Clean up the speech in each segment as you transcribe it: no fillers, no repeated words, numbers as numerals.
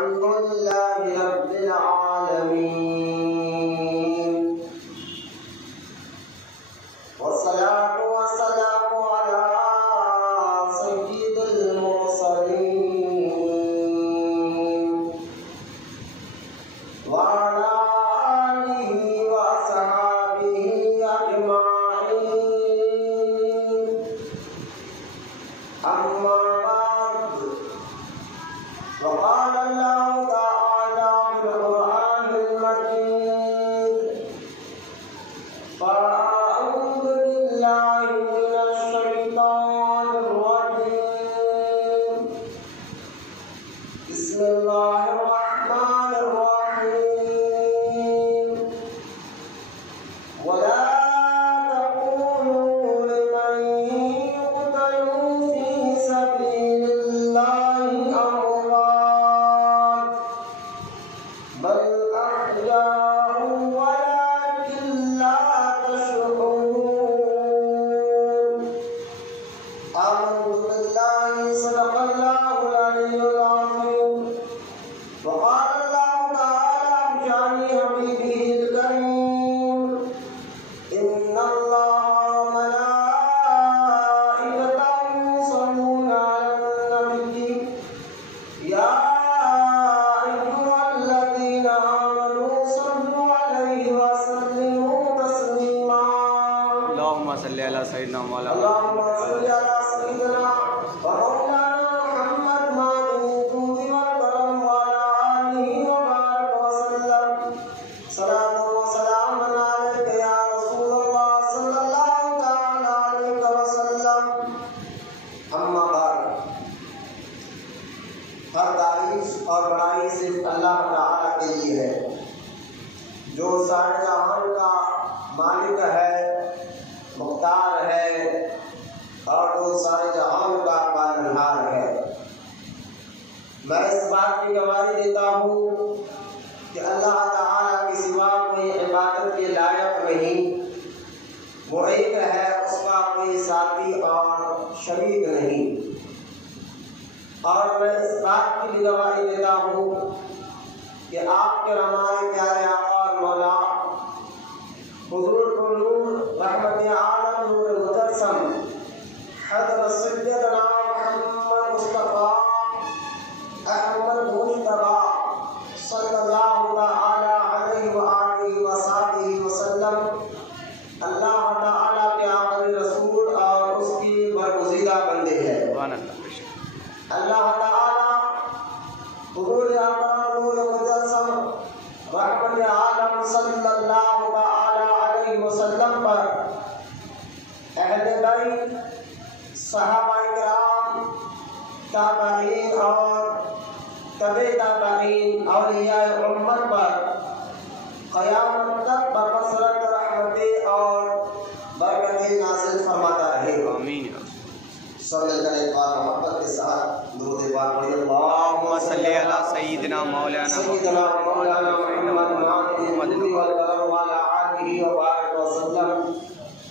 الحمد لله رب العالمين والصلاة والسلام على سيد المرسلين وعلى آله وصحبه أجمعين أما بعد وقال الله تعالى في القرآن المجيد فأعوذ بالله من الشيطان الرجيم بسم الله الرحمن الرحيم ولا تقولوا لمن يقتل في سبيل الله أموات بل أحياء ولكن لا تشعرون آمنت بالله صدق الله العلي العظيم وقال الله تعالى بشأن حبيبه الكريم إن الله وملائكته يصلون على النبي يا أيها الذين آمنوا صلوا عليه وسلموا تسليما اللهم صل على سيدنا مولانا اللهم صل على سيدنا ومولانا محمد مالك الجود والكرم وعلى آله وبارك وسلم صلاة وسلاما عليك يا رسول الله صلى الله تعالى عليه وسلم اما بعد ہر تعریف اور بڑائی صرف اللہ تعالیٰ کے لیے ہے جو سارے جہان کا مالک ہے، مختار ہے اور جو سارے جہان کا پالنہار ہے۔ میں اس بات کی گواہی دیتا ہوں کہ اللہ تعالیٰ کے سوا کوئی عبادت کے لائق نہیں، وہ ایک ہے، اس کا کوئی ساتھی اور شریک نہیں۔ اور میں اس بات کی بھی گواہی دیتا ہوں کہ آپ کے ہمارے پیارے آقا اور مولا حضور نور رحمت عالم نور مجسم حضرت سیدنا محمد مصطفیٰ احمد مجتبی صلی اللہ تعالی علیہ وآلہ وصحبہ وسلم اللہ تعالی کے آخری رسول اور اس کی برگزیدہ بندے ہیں۔ سبحان اللہ۔ اللہ تعالی حضور اکرم نور مجسم رحمت عالم صلی اللہ تعالی علیہ وسلم پر اہل بیت، صحابہ کرام، تابعین اور تبع تابعین، اولیاء امت پر قیامت تک بکثرت رحمتیں اور برکتیں نازل فرماتا رہے۔ آمین۔ سب مل کر ایک بار محبت کے ساتھ درود پاک پڑھیے۔ اللہم صل علی سیدنا مولانا سیدنا مولانا محمد مالک الجود والکرم وعلی آلہ وبارک وسلم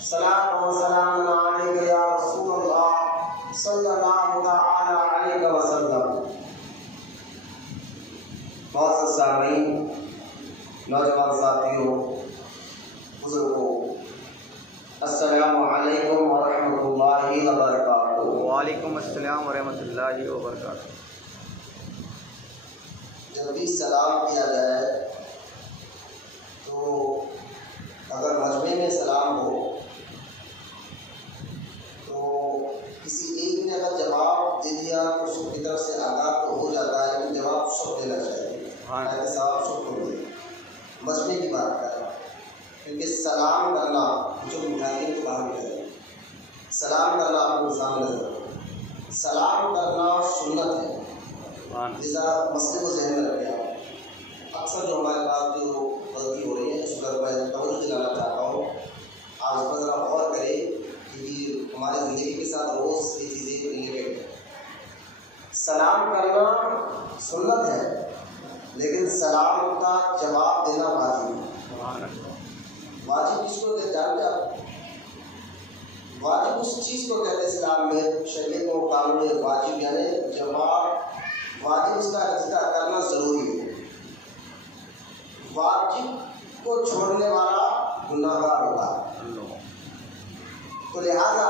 صلاۃ و سلام علیک یا رسول اللہ صلی اللہ تعالی علیہ وسلم۔ معزز سامعین، نوجوان ساتھیوں، بزرگوں، السلام علیکم ورحمۃ اللہ وبرکاتہ۔ وعلیکم السلام ورحمۃ اللہ وبرکاتہ۔ جب بھی سلام کیا جائے تو اگر مجمع میں سلام ہو تو کسی ایک نے اگر جواب دے دیا تو سب کی طرف سے آگاہ تو ہو جاتا ہے، لیکن جواب سب دینا چاہیے، صاحب سب کو دے۔ مجمع کی بات کر رہا ہوں کیونکہ سلام کرنا جو مٹھائی تو باہر کرے، سلام کرنا آپ کو سامنے نظر، سلام کرنا سنت ہے، لہٰذا مسئلے کو ذہن میں رکھیں۔ اکثر جو ہمارے پاس جو غلطی ہو رہی ہے اس پر میں توجہ دلانا چاہتا ہوں، آپ اس پر ذرا غور کریں کیونکہ ہماری زندگی کے ساتھ روز یہ چیزیں ریلیٹڈ ہیں۔ سلام کرنا سنت ہے لیکن سلام کا جواب دینا واجب ہے۔ واجب کس کو جانتے آپ؟ واجب اس چیز کو کہتے ہیں اسلام میں، شریعت و قانون واجب یعنی جواب واجب اس کا کرنا ضروری ہے. واجب کو چھوڑنے والا گناہگار ہوتا ہے. تو لہذا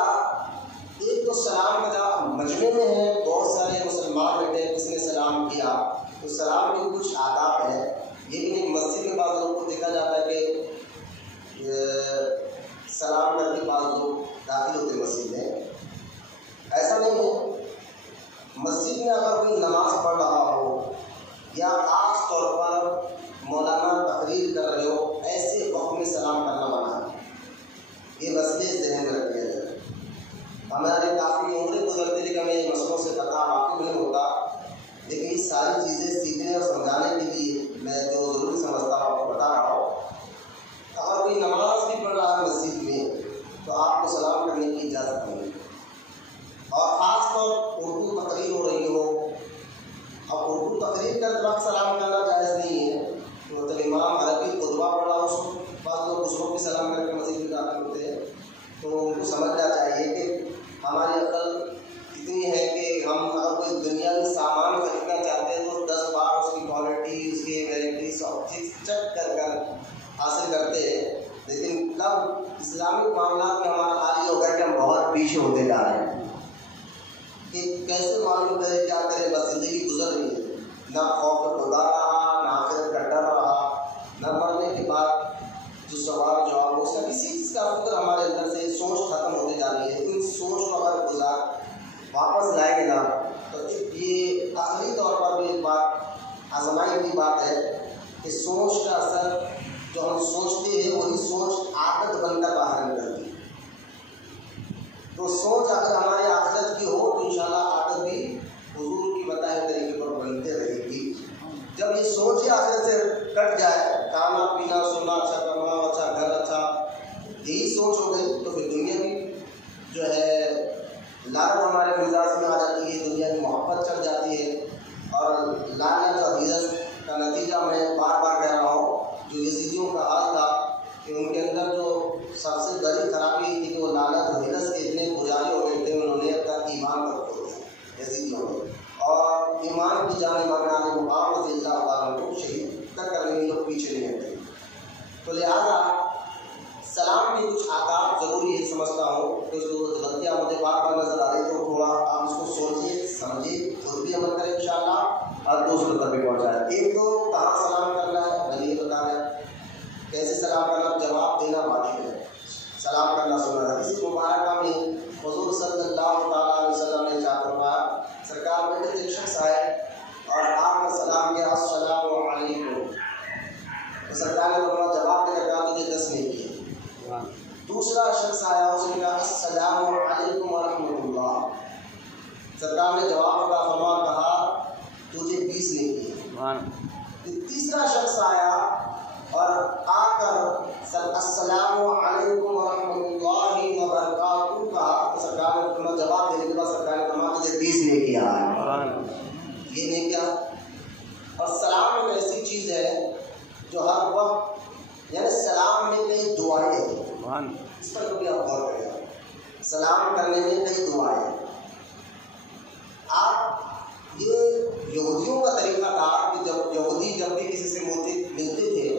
ایک تو سلام کا جب مجمع میں ہے بہت سارے مسلمان بیٹھے کسی نے سلام کیا تو سلام کے کچھ آداب ہیں. لیکن ایک مسجد میں بعض لوگوں کو دیکھا جاتا ہے کہ سلام کر کے بعض لوگ داخل ہوتے مسجد میں. ایسا نہیں ہے. مسجد میں اگر کوئی نماز پڑھ رہا ہو یا خاص طور پر مولانا تقریر کر رہے ہو ایسے وقت میں سلام کرنا منع ہے. یہ مسئلے ذہن میں رکھے جائے. ہمارے کافی عمریں گزرتے لیکن ہمیں ان مسئلوں سے پتہ واقف نہیں ہوتا. لیکن یہ ساری چیزیں سیکھنے اور سمجھانے کے لیے میں جو ضروری سمجھتا ہوں آپ کو بتا رہا ہوں. اگر کوئی نماز بھی پڑھ رہا ہے مسجد میں تو آپ کو سلام کرنے کی اجازت نہیں ہے. اور خاص طور اردو تقریر ہو رہی ہو. اب اردو تقریر کرتے وقت سلام کرنا جائز نہیں ہے. تو جب امام عربی خطبہ پڑھ رہا ہو بعض لوگ اس کو بھی سلام کر کے مسجد میں داخل ہوتے ہیں. تو ان کو سمجھنا چاہیے کہ ہماری عقل اتنی ہے کہ ہم اگر کوئی دنیاوی سامان خریدنا چاہتے ہیں تو 10 بار اس کی کوالٹی اس کی ویرائٹی سب چیز چیک کر حاصل کرتے ہیں. لیکن کب اسلامی معاملات میں ہمارا حال یہ ہوگا کہ ہم بہت پیچھے ہوتے جا رہے ہیں کہ کیسے معلوم کرے کیا کرے. بس زندگی گزر رہی ہے. نہ خوف خدا رہا نہ آخرت کا ڈر رہا نہ مرنے کے بعد جو سوال جواب ہو سکتا کسی چیز کا فکر ہمارے اندر سے سوچ ختم ہوتے جا رہی ہے. ان سوچ کو اگر گزار واپس لائیں گے نا تو یہ عقلی طور پر بھی ایک بات آزمائی کی بات ہے کہ سوچ کا اثر جو ہم سوچتے ہیں وہی سوچ عادت بن کر باہر نکلتی ہے. تو سوچ اگر ہمارے آخرت کی ہو تو انشاءاللہ عادت بھی حضور کی بتائے طریقے پر بنتے رہے گی. جب یہ سوچ ہی آخرت سے کٹ جائے کھانا پینا سونا اچھا کرنا اچھا گھر اچھا یہی سوچ ہو گئی تو پھر دنیا بھی جو ہے لالچ ہمارے مزاج میں آ جاتی ہے. دنیا کی محبت چڑھ جاتی ہے. اور لالچ اور حرص کا نتیجہ میں بار بار کہہ رہا ہوں جو یزیدیوں کا حال تھا کہ ان کے اندر جو سب سے بڑی خرابی تھی کہ وہ لالچ اور حرص کے اتنے پجاری ہو گئے تھے انہوں نے اپنا ایمان کو کھو دیا یزیدیوں نے. اور ایمان کی جان ماننے مقام رضی اللہ تعالیٰ کو شہید تک کرنے میں لوگ پیچھے نہیں ہٹتے. تو لہٰذا سلام کے کچھ آداب ضروری ہے سمجھتا ہوں کہ اس کو غلطیاں مجھے بار بار نظر آ رہی تو تھوڑا آپ اس کو سوچیے سمجھیے خود بھی عمل کریں انشاءاللہ اور دوسروں تک بھی پہنچائیں. ایک تو کہاں سلام کرنا ہے میں یہ بتا رہا ہوں. کیسے سلام کرنا جواب دینا واجب ہے. سلام کرنا سننا ہے. اس مبارکہ میں حضور صلی اللہ تعالیٰ علیہ وسلم نے ارشاد فرمایا سرکار میں ایک شخص آئے اور آپ نے سلام کیا السلام علیکم. تو سرکار نے جواب دے کر کہا تجھے 10 نہیں کیے. دوسرا شخص آیا اس نے کہا السلام علیکم ورحمۃ اللہ. سرکار نے جواب کا فرما کہا تجھے 20 نہیں کیے. تیسرا شخص آیا اور آ کر السلام علیکم ورحمۃ اللہ وبرکاتہ کہا تو سرکار نے جواب دینے کے بعد سرکار نے فرمایا تجھے 20 نہیں کیا. یہ نہیں کیا. اور سلام ایک ایسی چیز ہے جو ہر وقت یعنی سلام میں کئی دعائیں ہیں. اس پر کبھی آپ غور کریں. سلام کرنے میں کئی دعائیں ہیں. آپ یہ یہودیوں کا طریقہ تھا کہ جب یہودی جب بھی کسی سے ملتے تھے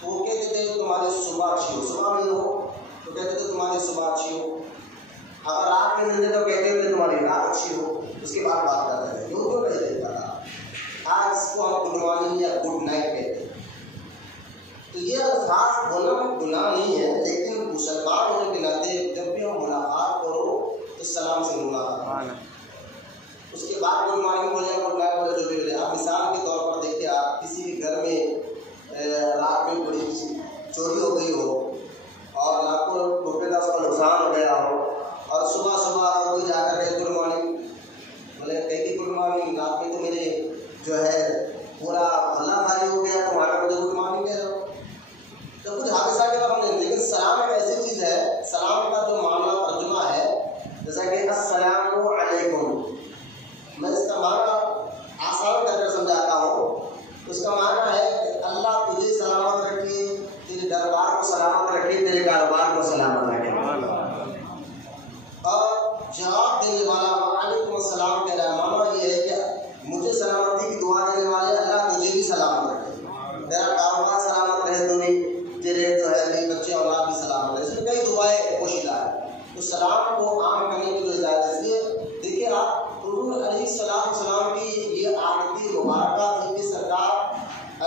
تو وہ کہتے تھے تمہاری صبح اچھی ہو. صبح ملو تو کہتے تھے تمہاری صبح اچھی ہو. اگر رات میں ملتے تو کہتے تھے تمہاری رات اچھی ہو. اس کے بعد بات کرتے تھے. یہودیوں کا یہ طریقہ تھا. آج اس کو ہم گڈ مارننگ یا گڈ نائٹ کہتے ہیں. تو یہ الفاظ بولنا گناہ نہیں ہے لیکن مسلمان ہونے کے ناطے جب بھی ہم ملاقات کرو تو سلام سے ملاقات. اس کے بعد گڈ مارننگ بولے گڈ نائٹ بولے جو بھی بولے. آپ مثال کے طور پر دیکھیے آپ کسی بھی گھر میں رات میں بڑی چوری ہو گئی ہو اور لاکھوں روپے کا اس کا نقصان ہو گیا ہو اور صبح صبح کوئی جا کر کے گڈ مارننگ بولے کہیں گڈ مارننگ رات میں تو میرے جو ہے پورا اللہ خالی ہو گیا تمہارا مجھے گڈ مارننگ کہہ رہے ہو. تو کچھ حادثہ کے بعد ہم نے لیکن سلام ایک ایسی چیز ہے سلام کا جو معاملہ ترجمہ ہے جیسا کہ السلام علیکم. میں اس کا معنی آسان کر سمجھاتا ہوں. اس کا معنی ہے کہ اللہ تجھے سلامت رکھے تیرے دربار کو سلامت رکھے تیرے کاروبار کو سلامت رکھے. اور جواب دینے والا وعلیکم السلام کہہ رہا ہے. معنی یہ ہے کہ مجھے سلامتی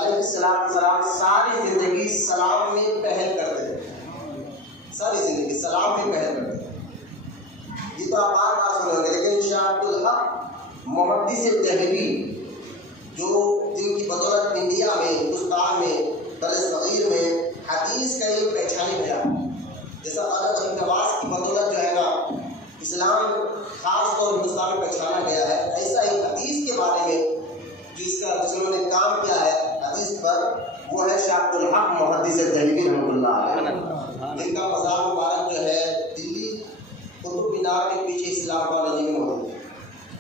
علیہ السلام ساری زندگی سلام میں پہل کرتے تھے، ساری زندگی سلام میں پہل کرتے تھے. یہ تو آپ بار بار سنیں گے. لیکن شاہ عبدالحق محدث دہلوی جو جن کی بدولت انڈیا میں، ہندوستان میں، برصغیر میں حدیث کا ایک پہچانی گیا، جیسا خواجہ غریب نواز کی بدولت جو ہے نا اسلام خاص طور ہندوستان میں پہچانا گیا ہے، ایسا ہی حدیث کے بارے میں جنہوں نے کام کیا ہے حدیث پر، وہ ہے شاہ عبدالحق محدث دہلوی رحمۃ اللہ علیہ، جن کا مزار مبارک جو ہے دلی قطب مینار کے پیچھے اسلام کالونی میں موجود ہے.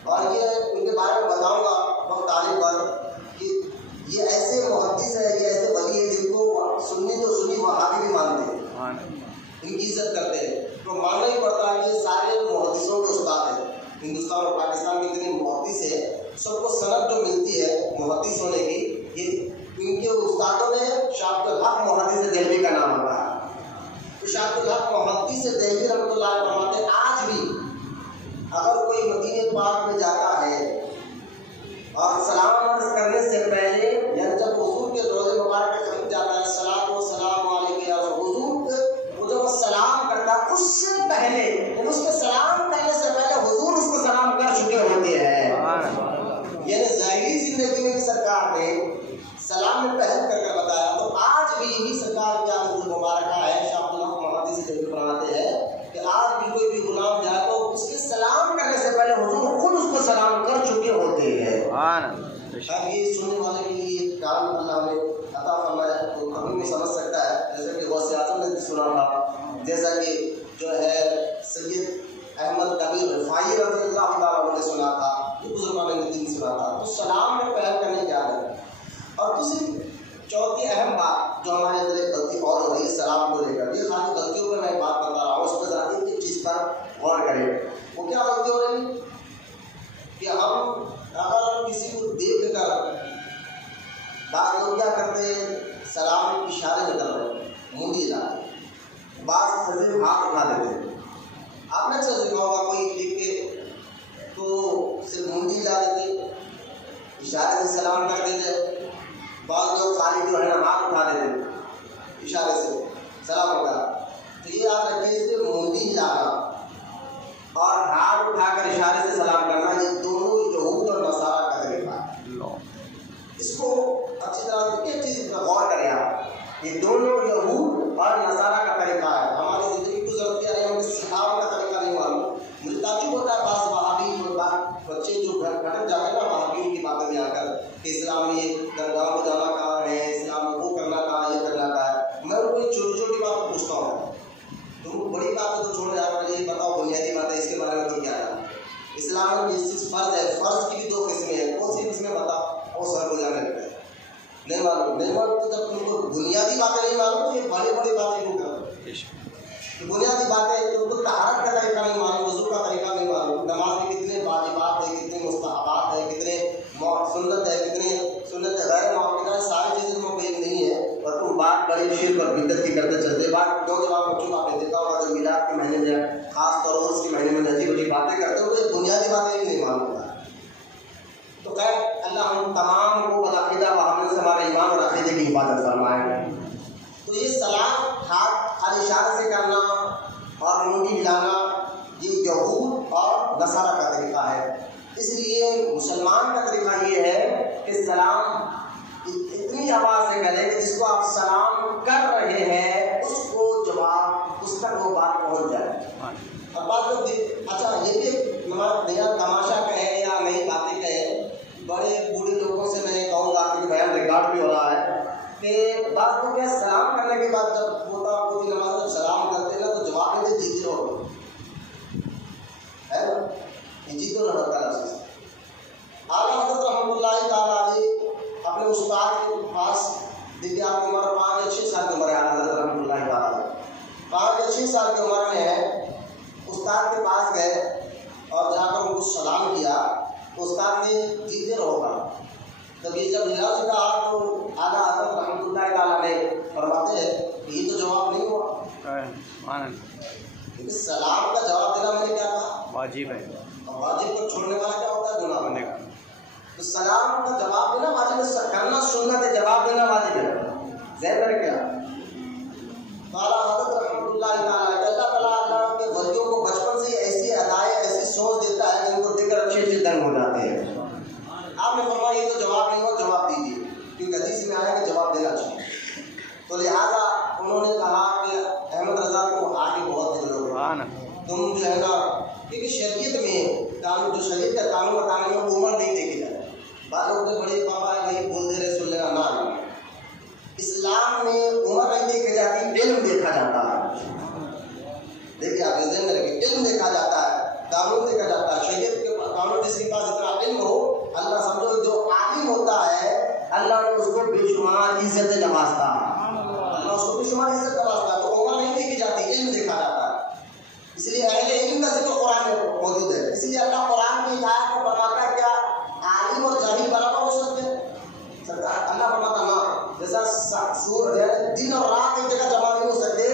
اور یہ ان کے بارے میں بتاؤں گا وقت آنے پر کہ یہ ایسے محدث ہے، یہ ایسے ولی ہے جن کو سنی تو سنی وہابی بھی مانتے ہیں، ان کی عزت کرتے ہیں. تو ماننا ہی پڑتا ہے کہ سارے محدثوں کے استاد ہیں. ہندوستان اور پاکستان کے جتنے محدث ہیں سب کو سند جو ملتی ہے محدث ہونے کی، یہ ان کے استادوں نے شاہ عبدالحق محدث دہلوی کا نام رکھا ہے. تو شاہ عبدالحق محدث دہلوی رحمۃ اللہ علیہ فرماتے ہیں آج بھی اگر کوئی مدینہ پاک میں جاتا ہے اور سلام عرض کرنے سے پہلے، یعنی جب حضور کے روضے مبارک کے قریب جاتا ہے، الصلاۃ والسلام علیک یا حضور، وہ جب سلام کرتا ہے اس سے پہلے، یعنی اس کے سلام کرنے سے پہلے حضور اس کو سلام کر چکے ہوتے ہیں. یعنی ظاہری زندگی میں بھی سرکار نے سلام میں پہل کر کے بتایا. تو آج بھی یہی سرکار کی عادت مبارکہ ہے. شاہ عبدالحق محدث دہلوی فرماتے ہیں کہ آج بھی کوئی بھی غلام جائے تو اس کے سلام کرنے سے پہلے حضور خود اس کو سلام کر چکے ہوتے ہیں. اب یہ سننے والے کے لیے کام اللہ نے عطا فرمایا تو کبھی نہیں سمجھ سکتا ہے. جیسا کہ غوث اعظم نے بھی سنا تھا، جیسا کہ جو ہے سید احمد کبیر رفاعی رضی اللہ تعالیٰ نے سنا تھا، یہ بزرگان نے دین سنا تھا. تو سلام میں پہل کرنے کی عادت. اور دوسری چوتھی اہم بات جو ہمارے اندر غلطی اور ہو رہی ہے سلام کو لے کر، یہ خالی غلطیوں میں میں بات بتا رہا ہوں، اس پہ ذرا ایک چیز پر غور کریں. وہ کیا غلطی ہو رہی ہے کہ ہم اگر کسی کو دیکھ کر بعض لوگ کیا کرتے ہیں سلام اشارے میں کر رہے ہیں، منڈی لاتے، بعض صرف ہاتھ اٹھا دیتے ہیں. آپ نے اکثر دیکھا ہوگا کوئی دیکھ کے تو صرف منڈی لا دیتے، اشارے سے سلام کر دیتے. بعض لوگ خالی جو ہے نا ہاتھ اٹھا دیتے اشارے سے سلام وغیرہ. تو یہ یاد رکھیے کہ منڈی لانا اور ہاتھ اٹھا کر اشارے سے سلام کرنا یہ دونوں یہود اور نصارہ کا طریقہ ہے. اس کو اچھی طرح ایک چیز پر غور کریں آپ، یہ دونوں یہود اور نصارہ کا طریقہ ہے. ہماری زندگی گزرتی ہے ہمیں صحابہ کا طریقہ نہیں معلوم. مجھے تعجب ہوتا ہے بعض وہابی بچے جو گھر بھٹک جاتے ہیں نا وہابیوں کی باتیں میں آ کر کہ اسلام میں درگاہ کو جانا کہاں ہے، اسلام میں وہ کرنا کہاں، یہ کرنا کہاں ہے. میں ان کو چھوٹی چھوٹی باتیں پوچھتا ہوں، تم بڑی باتیں تو چھوڑ جاؤ، یہ بتاؤ بنیادی باتیں اس کے بارے میں تو کیا ہے. اسلام میں یہ چیز فرض ہے، فرض کی بھی دو قسمیں ہیں، کون سی قسمیں بتا وہ سر کو جانے لگتا ہے نہیں معلوم. نہیں معلوم تو جب تم کو بنیادی باتیں نہیں معلوم تو یہ بڑی بڑی باتیں کیوں کرو. بنیادی باتیں تم کو طہارت کا طریقہ نہیں معلوم، وضو کا طریقہ نہیں معلوم، نماز میں کتنے واجبات ہے، کتنے مستحبات ہے، کتنے سنت ہے، کتنے سنت غیر معقولہ، ساری چیزیں تم کو علم نہیں ہے اور تم بات بڑی شرک اور بدعت کی کرتے چلتے. بات نوجوان بچوں کو آپ نے دیکھا ہوگا جو میلاد کے مہینے میں خاص طور پر اس کے مہینے میں عجیب عجیب باتیں کرتے ہو، تو بنیادی باتیں نہیں معلوم ہوتا. تو خیر اللہ ہم تمام کو باقاعدہ وہاں سے ہمارے ایمان اور عقیدے کی حفاظت فرمائے. تو یہ سلام ہاتھ خالی اشارے سے کرنا اور منڈی ہلانا یہ یہود اور نصارہ کا طریقہ ہے. اس لیے مسلمان کا طریقہ یہ ہے کہ سلام اتنی آواز سے کرے کہ جس کو آپ سلام کر رہے ہیں اس کو جواب اس تک وہ بات پہنچ جائے. اب بات لوگ اچھا یہ بھی نیا تماشا کہیں یا نئی باتیں کہیں، بڑے بوڑھے لوگوں سے میں کہوں گا کہ بیان ریکارڈ بھی ہو رہا ہے کہ بعض لوگ کیا سلام کرنے کے بعد جب ہوتا پوری نماز میں سلام کرتے نا تو جواب دیتے جیتے رہو ہے نا، یہ جیتو نہ ہوتا ہے. اعلیٰ حضرت رحمۃ اللہ تعالیٰ علیہ اپنے استاد کے پاس دیکھیے آپ کی عمر 5 یا 6 سال کی عمر ہے. اعلیٰ حضرت رحمۃ اللہ تعالیٰ 5 یا 6 سال کی عمر میں ہے، استاد کے پاس گئے اور جا کر ان کو سلام کیا تو استاد نے جیتے رہو کہا. جب یہ جب لفظ کہا تو اعلیٰ حضرت رحمۃ اللہ تعالیٰ نے فرماتے ہیں کہ یہ تو جواب نہیں ہوا. سلام کا جواب دینا میں نے کیا کہا واجب ہے، اور واجب کو چھوڑنے والا کیا ہوتا ہے گناہ ہونے کا. تو سلام کا جواب دینا واجب ہے، کرنا سنت ہے، جواب دینا واجب ہے. ذہن میں رکھیں. اعلیٰ حضرت رحمۃ اللہ تعالیٰ اللہ کے ولیوں کو بچپن سے ایسی ادائیں ایسی سوچ دیتا ہے کہ ان کو دیکھ کر اچھے اچھے دنگ ہو جاتے ہیں. آپ نے فرمایا یہ تو جواب نہیں ہو، جواب دیجیے، کیونکہ حدیث میں آیا کہ جواب دینا چاہیے. تو لہٰذا انہوں نے کہا کہ احمد رضا کو آگے بہت دن لوگ تم جو ہے نا، کیونکہ شریعت میں قانون جو شریعت کا قانون بتانے میں عمر نہیں دیکھی جاتی. بعض لوگ نے بڑے پاپا وہی بول دے رہے سن لینا نہ. اسلام میں عمر نہیں دیکھی جاتی، علم دیکھا جاتا ہے. دیکھیے آپ ذہن میں رکھیں، علم دیکھا جاتا ہے، قانون دیکھا جاتا ہے. شریعت کے قانون جس کے پاس اتنا علم ہو، اللہ سمجھو جو عالم ہوتا ہے اللہ نے اس کو بے شمار عزت نوازتا ہے. اللہ اس کو بے شمار عزت نوازتا ہے. تو عمر نہیں دیکھی جاتی، علم دیکھا جاتا ہے. اس لیے اہل علم کا ذکر قرآن میں موجود ہے. اس لیے اللہ قرآن کی آیت کو فرماتا ہے کیا عالم اور جاہل برابر ہو سکتے ہیں؟ اللہ فرماتا نہ. جیسا دن اور رات ایک جگہ جمع نہیں ہو سکتے،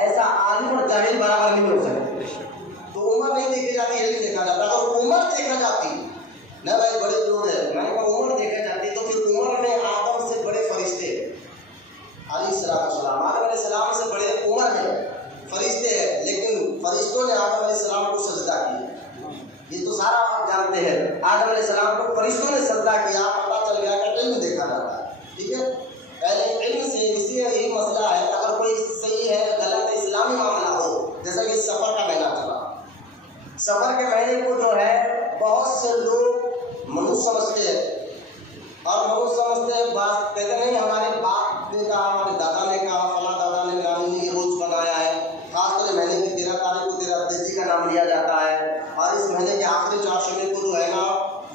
ایسا عالم اور جاہل برابر نہیں ہو سکتے. تو عمر نہیں دیکھی جاتی، علم دیکھا جاتا. اگر عمر دیکھا جاتی نہ بھائی بڑے لوگ ہیں، میں نے کہا عمر دیکھا جاتی تو پھر عمر میں آدم سے بڑے فرشتے علیہ السلام، آدم علیہ السلام سے بڑے عمر میں فرشتے ہیں، لیکن فرشتوں نے آدم علیہ السلام کو سجدہ کیا. یہ تو سارا آپ جانتے ہیں. آدم علیہ السلام کو فرشتوں نے سجدہ کیا. پتہ چل گیا کہ علم دیکھا جاتا ہے. ٹھیک ہے، پہلے علم سے. اسی لیے یہی مسئلہ ہے، اگر کوئی صحیح ہے غلط ہے اسلامی معاملہ ہو، جیسا کہ سفر کا مہینہ چلا، سفر کے مہینے کو جو ہے بہت سے لوگ منحوس سمجھتے ہیں، اور منحوس سمجھتے ہیں. بات کہتے نہیں ہمارے باپ نے کہا، ہمارے دادا نے کہا، فلاں دادا نے نانی نے یہ روز بنایا ہے. خاص طور مہینے کی 13 تاریخ کو 13 تیزی کا نام لیا جاتا ہے، اور اس مہینے کے آخری 4 شعبے کو جو ہے نا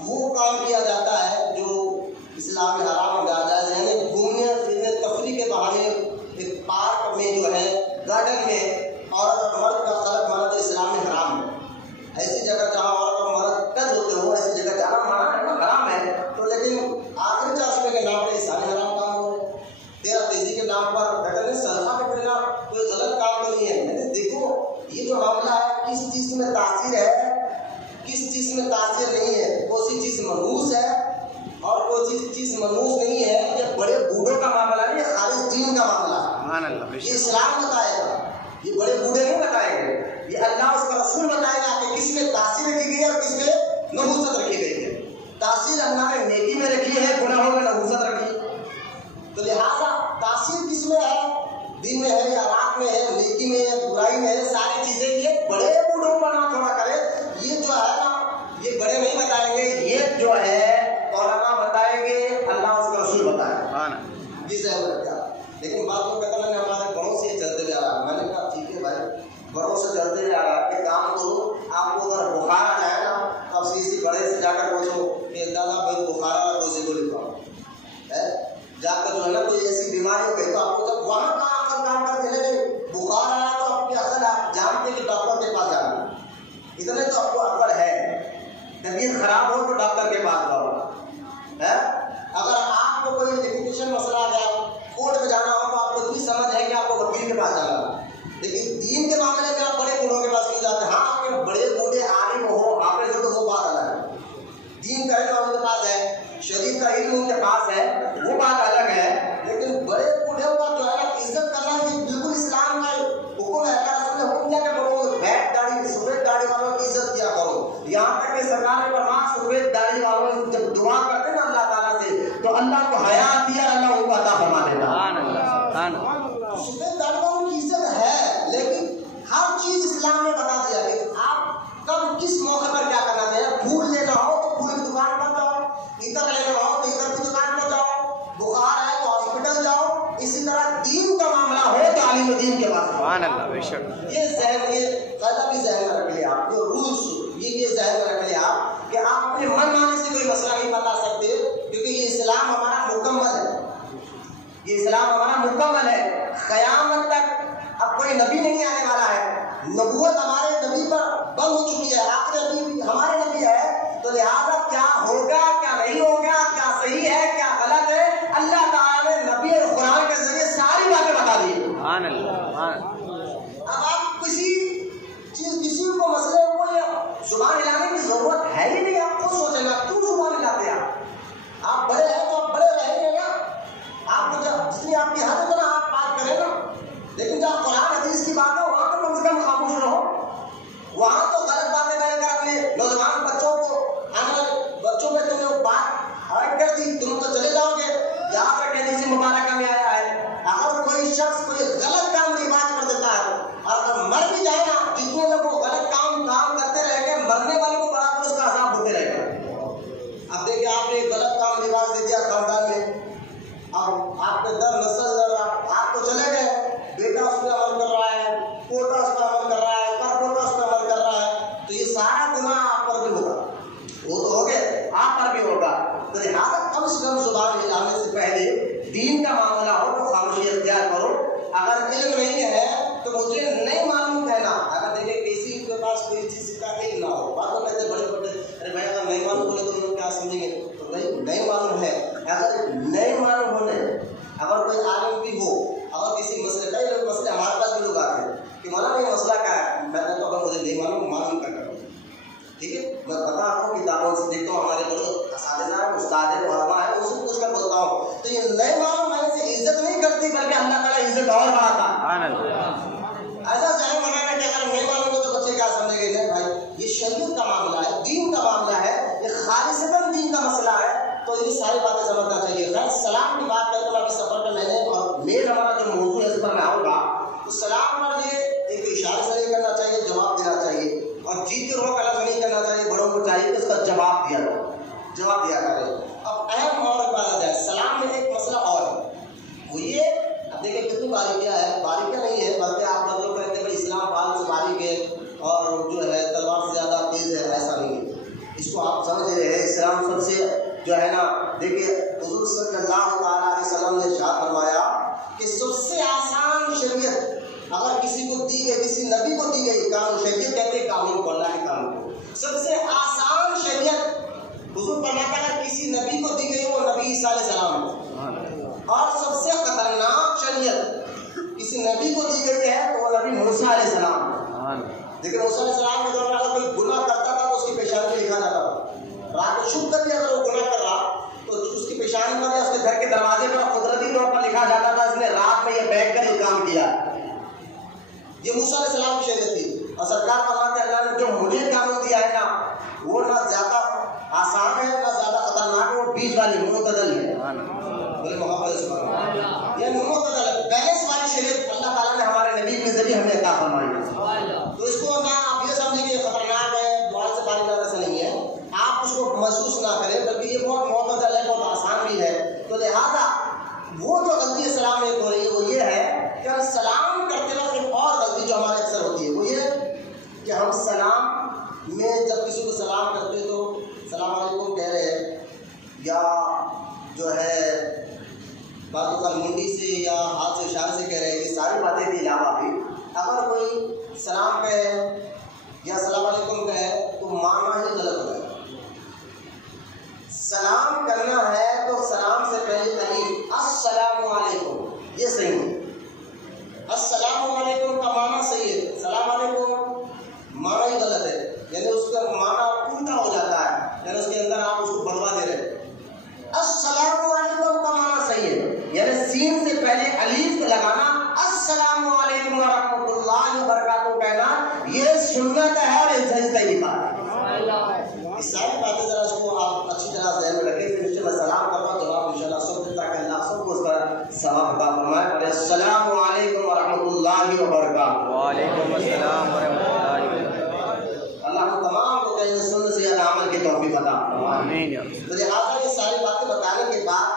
وہ کام کیا جاتا ہے جو اسلام میں حرام ہو جاتا ہے. یعنی گھومنے پھرنے تفریح کے بہانے ایک پارک میں جو ہے گارڈن میں عورت اور مرد کا خلق مرد اسلام میں حرام ہے. ایسی جگہ جہاں عورت اور مرد ٹچ ہوتے ہوں ایسی جگہ جانا مانا حرام ہے. تو لیکن آخری 4 شعبے کے نام پر اسلامی حرام کام ہو رہے. 13 تیزی کے نام پر بیٹھنے صدقہ میں کرنا کوئی غلط کام تو نہیں ہے. لیکن دیکھو یہ جو معاملہ ہے کس چیز میں تاثیر ہے کس چیز میں تاثیر نہیں ہے. کوئی سی چیز منحوس ہے اور کوئی چیز منحوس نہیں ہے. یہ بڑے بوڑھوں کا معاملہ نہیں، یہ خالص دین کا معاملہ ہے. یہ اسلام بتائے گا، یہ بڑے بوڑھے نہیں بتائیں گے. یہ اللہ اس کا رسول بتائے گا کہ کس میں تاثیر رکھی گئی ہے اور کس میں نحوست رکھی گئی ہے. تاثیر اللہ نے نیکی میں رکھی ہے، گناہوں میں نحوست رکھی ہے. تو لہٰذا تاثیر کس میں ہے؟ دن میں ہے یا رات میں ہے، نیکی میں ہے، برائی میں ہے، ساری چیزیں. یہ بڑے بوڑھوں پر نہ چھوڑا کرے. یہ جو ہے نا یہ بڑے نہیں بتائیں گے، یہ جو ہے علماء بتائیں گے، اللہ اس کا رسول بتائے گا. جسے لیکن بات لوگ کہتے ہیں ہمارے بڑوں سے چلتے جا رہا ہے. میں نے کہا ٹھیک ہے بھائی، بڑوں سے چلتے جا رہا ہے، ایک کام کرو، آپ کو اگر بخار آ جائے نا تو آپ کسی بڑے سے جا کر پوچھو کہ دادا بھائی بخار آ رہا ہے، گولی کھاؤ. جا کر جو ہے نا کوئی ایسی بیماری ہو گئی تو آپ کو جب وہاں کا عقل کام کرتے ہیں بخار آیا تو آپ کی عقل آپ جانتے کہ ڈاکٹر کے پاس جانا. اتنے تو آپ کو عقل ہے. طبیعت خراب ہو تو ڈاکٹر کے پاس جاؤ. اگر آپ کو کوئی لیمیٹیشن مسئلہ آ جائے، کورٹ میں جانا ہو تو آپ کو اتنی سمجھ ہے کہ آپ کو وکیل کے پاس جانا. لیکن دین کے معاملے میں آپ بڑے بوڑھوں کے پاس کیوں جاتے ہیں؟ ہاں اگر بڑے بوڑھے عالم ہو حافظ ہو تو وہ بات الگ ہے. دین کا علم ان کے پاس ہے، شریعت کا علم ان کے پاس ہے، وہ بات الگ ہے. لیکن بڑے بوڑھوں کا جو ہے نا عزت کرنا یہ بالکل اسلام کا حکم ہے. حکم کیا کرو؟ بیٹھ داڑھی سفید داڑھی والوں کی عزت کیا کرو. یہاں تک کہ سرکار نے فرمایا سفید داڑھی والوں جب دعا کرتے ہیں نا اللہ تعالیٰ سے تو اللہ کو حیا آتی ہے، اللہ ان کو عطا فرما دیتا ہے. سفید داڑھی والوں کی عزت ہے، لیکن ہر چیز اسلام نے بتا دیا کہ آپ کب کس موقع پر کیا کرنا چاہیے. پھول لینا ہو تو پھول کی دکان پر جاؤ، عطر لینا ہو تو عطر کی دکان پر جاؤ، بخار ہے تو ہاسپٹل جاؤ. اسی طرح دین کا معاملہ ہو تو عالم دین کے پاس. سبحان اللہ. بے شک یہ ذہن یہ قاعدہ بھی ذہن میں رکھ لیں آپ. جو رولس یہ ذہن میں رکھ لیں آپ کہ آپ اپنے من مانے سے کوئی مسئلہ نہیں بتا سکتے، کیونکہ یہ اسلام ہمارا مکمل ہے. یہ اسلام ہمارا مکمل ہے. قیامت تک اب کوئی نبی نہیں آنے والا ہے. نبوت ہمارے نبی پر بند ہو چکی ہے. آخری نبی ہمارے نبی ہے. تو لہٰذا کیا ہوگا کیا نہیں ہوگا، کیا صحیح ہے کیا غلط ہے، اللہ تعالیٰ نے نبی اور قرآن کے ذریعے ساری باتیں بتا دی. سبحان اللہ. اب آپ کسی کو مسئلے کو زبان ہلانے کی ضرورت ہے ہی نہیں. آپ خود سوچیں گا کیوں زبان ہلاتے ہیں آپ. دین کا معاملہ ہو تو خاموشی اختیار کرو. اگر علم نہیں ہے تو مجھے نہیں معلوم کہنا. اگر دیکھیں کسی کے پاس کوئی چیز کا علم نہ ہو, بات کو کہتے بڑے بڑے ارے بھائی اگر نہیں معلوم بولے تو لوگ کیا سمجھیں گے, تو بھائی نہیں معلوم ہے. اگر نہیں معلوم ہونے, اگر کوئی عالم بھی ہو, اگر کسی مسئلے کئی لوگ مسئلے ہمارے پاس بھی لوگ آتے ہیں کہ مولانا یہ مسئلہ کیا ہے, میں کہتا ہوں اگر مجھے نہیں معلوم معلوم کر کروں. ٹھیک ہے, میں بتا رہا ہوں کتابوں سے دیکھتا ہوں, ہمارے بڑے اساتذہ ہیں, استاد ہیں, علماء ہیں, ان سے پوچھ کر بولتا ہوں. تو یہ نہیں معلوم ہے سے عزت نہیں کرتی بلکہ اللہ تعالیٰ عزت اور بڑھاتا. ایسا ظاہر بنانا کہ اگر نہیں معلوم ہو تو بچے کیا سمجھیں گے. نہیں بھائی, یہ شریعت کا معاملہ ہے, دین کا معاملہ ہے, یہ خالصتاً دین کا مسئلہ ہے, تو یہ ساری باتیں سمجھنا چاہیے. خیر سلام کی بات کرتے ہیں سفر میں نے, اور مین ہمارا جو موضوع ہے اس پر میں آؤں گا, تو سلام پر یہ ایک اشارے سے نہیں کرنا چاہیے, جواب دینا چاہیے, اور جیت کے روک الگ نہیں کرنا چاہیے. بڑوں کو چاہیے کہ اس کا جواب دیا کرے. اب اہم اور بات ہے, سلام میں ایک مسئلہ اور ہے, وہ یہ, اب دیکھیں کتنی باریکیاں ہے, باریکیاں نہیں ہے بلکہ آپ لوگ جو کہتے ہیں بھائی اسلام بال سے باریک ہے اور جو ہے تلوار سے زیادہ تیز ہے, ایسا نہیں ہے. اس کو آپ سمجھ رہے ہیں, اسلام سب سے جو ہے نا, دیکھیے حضور صلی اللہ تعالیٰ علیہ وسلم نے ارشاد فرمایا کہ سب سے آسان شریعت اگر کسی کو دی گئی, کسی نبی کو دی گئی, قانون شریعت کہتے ہیں قانون کو, اللہ کے قانون کو, سب سے آسان شریعت حضور فرماتا ہے کسی نبی کو دی گئی وہ نبی عیسیٰ علیہ السلام ہے. اور سب سے خطرناک شریعت کسی نبی کو دی گئی ہے تو وہ نبی موسیٰ علیہ السلام ہے. لیکن موسیٰ علیہ السلام کے دور میں اگر کوئی گناہ کرتا تھا تو اس کی پیشانی پہ لکھا جاتا تھا. رات کو چھپ کر بھی اگر وہ گناہ کر رہا تو اس کی پیشانی پر یا اس کے گھر کے دروازے پر قدرتی طور پر لکھا جاتا تھا اس نے رات میں یہ بیٹھ کر یہ کام کیا. یہ موسیٰ علیہ السلام کی شریعت تھی. اور سرکار فرماتے ہیں اللہ نے جو مجھے قانون دیا ہے نا, وہ نہ زیادہ آسان ہے نہ زیادہ خطرناک ہے, وہ بیچ والی معتدل ہے. بولے محبت سے یہ معتدل ہے, بیلنس والی شریعت اللہ تعالیٰ نے ہمارے نبی کے ذریعے ہمیں عطا فرمائی ہے. تو اس کو نہ آپ یہ سمجھیں کہ خطرناک ہے, بہت سے باری بات ایسا نہیں ہے, آپ اس کو محسوس نہ کریں, بلکہ یہ بہت معتدل ہے, بہت آسان بھی ہے. تو لہٰذا وہ جو غلطی سلام میں ہو رہی ہے وہ یہ ہے کہ ہم سلام کرتے وقت ایک اور غلطی جو ہمارے اکثر ہوتی ہے وہ یہ کہ ہم سلام میں جب کسی کو سلام کرتے تو السلام علیکم کہہ رہے ہیں, یا جو ہے باتوں کا منڈی سے یا ہاتھ سے اشارے سے کہہ رہے ہیں. یہ ساری باتیں کے علاوہ بھی اگر کوئی سلام کہے یا السلام علیکم کہے تو معنی ہی غلط ہو جائے. سلام کرنا ہے تو سلام سے پہلے الف السلام علیکم یہ صحیح ہے. السلام علیکم کا معنی صحیح ہے, السلام علیکم معنی ہی غلط ہے, یعنی اس کا معنی الٹا ہو جاتا ہے, یعنی اس کے اندر آپ اس کو بڑھوا دے رہے ہیں. السلام علیکم کا معنی صحیح ہے, یعنی سین سے پہلے الف لگانا, السلام علیکم ورحمۃ اللہ وبرکاتہ کہنا, یہ سنت ہے اور یہ صحیح بات ہے. اس ساری باتیں ذرا اس کو آپ اچھی طرح ذہن میں رکھیں. پھر میں سلام کرتا ہوں, جواب انشاءاللہ سب دیتا کہ اللہ سب کو اس پر ثواب عطا فرمائے. السلام علیکم ورحمۃ اللہ وبرکاتہ. وعلیکم السلام ورحمۃ اللہ وبرکاتہ. اللہ ہم تمام کو کہیں سننے سے زیادہ عمل کی توفیق عطا آمین. تو لہٰذا یہ ساری باتیں بتانے کے بعد,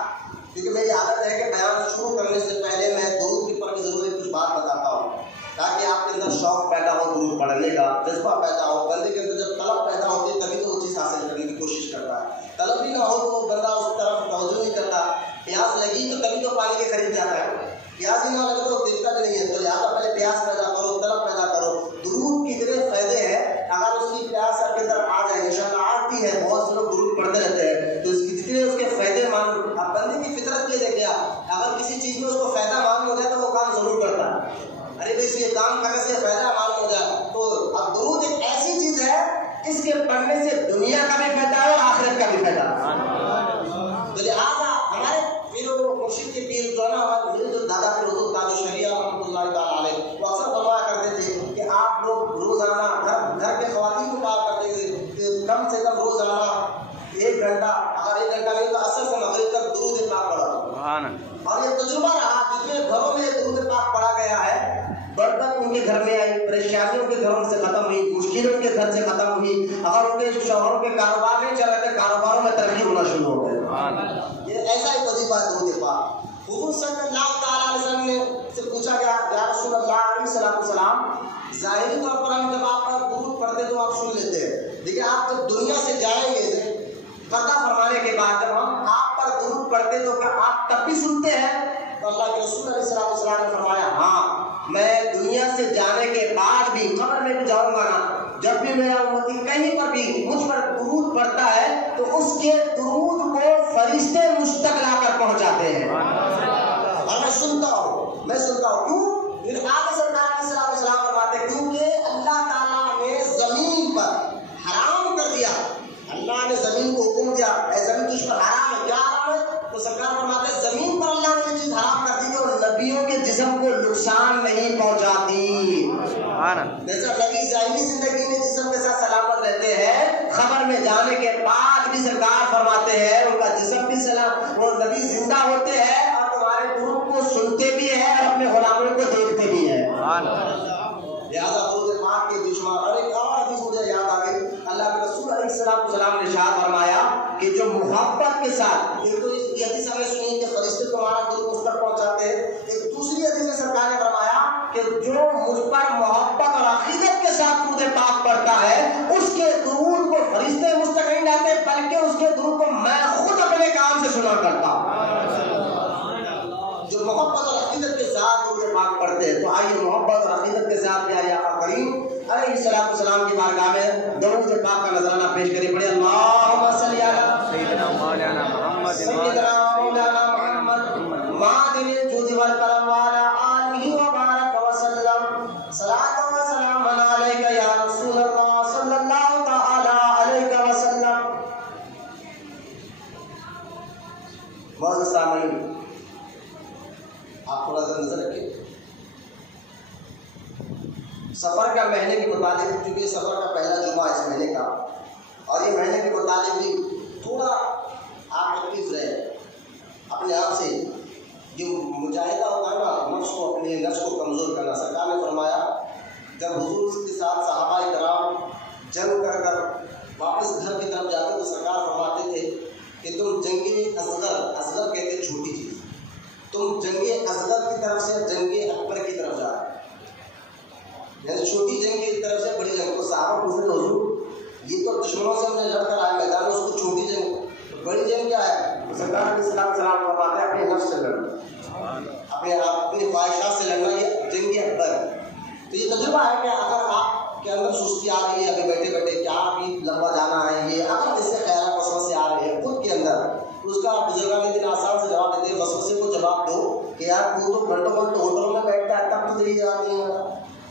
کیونکہ میری عادت ہے کہ بیان شروع کرنے سے پہلے میں درود کے پر بھی ضرور کچھ بات بتاتا ہوں تاکہ آپ کے اندر شوق پیدا ہو درود پڑھنے کا, جذبہ پیدا ہو. بندے کے اندر جب طلب پیدا ہوتی ہے تبھی تو وہ چیز حاصل کرنے کی کوشش کرتا ہے. طلب بھی نہ ہو تو وہ بندہ اس طرف توجہ نہیں کرتا. پیاس لگی تو تبھی تو پانی کے قریب جاتا ہے, پیاس ہی نہ لگے تو دیکھتا بھی نہیں ہے. تو لہٰذا پہلے پیاس پیدا کرو, طلب پیدا کرو. درود کی اتنے فائدے ہیں, اگر اس کی پیاس آپ کے اندر آ جائے, انشاءاللہ آتی ہے, بہت سے لوگ درود پڑھتے رہتے ہیں, تو اس کی جتنے اس کے فائدے مان, اب بندے کی فطرت یہ دیکھے, اگر کسی چیز میں اس کو فائدہ معلوم ہو جائے تو وہ کام ضرور کرتا ہے. ارے بھائی اس یہ کام کرنے سے فائدہ معلوم ہو جائے, تو اب درود ایک ایسی چیز ہے اس کے پڑھنے سے دنیا کا بھی فائدہ ہے اور آخرت کا بھی فائدہ ہے. تو لہٰذا ہمارے پیر و مرشد کے پیر جو ہے نا, میرے جو دادا پیر حضور تاج الشریعہ رحمۃ اللہ تعالیٰ علیہ, وہ اکثر فرمایا کرتے تھے کہ آپ لوگ روزانہ گھر کے خواتین کو کہا کرتے تھے کہ کم سے کم روزانہ 1 گھنٹہ, اگر 1 گھنٹہ نہیں تو عصر سے مغرب تک درود پاک پڑھا. اور یہ تجربہ رہا, جتنے گھروں میں درود پاک پڑھا گیا ہے, برکت ان کے گھر میں آئی, پریشانیوں کے گھروں سے ختم ہوئی, مشکلوں کے گھر سے ختم ہوئی. اگر ان کے شوہروں کے کاروبار نہیں چل رہے تھے, کاروباروں میں ترقی ہونا شروع ہو گئی. یہ ایسا ہی وظیفہ ہے درود پاک. حضور صلی اللہ تعالیٰ علیہ وسلم نے سے پوچھا گیا, یا رسول اللہ علیہ السلام, ظاہری طور پر ہم جب آپ کا درود پڑھتے تو آپ سن لیتے ہیں, لیکن آپ جب دنیا سے جائیں گے پردہ فرمانے کے بعد جب ہم آپ پر درود پڑھتے تو کیا آپ تب بھی سنتے ہیں؟ تو اللہ کے رسول علیہ السلام نے فرمایا ہاں، میں دنیا سے جانے کے بعد بھی قبر میں بھی جاؤں گا نا، جب بھی میرا امتی کہیں پر بھی مجھ پر درود پڑتا ہے تو اس کے درود کو فرشتے مشتق لا کر پہنچاتے ہیں، اور میں سنتا ہوں کیوں؟ پھر آگے سرکار علیہ السلام فرماتے ہیں کیونکہ اللہ تعالیٰ نے زمین پر حرام کر دیا، اللہ نے زمین کو حکم دیا اے زمین تجھ پر حرام ہے، کیا حرام ہے؟ تو سرکار فرماتے ہیں زمین پر اللہ نے یہ چیز حرام کر دی کہ وہ نبیوں کے جسم کو نقصان نہیں پہنچاتی، جیسا نبی ظاہری زندگی میں جسم کے ساتھ سلامت رہتے ہیں، خبر میں جانے کے بعد بھی سرکار فرماتے ہیں ان کا جسم بھی سلام، وہ نبی زندہ ہوتے ہیں اور تمہارے درود کو سنتے بھی ہیں اور اپنے غلاموں کو دیکھتے بھی ہیں۔ لہٰذا درود پاک کے بشمار اور ایک اور حدیث مجھے یاد آ گئی، اللہ کے رسول علیہ السلام نے ارشاد فرمایا کہ جو محبت کے ساتھ، ایک تو یہ حدیث ہمیں سنی کہ فرشتے تمہارا درود مجھ تک پہنچاتے ہیں، ایک دوسری حدیث میں سرکار نے فرمایا کہ جو مجھ پر محبت اور عقیدت کے ساتھ درود پاک پڑھتا ہے اس کے درود کو فرشتے مجھ تک نہیں لاتے بلکہ اس کے درود کو میں خود اپنے کام سے سنا کرتا ہوں۔ جو محبت اور عقیدت کے ساتھ درود پاک پڑھتے ہیں، تو آئیے محبت اور عقیدت کے ساتھ پیارے آقا کریم علیہ السلام کی بارگاہ میں درود پاک کا نذرانہ پیش کریں، پڑھیں اللہم صلی علی سیدنا مولانا محمد معدن الجود والکرم وعلی آلہ وبارک وسلم، صلاۃ و سلام علیک یا رسول اللہ صلی اللہ تعالی علیہ وسلم۔ معزز سامعین، آپ تھوڑا سا نظر رکھیں، سفر کا مہینے کے متعلق، چونکہ سفر کا پہلا جمعہ اس مہینے کا اور یہ مہینے کے متعلق بھی تھوڑا آپ تکلیف رہے اپنے آپ سے، یہ مجاہدہ ہوتا ہے نا نفس کو، اپنے نفس کو کمزور کرنا۔ سرکار نے فرمایا جب حضور کے ساتھ صحابہ کرام جنگ کر کر واپس گھر کی طرف جاتے تو سرکار فرماتے تھے کہ تم جنگ اصغر کہتے چھوٹی چیز، تم جنگ اصغر کی طرف سے جنگ اکبر کی طرف جا رہے، یعنی چھوٹی جنگ کی طرف سے بڑی جنگ۔ تو صحابہ پوچھتے حضور یہ تو دشمنوں سے ہم نے لڑ کر آئے میدان میں، اس کو چھوٹی جنگ، بڑی جنگ کیا ہے؟ سرکار علیہ السلام فرماتے ہیں اپنے نفس سے لڑنا، اپنی خواہشات سے لڑنا، یہ جنگ اکبر ہے۔ تو یہ تجربہ ہے کہ اگر آپ کے اندر سستی آ رہی ہے ابھی بیٹھے بیٹھے کیا ابھی لمبا جانا ہے، یہ اگر اس سے خیالات وسوسے آ رہے ہیں خود کے اندر، اس کا بزرگان دن آسان سے جواب دیتے ہیں، وسوسے کو جواب دو کہ یار تو گھنٹوں ہوٹلوں میں بیٹھتا ہے تب تو تجھے یاد نہیں آتا،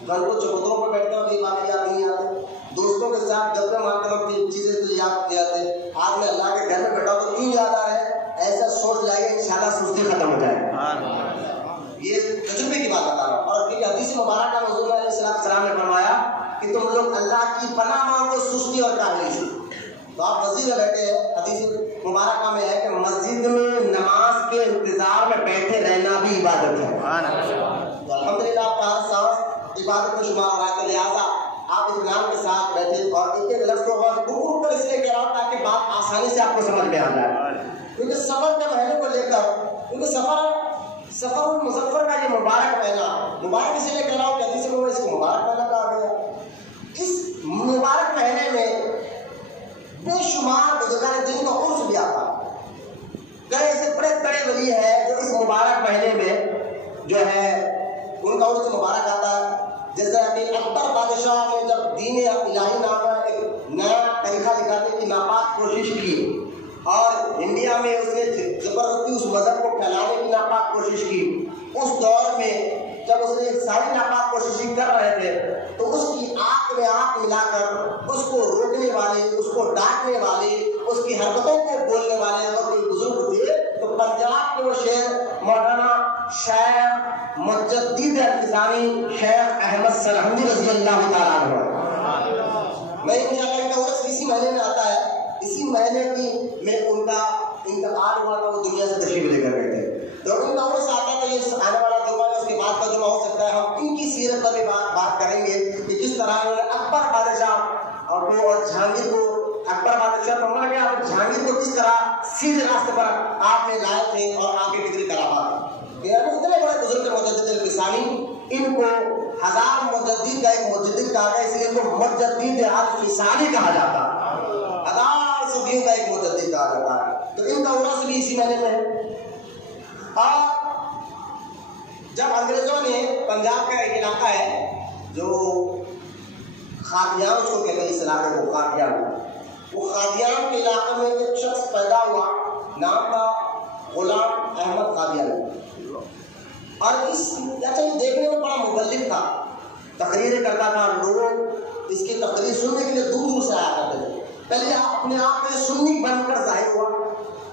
گھنٹوں چبوتروں پر بیٹھتا ہے باتیں یاد نہیں آتی، دوستوں کے ساتھ گپے مارتے وقت چیزیں تجھے یاد نہیں آتے، آج میں اللہ کے گھر میں بیٹھا تو کیوں یاد آ رہا ہے؟ ایسا سوچ جائے گا انشاءاللہ سستی ختم ہو جائے گا۔ یہ تجربے کی بات بتا رہا ہوں۔ اور ایک حدیث مبارکہ میں حضور علیہ السلام نے فرمایا کہ تم لوگ اللہ کی پناہ مانگو سستی اور کاہلی سے۔ تو آپ مسجد میں بیٹھے ہیں، حدیث مبارکہ میں ہے کہ مسجد میں نماز کے انتظار میں بیٹھے رہنا بھی عبادت ہے، تو الحمدللہ آپ کا ہر سانس عبادت میں شمار ہو رہا ہے، لہٰذا آپ اطمینان کے ساتھ بیٹھے اور ایک ایک لفظ کو رک کر اس لیے کہہ رہا ہوں تاکہ بات آسانی سے آپ کو سمجھ میں آ جائے، کیونکہ سفر کے مہینے کو لے کر، کیونکہ سفر المظفر کا یہ مبارک مہینہ، مبارک اس لیے کہہ رہا ہوں کہ حدیث میں اس کو مبارک مہینہ کہا گیا۔ اس مبارک مہینے میں بے شمار بزرگان دین کا عرس بھی آتا ہے، کئی ایسے بڑے بڑے ولی ہیں جو اس مبارک مہینے میں جو ہے ان کا عرس مبارک آتا ہے، جیسے کہ اکبر بادشاہ نے جب دین الہی نام کا ایک نیا طریقہ نکالنے کی ناپاک کوشش کی اور انڈیا میں اس نے زبردستی اس مذہب کو پھیلانے کی ناپاک کوشش کی، اس دور میں جب اس نے ساری ناپاک کوششیں کر رہے تھے تو اس کی آنکھ میں آنکھ ملا کر اس کو روکنے والے، اس کو ڈانٹنے والے، اس کی حرکتوں کو بولنے والے اگر کوئی بزرگ تھے تو پنجاب کے وہ شیخ مولانا شیخ مجدد الفسانی شیخ احمد سرہندی رضی اللہ تعالیٰ عنہ۔ میں کا عرس اسی مہینے میں آتا ہے، اسی مہینے کی میں ان کا انتقال ہوا تھا، وہ دنیا سے تشریف لے کر گئے تھے، تو ان کا عرس آتا تھا، یہ آنے والا جمعہ ہے، اس کے بعد کا جمعہ ہو سکتا ہے، ہم ان کی سیرت پر بھی بات کریں گے کہ کس طرح انہوں نے اکبر بادشاہ اور جہانگیر کو، اکبر بادشاہ تو مر گیا، جہانگیر کو کس طرح سیدھے راستے پر آپ نے لائے تھے اور آپ کے کتنی کرامات، اتنے بڑے بزرگ مجدد الفسانی، ان کو ہزار مجدد کا ایک مجدد کہا گیا، اس لیے ان کو مجدد الفسانی کہا جاتا ہے، ہزار صدیوں کا ایک مجدد کہا جاتا ہے، تو ان کا عرس بھی اسی مہینے میں ہے۔ اور جب انگریزوں نے پنجاب کا ایک علاقہ ہے جو قادیان کو کہتے ہیں، اس علاقے کو قادیان، وہ قادیان کے علاقے میں ایک شخص پیدا ہوا، نام تھا غلام احمد قادیانی، اور اس اچھا یہ دیکھنے میں بڑا مبلغ تھا، تقریریں کرتا تھا، لوگ اس کی تقریر سننے کے لیے دور دور سے آیا کرتے تھے۔ پہلے اپنے آپ میں سنی بن کر ظاہر ہوا،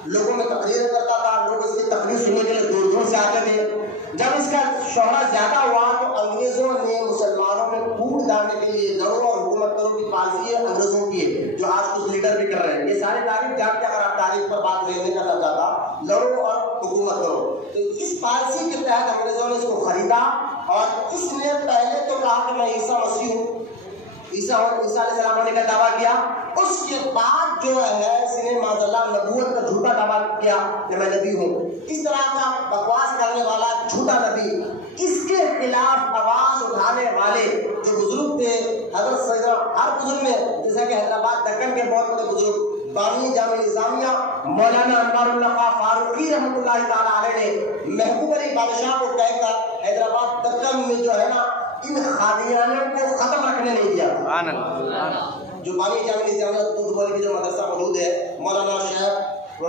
لوگوں میں تقریریں کرتا تھا، لوگ اس کی تقریر سننے کے لیے دور دور سے آتے تھے۔ جب اس کا شہرت زیادہ ہوا تو انگریزوں نے مسلمانوں میں پھوٹ ڈالنے کے لیے لڑو اور حکومت کرو کی پالیسی ہے انگریزوں کی ہے، جو آج کچھ لیڈر بھی کر رہے ہیں۔ یہ ساری تاریخ جان کے اگر آپ تاریخ پر بات نہیں کرنا چاہتا، لڑو اور حکومت کرو، تو اس پالیسی کے تحت انگریزوں نے اس کو خریدا، اور اس نے پہلے تو کہا کہ میں عیسیٰ مسیح ہوں، عیسیٰ علیہ السلام ہونے کا دعویٰ کیا، اس کے بعد جو ہے اس نے معاذ اللہ نبوت کا جھوٹا دعویٰ کیا کہ میں نبی ہوں۔ اس طرح کا بکواس کرنے والا جھوٹا نبی، اس کے خلاف آواز اٹھانے والے جو بزرگ تھے، حضرت سیدنا ہر بزرگ میں، جیسا کہ حیدرآباد دکن کے بہت بڑے بزرگ بانی جامع نظامیہ مولانا انوار اللہ خان فاروقی رحمۃ اللہ تعالیٰ علیہ نے محبوب علی بادشاہ کو کہہ کر حیدرآباد دکن میں جو ہے نا ان قادیانیوں کو ختم رکھنے نہیں دیا۔ جو بانی جامع نظامیہ دودھ والی جو مدرسہ موجود ہے، مولانا شیخ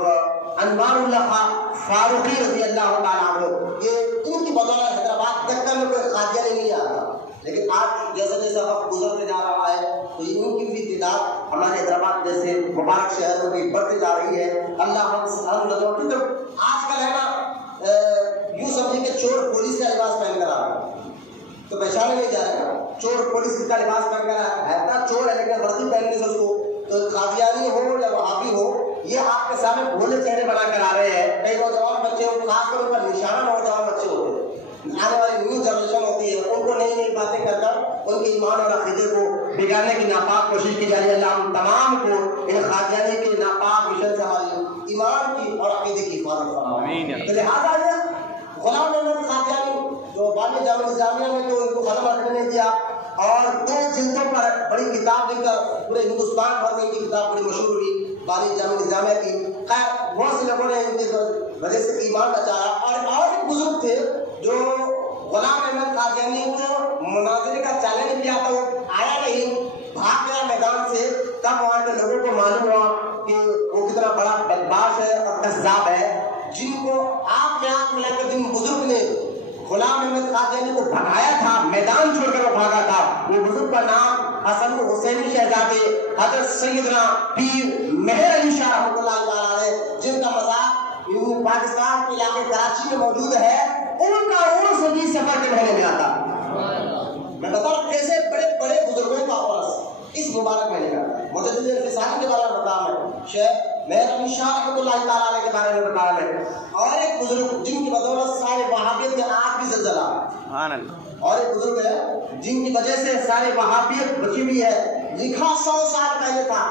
انوار اللہ خان فاروقی رضی اللہ تعالیٰ عنہ، یہ ان کی بدولت حیدرآباد دکن میں کوئی قادیانی نہیں آ رہا، لیکن آج جیسا جیسا وقت گزرتے جا رہا ہے تو ان کی بھی تعداد ہمارے حیدرآباد جیسے مبارک شہر میں بھی بڑھتی جا رہی ہے۔ اللہ ہم تو آج کل ہے نا یوں سمجھے کہ چور پولیس کا لباس پہن کر آ رہا ہے تو پہچانے نہیں جا رہے، چور پولیس کا لباس پہن کر ہے، چور ہے لیکن وردی پہننے سے اس کو، تو قادیانی ہو یا وہابی ہو، یہ آپ کے سامنے بھولے چہرے بنا کر آ رہے ہیں۔ کئی نوجوان بچے، خاص طور پر نشانہ نوجوان بچے ہوتے ہیں، آنے والی نیو جنریشن ہوتی ہے، ان کو نئی نئی باتیں کر کر ان کے ایمان اور عقیدے کو بگاڑنے کی ناپاک کوشش کی جا رہی ہے۔ اللہ ہم تمام کو ان قادیانی کے ناپاک مشن سے ہماری ایمان کی اور عقیدے کی حفاظت فرمائے۔ لہٰذا یہ غلام احمد قادیانی جو بانی جامع نظامیہ میں تو ان کو ختم رکھنے نہیں دیا، اور 2 جلدوں پر بڑی کتاب لکھ کر پورے ہندوستان بھر میں ان کی کتاب بڑی مشہور ہوئی، بانی جامع نظامیہ کی۔ خیر بہت سے لوگوں نے ان کی وجہ سے ایمان بچایا، اور ایک بزرگ تھے جو غلام احمد قادیانی کو مناظرے کا چیلنج کیا تھا، وہ آیا نہیں، بھاگ گیا میدان سے۔ تب وہاں کے لوگوں کو معلوم ہوا کہ وہ کتنا بڑا بدماش ہے اور کذاب ہے، جن کو آپ کے آنکھ ملا کر جن بزرگ نے غلام احمد قادیانی کو بھگایا تھا، میدان چھوڑ کر وہ بھاگا تھا، وہ بزرگ کا نام حسن حسینی شہزادے حضرت سیدنا پیر مہر علی شاہ رحمۃ اللہ تعالیٰ علیہ، جن کا مزار پاکستان کے علاقے کراچی میں موجود ہے، ان کا عرس بھی سفر کے مہینے میں آتا۔ میں بتا رہا ہوں کیسے بڑے بڑے بزرگوں کا عرس اس مبارک مہینے میں آتا ہے۔ مجدد انفصالی کے بارے میں بتا رہا ہوں، شیخ مہر علی شاہ رحمۃ اللہ تعالیٰ علیہ کے بارے میں بتا رہا ہے، اور ایک بزرگ جن کی بدولت سارے وہابیت میں آج بھی زلزلہ، اور ایک بزرگ ہے جن کی وجہ سے سارے وہابیت بچی ہوئی ہے، لکھا 100 سال پہلے تھا،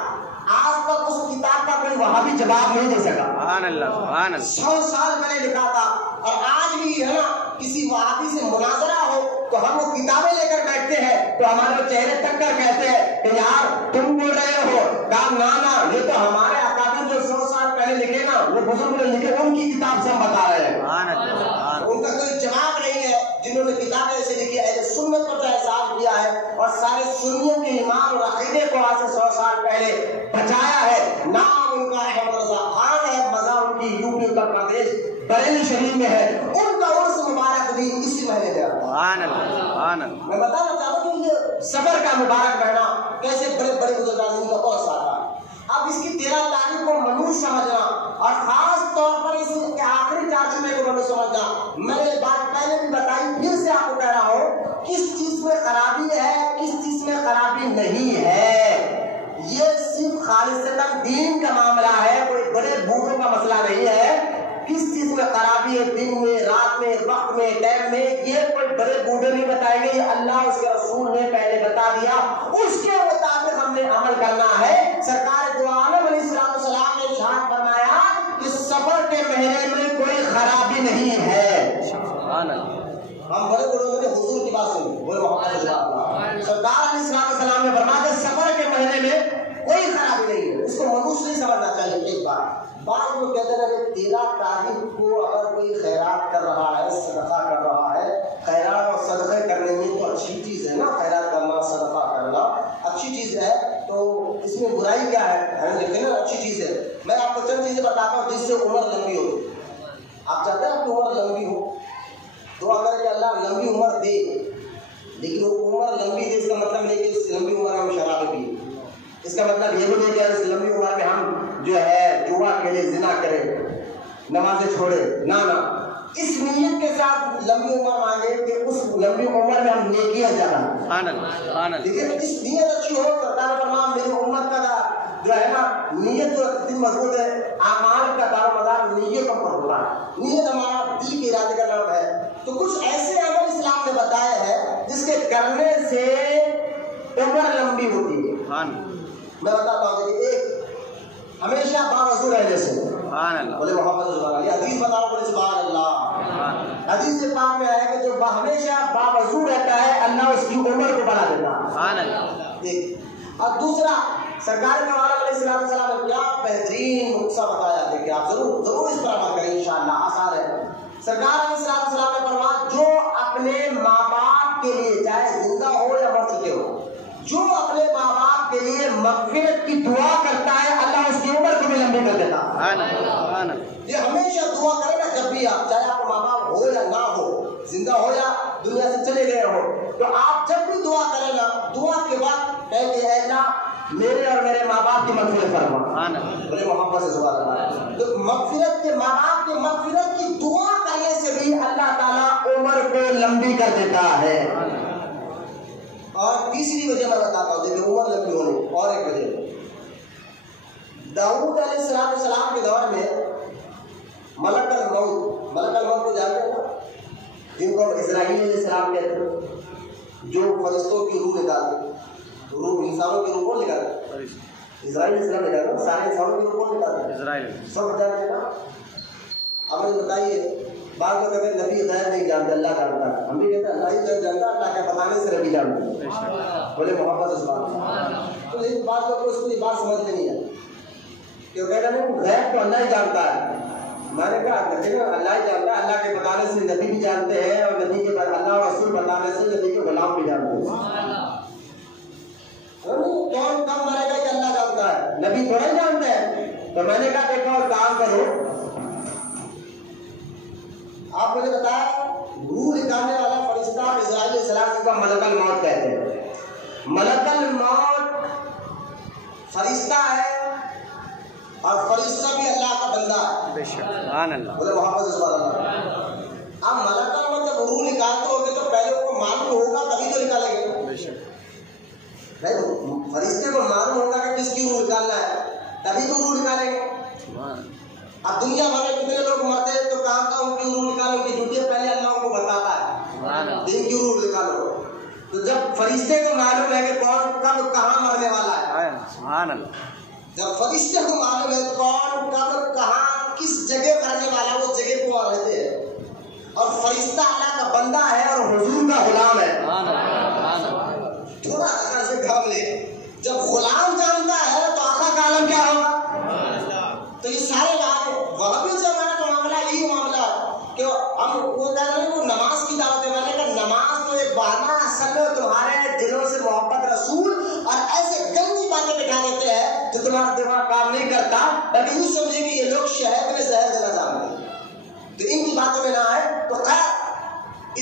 آج تک اس کتاب کا کوئی وہابی جواب نہیں دے سکا۔ 100 سال پہلے لکھا تھا، اور آج بھی ہے نا کسی وہابی سے مناظرہ ہو تو ہم وہ کتابیں لے کر بیٹھتے ہیں تو ہمارے چہرے تک کر کہتے ہیں کہ یار تم بول رہے ہو، کہا نانا یہ تو ہمارے اکابر جو 100 سال پہلے لکھے نا، وہ بزرگ نے لکھے، ان کی کتاب سے ہم بتا رہے ہیں۔ ان کا کوئی جواب نہیں ہے جنہوں نے کتابیں ایسے لکھی، اہل سنت پر جو احساس کیا ہے اور سارے سنیوں کے ایمان اور عقیدے کو آج سے 100 سال پہلے بچایا ہے۔ نام ان کا احمد رضا خان ہے، مزار ان کی یوپی اتر پردیش بریلی شریف میں ہے، ان کا عرس مبارک بھی اسی مہینے میں آتا ہے۔ میں بتانا چاہتا ہوں کہ یہ صبر کا مبارک مہینہ کیسے بڑے بڑے بزرگان کا بہت سارا ہے۔ اب اس کی 13 تاریخ کو منوس سمجھنا، اور خاص طور پر اس کے آخری 4 جمعے کو منوس سمجھنا، میں نے بات پہلے بھی بتائی، پھر سے آپ کو کہہ رہا ہوں، کس چیز میں خرابی ہے کس چیز میں خرابی نہیں ہے، یہ صرف خالصتاً دین کا معاملہ ہے، کوئی بڑے بوڑھوں کا مسئلہ نہیں ہے۔ کس چیز میں خرابی ہے، دن میں، رات میں، وقت میں، ٹائم میں، یہ کوئی بڑے بوڑھے نہیں بتائیں گے، یہ اللہ اس کے رسول نے پہلے بتا دیا، اس کے مطابق ہم نے عمل کرنا ہے۔ سرکار دو عالم علیہ السلام نے ارشاد فرمایا کہ سفر کے مہینے میں کوئی خرابی نہیں ہے۔ ہم بڑے بوڑھوں نے حضور کی بات سنی، سرکار علیہ السلام نے فرمایا کہ سفر کے مہینے میں کوئی خرابی نہیں ہے، اس کو منوس نہیں سمجھنا چاہیے۔ ایک بعض لوگ کہتے ہیں کہ 13 تاریخ کو اگر کوئی خیرات کر رہا ہے، صدقہ کر رہا ہے، خیرات اور صدقے کرنے میں تو اچھی چیز ہے نا، خیرات کرنا، صدقہ کرنا اچھی چیز ہے، تو اس میں برائی کیا ہے؟ لیکن نا اچھی چیز ہے۔ میں آپ کو چند چیزیں بتاتا ہوں جس سے عمر لمبی ہو۔ آپ چاہتے ہیں آپ کی عمر لمبی ہو، دعا کریں کہ اللہ لمبی عمر دے، لیکن عمر لمبی دے اس کا مطلب نہیں کہ اس لمبی عمر میں ہم شراب پیے، اس کا مطلب یہ بھی نہیں کہ اس لمبی عمر میں ہم جو ہے جوا کھیلے، زنا کرے، نمازیں چھوڑے، نہ اس نیت کے ساتھ لمبی عمر مانگے کہ اس لمبی عمر میں ہم نیکیاں جانا، لیکن اس نیت اچھی ہو۔ سرکار فرمان میری امت کا جو ہے نا نیت جو اتنی مضبوط ہے، اعمال کا دار و مدار نیتوں پر ہوتا ہے، نیت ہمارا دل کے ارادے کا نام ہے۔ تو کچھ ایسے عمل اسلام نے بتائے ہیں جس کے کرنے سے عمر لمبی ہوتی ہے۔ میں بتاتا ہوں کہ ایک ہمیشہ باوضو رہنے سے، بولے محمد صلی اللہ علیہ وسلم، حدیث بتاؤ بولے سبحان اللہ، حدیث سے پاک میں ہے کہ جو ہمیشہ باوضو رہتا ہے اللہ اس کی عمر کو بڑھا دیتا ہے۔ اور دوسرا سرکار کے والا علیہ السلام نے کیا بہترین نقصہ بتایا ہے کہ آپ ضرور اس پر عمل کریں انشاءاللہ، آسان ہے۔ سرکار علیہ السلام نے فرمایا جو اپنے ماں باپ کے لیے چاہے زندہ ہو یا مر چکے ہو، جو اپنے ماں باپ کے لیے مغفرت کی دعا کرتا ہے اللہ اس کی عمر کو بھی لمبی کر دیتا ہے۔ یہ ہمیشہ دعا کرے نا، جب بھی آپ چاہے آپ کو ماں باپ ہو یا نہ ہو، زندہ ہو یا دنیا سے چلے گئے ہو، تو آپ جب بھی دعا کریں نا، دعا کے بعد کہیں کہ اے اللہ میرے اور میرے ماں باپ کی مغفرت فرما، بولے محمد سے سبحان اللہ۔ تو مغفرت کے ماں باپ کی مغفرت کی دعا کرنے سے بھی اللہ تعالیٰ عمر کو لمبی کر دیتا ہے۔ اور تیسری وجہ میں بتاتا ہوں، دیکھیں عمر لمبی ہونے اور ایک وجہ، داؤد علیہ السلام کے دور میں ملک الموت کو جانتے ہیں جن کو اسرائیل علیہ السلام کہتے ہیں، جو فرشتوں کی روح نکالتے، روح انسانوں کی روح کون نکالتے؟ اسرائیل علیہ السلام نکالتے، سارے انسانوں کی روح کون نکالتے؟ سب جانتے ہیں نا۔ اب مجھے بتائیے، بعض لوگ کہتے ہیں نبی غیب نہیں جانتے، اللہ جانتا ہے، ہم بھی کہتے ہیں اللہ ہی غیب جانتا ہے، اللہ کے بتانے سے نبی جانتا ہے، بولے محمد صلی اللہ علیہ وسلم۔ تو لیکن بعض لوگ کو اس کی بات سمجھ نہیں ہے کہ وہ کہتے ہیں غیب تو اللہ ہی جانتا ہے۔ میں نے کہا اللہ ہی جانتا ہے، اللہ کے بتانے سے نبی بھی جانتے ہیں، اور نبی کے اللہ اور رسول بتانے سے نبی کے غلام بھی جانتے ہیں۔ کون کم مرے گا کہ اللہ جانتا ہے، نبی تھوڑا ہی جانتے ہیں۔ تو میں نے کہا دیکھو کام کرو، آپ مجھے بتایا روح نکالنے والا فرشتہ اسرائیل علیہ السلام کا ملک الموت کہتے ہیں۔ ملک الموت فرشتہ ہے اور فرشتہ بھی اللہ کا بندہ ہے، سبحان اللہ، بولے محمد صلی اللہ علیہ وسلم۔ اب ملک الموت جب روح نکالتے ہوگے تو پہلے ان کو معلوم ہوگا تبھی تو نکالیں گے، فرشتے کو معلوم ہوگا کہ کس کی روح نکالنا ہے تبھی تو روح نکالیں گے۔ اب دنیا بھر میں کتنے لوگ مرتے ہیں تو کہاں کا ان کی روح نکالو، ان کی ڈیوٹی پہلے اللہ ان کو بتاتا ہے ان کی روح نکالو۔ تو جب فرشتے کو معلوم ہے کہ کون کب کہاں مرنے والا ہے، جب فرشتے کو معلوم ہے کون کب کہاں کس جگہ مرنے والا ہے، وہ جگہ کو رہتے ہیں، اور فرشتہ اللہ کا بندہ ہے اور حضور کا غلام ہے۔ تھوڑا آقا سے کام لے، جب غلام جانتا ہے تو آقا کا عالم کیا ہوگا؟ تو یہ سارے وہابیوں سے ہمارا تو معاملہ یہی معاملہ کہ ہم وہ کہہ رہے ہیں وہ نماز کی دعوت ہے، میں نے کہا نماز تو ایک بہانہ، اصل میں تمہارے دلوں سے محبت رسول اور ایسے گندی باتیں بٹھا دیتے ہیں جو تمہارا دماغ کام نہیں کرتا، لیکن یوں سمجھے کہ یہ لوگ شہد میں زہر دینا چاہتے ہیں، تو ان کی باتوں میں نہ آئے۔ تو خیر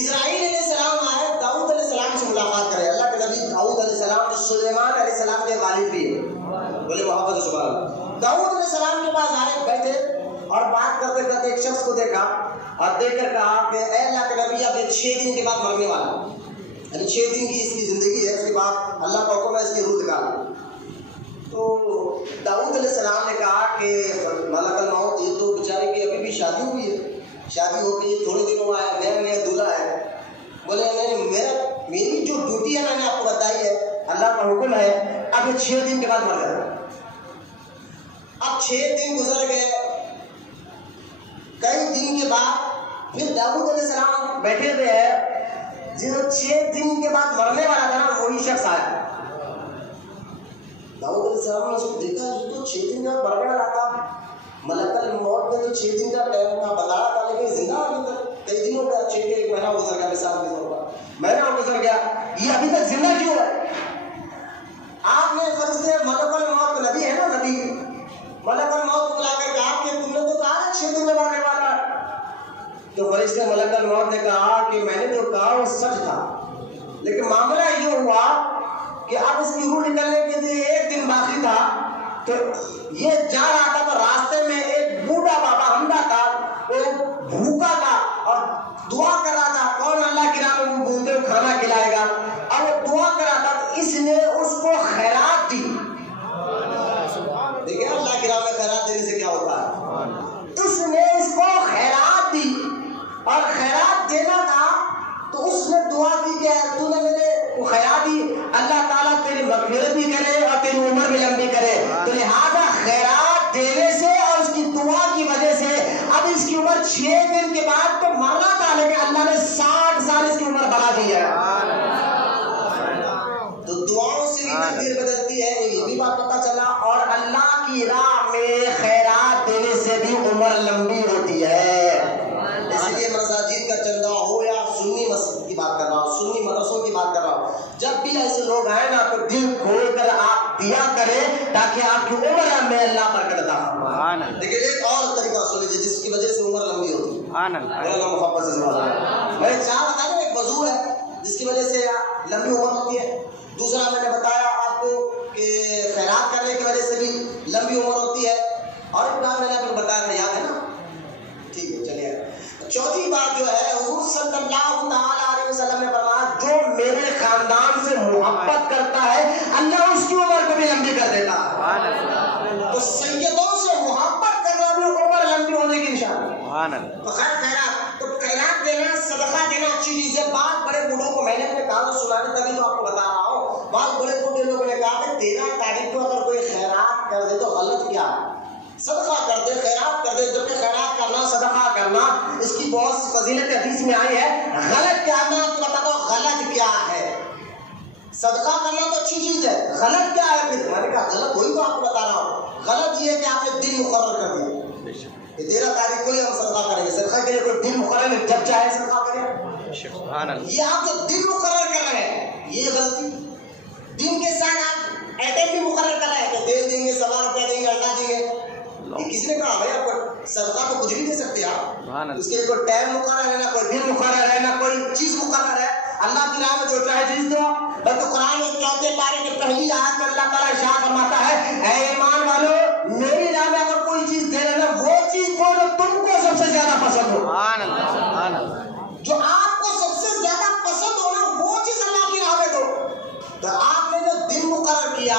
اسرائیل علیہ السلام آئے، داؤد علیہ السلام سے ملاقات کرے، اللہ کے نبی داؤد علیہ السلام جو سلیمان علیہ السلام کے والد بھی ہے، بولے محمد صلی اللہ علیہ وسلم۔ داؤد علیہ السلام کے پاس آئے، بیٹھے اور بات کرتے کرتے ایک شخص کو دیکھا اور دیکھ کر کہا کہ اے اللہ کے نبی اب 6 دن کے بعد مرنے والا، یعنی 6 دن کی اس کی زندگی ہے، اس کے بعد اللہ کا حکم ہے اس کی روح نکالنا۔ تو داؤد علیہ السلام نے کہا کہ ملک الموت یہ تو بیچارے کی ابھی بھی شادی ہوئی ہے، شادی ہو گئی تھوڑے دنوں میں آیا، نیا دولہا ہے، بولے نہیں میری جو ڈیوٹی ہے میں نے آپ کو بتائی ہے، اللہ کا حکم ہے اب 6 دن کے بعد مر جائے۔ اب 6 دن گزر گئے، کئی دن کے بعد پھر داؤد علیہ السلام بیٹھے ہوئے ہیں، جو 6 دن کے بعد مرنے والا تھا نا وہی شخص آیا، داؤد علیہ السلام نے اس کو دیکھا تو 6 دن کا بڑبڑا رہا تھا. ملک الموت نے تو 6 دن کا ٹائم تھا بتایا تھا, لیکن زندہ ابھی تک کئی دنوں کا 6 کے 1 مہینہ گزر گیا, مثال کے طور پر مہینہ گزر گیا, یہ ابھی تک زندہ کیوں ہے؟ آپ نے فرشتے ملک الموت نبی ہے نا, نبی ملک الموت کو بلا کر کہا کہ تم نے تو کہا 6 دن میں مرنے والا ہے. تو فرشتے ملک الموت نے کہا کہ میں نے جو کہا وہ سچ تھا, لیکن معاملہ یہ ہوا کہ اب اس کی روح نکلنے کے لیے 1 دن باقی تھا. تو یہ جا رہا تھا تو راستے میں ایک بوڑھا بابا ہمدا تھا, وہ بھوکا تھا اور دعا کر رہا تھا کون اللہ کی راہ میں بولتے ہوئے کھانا کھلائے گا, اور وہ دعا کر رہا تھا. تو اس نے اس کو خیرات دی. دیکھیں اللہ کی راہ میں خیرات دینے سے کیا ہوتا ہے. اس نے اس کو خیرات دی, اور خیرات دینا تھا تو اس نے دعا کی کہ تو نے میرے کو خیرات دی, اللہ تعالیٰ تیری مغفرت بھی کرے اور تیری عمر بھی لمبی کرے. تو لہٰذا خیرات دینے سے اور اس کی دعا کی وجہ سے اب اس کی عمر 6 دن کے بعد تو مرنا تھا, لیکن اللہ نے 60 سال اس کی عمر بڑھا دی ہے. تو دعاؤں سے بھی تقدیر بدلتی ہے, یہ بھی بات پتہ چلا. اور اللہ کی راہ میں خیرات دینے سے بھی عمر لمبی ہوتی ہے. اس لیے مساجد کا چندہ ہو یا سنی مسجد کی بات کر رہا ہوں, سنی مدرسوں کی بات کر رہا ہوں, جب بھی ایسے لوگ آئے نا تو دل کھول کر آپ دیا کریں تاکہ آپ کی عمر میں اللہ برکت عطا فرمائے. لیکن ایک اور طریقہ سن لیجیے جس کی وجہ سے عمر لمبی ہوتی ہے. میں نے چار بتایا, ایک وضو ہے جس کی وجہ سے لمبی عمر ہوتی ہے. دوسرا میں نے بتایا آپ کو کہ خیرات کرنے کی وجہ سے بھی لمبی عمر ہوتی ہے. اور ایک بات میں نے آپ کو بتایا تھا, یاد ہے نا؟ ٹھیک ہے, چلیے. چوتھی بات جو ہے, حضور صلی اللہ تعالی علیہ وسلم نے فرمایا جو میرے خاندان سے محبت کرتا ہے اللہ اس کی عمر کو بھی لمبی کر دیتا ہے. تو سیدوں سے محبت کرنا بھی عمر لمبی ہونے کی نشانی. تو خیر خیرات, تو خیرات دینا, صدقہ دینا اچھی چیز ہے. بعض بڑے بوڑھوں کو میں نے اپنے کہانی سنانے تبھی تو آپ کو بتا رہا ہوں, بعض بڑے بوڑھے لوگوں نے کہا کہ 13 تاریخ کو اگر کوئی خیرات کر دے تو غلط کیا ہے, صدقہ کر دے, خیرات کر دے. جبکہ خیرات کرنا, صدقہ کرنا, اس کی بہت سی فضیلت حدیث میں آئی ہے. غلط کیا, میں آپ کو بتا دوں غلط کیا ہے. صدقہ کرنا تو اچھی چیز ہے, غلط کیا ہے پھر؟ میں نے کہا غلط وہی تو آپ کو بتا رہا ہوں. غلط یہ ہے کہ آپ نے دن مقرر کر دیا کہ 13 تاریخ کو ہی ہم صدقہ کریں گے. صدقہ کے لیے کوئی دن مقرر ہے, جب چاہے صدقہ کریں. یہ آپ جو دن مقرر کر رہے ہیں یہ غلطی. دن کے ساتھ آپ ایٹم بھی مقرر کر رہے ہیں کہ تیل دیں گے, 1.25 روپیہ دیں گے, انڈا دیں گے. یہ کسی نے کہا بھائی آپ صدقہ تو کچھ بھی دے سکتے آپ, اس کے لیے کوئی ٹائم مقرر ہے, نہ کوئی دن مقرر ہے, نہ کوئی چیز مقرر ہے. اللہ کی راہ میں جو چاہے چیز دو. تو قرآن میں 4 پارے کی پہلی آیت میں اللہ تعالیٰ ارشاد فرماتا ہے اے ایمان والو میری راہ میں اگر کوئی چیز دے رہے نا وہ چیز دو جو تم کو سب سے زیادہ پسند ہو. جو آپ کو سب سے زیادہ پسند ہو نا وہ چیز اللہ کی راہ میں دو. تو آپ نے جو دن مقرر کیا,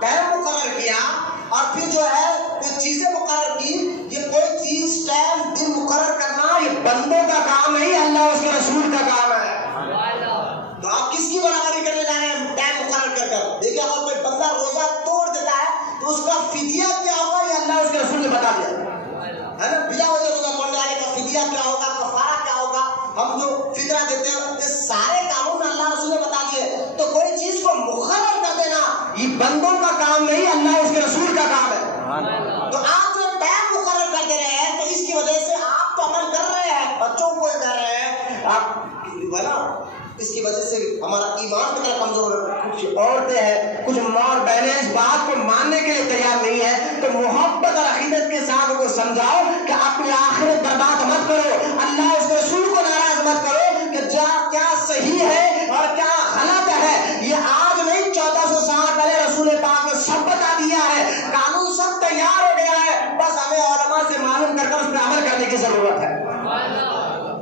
ٹائم مقرر کیا, اور پھر جو ہے کوئی چیزیں مقرر کی, یہ کوئی چیز ٹائم دن مقرر کرنا یہ بندوں کا کام نہیں, اللہ اس کے رسول کا کام ہے. تو آپ کس کی برابری کرنے جا رہے ہیں ٹائم مقرر کر کر؟ دیکھیں اگر کوئی بندہ روزہ توڑ دیتا ہے تو اس کا فدیہ کیا ہوگا یہ اللہ اس کے رسول نے بتا دیا ہے نا. بلا وجہ روزہ توڑنے والے کا فدیہ کیا ہوگا, کفارہ کیا ہوگا, ہم جو فطرہ دیتے ہیں یہ سارے قانون اللہ رسول نے بتا دیے. تو کوئی چیز کو مقرر کر دینا یہ بندوں کا کام نہیں, اللہ اس کے رسول کا کام ہے. تو آپ جو ٹائم مقرر کر دے رہے ہیں تو اس کی وجہ سے آپ تو عمل کر رہے ہیں, بچوں کو کر رہے ہیں آپ بنا, اس کی وجہ سے ہمارا ایمان کتنا کمزور ہے. کچھ عورتیں ہیں, کچھ ماں اور بہنیں اس بات کو ماننے کے لیے تیار نہیں ہے. تو محبت اور عقیدت کے ساتھ ان کو سمجھاؤ کہ اپنی آخرت برباد مت کرو, اللہ اس کے رسول کو ناراض مت کرو کہ کیا صحیح ہے اور کیا غلط ہے. یہ آج نہیں 1400 سال پہلے رسول پاک نے سب بتا دیا ہے, قانون سب تیار ہو گیا ہے, بس ہمیں علماء سے معلوم کر اس پہ عمل کرنے کی ضرورت ہے.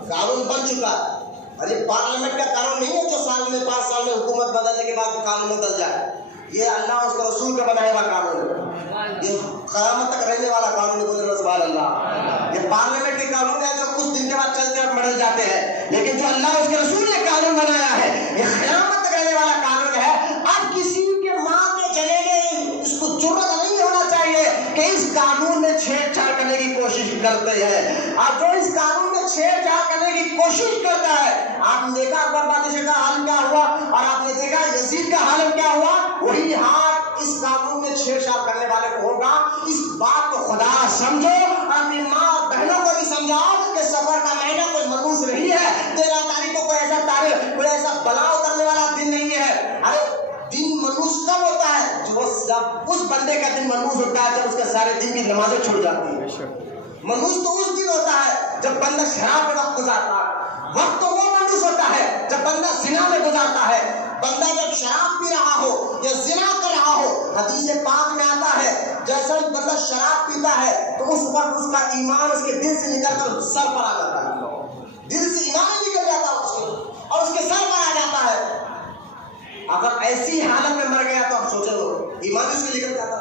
قانون بن چکا ہے, اور یہ پارلیمنٹ کا قانون نہیں ہے جو سال میں 5 سال میں حکومت بدلنے کے بعد قانون بدل جائے. یہ اللہ اس کے رسول کا بنایا ہوا قانون ہے, یہ قیامت تک رہنے والا قانون ہے. بولے سبحان اللہ. یہ پارلیمنٹ کے قانون ہے جو کچھ دن کے بعد چلتے اور بدل جاتے ہیں, لیکن جو اللہ اس کے رسول نے قانون بنایا ہے یہ قیامت تک رہنے والا قانون ہے. اب کسی کے ماں کے چلے گئے اس کو جرأت نہیں ہونا چاہیے کہ اس قانون میں چھیڑ چھاڑ کرنے کی کوشش کرتے ہیں. اور جو اس قانون میں چھیڑ چھاڑ کرنے کی کوشش کرتا ہے, آپ نے دیکھا اکبر بادشاہ کا حال کیا ہوا, اور آپ نے دیکھا یزید کا حال کیا ہوا. وہی ہاتھ اس قانون میں چھیڑ چھاڑ کرنے والے کو ہوگا. اس بات کو خدا سمجھو اور اپنی ماں اور بہنوں کو بھی سمجھاؤ کہ سفر کا مہینہ کوئی ملوث نہیں ہے. 13 تاریخ کو کوئی ایسا بلا اترنے والا دن نہیں ہے. ارے دن ملوث کب ہوتا ہے؟ جب اس بندے کا دن ملوث ہوتا ہے جب اس کے سارے دن کی نمازیں چھوٹ جاتی ہیں. ملوث تو اس دن ہوتا ہے جب بندہ شراب میں وقت گزارتا ہے. وقت تو وہ ملوث ہوتا ہے جب بندہ زنا میں گزارتا ہے. بندہ جب شراب پی رہا ہو یا زنا کر رہا ہو، حدیث پاک میں آتا ہے جیسا بندہ شراب پیتا ہے تو اس وقت اس کا ایمان اس کے دل سے نکل کر سر پر آ جاتا ہے. دل سے ایمان نکل جاتا ہے اس کے اور اس کے سر پر آ جاتا ہے. اگر ایسی حالت میں مر گیا تو آپ سوچے لو ایمان اس سے نکل جاتا.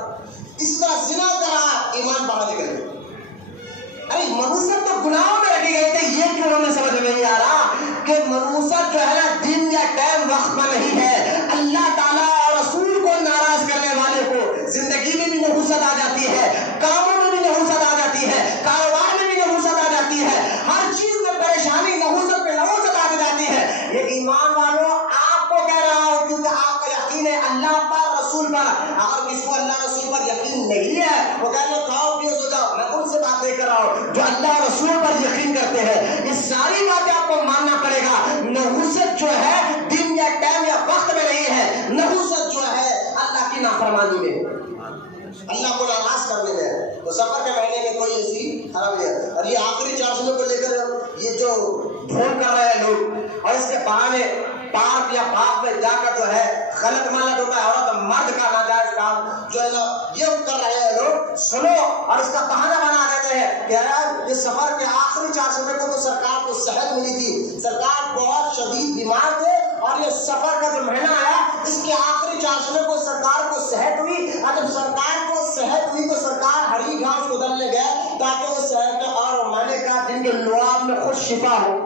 اس طرح زنا کر رہا ایمان باہر نکل گیا. ارے منوست تو گناہوں میں رکھی گئی تھی. یہ کیوں ہمیں سمجھ میں نہیں آ رہا کہ منوست جو ہے نا دن یا ٹائم وقت میں نہیں ہے. اللہ تعالیٰ اور رسول کو ناراض کرنے والے کو زندگی میں بھی نحوست آ جاتی ہے، کاموں میں بھی نحوست آ جاتی ہے، کاروبار میں بھی نحوست آ جاتی ہے، ہر چیز میں پریشانی نحوست پہ نحوست آ جاتی ہے. یہ ایمان والوں آپ کو کہہ رہا ہوں کیونکہ آپ کا یقین ہے اللہ پر رسول پر. اگر کسی کو اللہ رسول پر یقین نہیں ہے وہ کہہ لو کھاؤ پیو سو جاؤ. میں ان سے بات نہیں کر رہا ہوں جو اللہ رسول پر یقین کرتے ہیں. یہ ساری باتیں آپ کو ماننا پڑے گا. نحوست جو ہے دن یا ٹائم یا وقت میں نہیں ہے. نحوست جو ہے اللہ کی نافرمانی میں، اللہ کو ناراض کرنے میں. تو سفر کے مہینے میں کوئی ایسی خرابی ہے. اور یہ آخری 4 سالوں کو لے کر یہ جو ڈھول کر رہے ہیں لوگ اور اس کے بہانے پارک یا باغ میں جا کر جو ہے غلط مالت ہوتا ہے عورت مرد کا ناجائز کام جو ہے نا یہ کر رہے ہیں لوگ. سنو اور اس کا بہانہ بنا دیتے ہیں کہ یار یہ سفر کے آخری 4 سفر کو تو سرکار کو صحت ملی تھی، سرکار بہت شدید بیمار تھے اور یہ سفر کا جو مہینہ آیا اس کے آخری 4 سفر کو سرکار کو صحت ہوئی. اور جب سرکار کو صحت ہوئی تو سرکار ہری گھاس کو ڈالنے گئے تاکہ وہ صحت اور مہینے کا دن کے لعاب میں خود شفا ہو.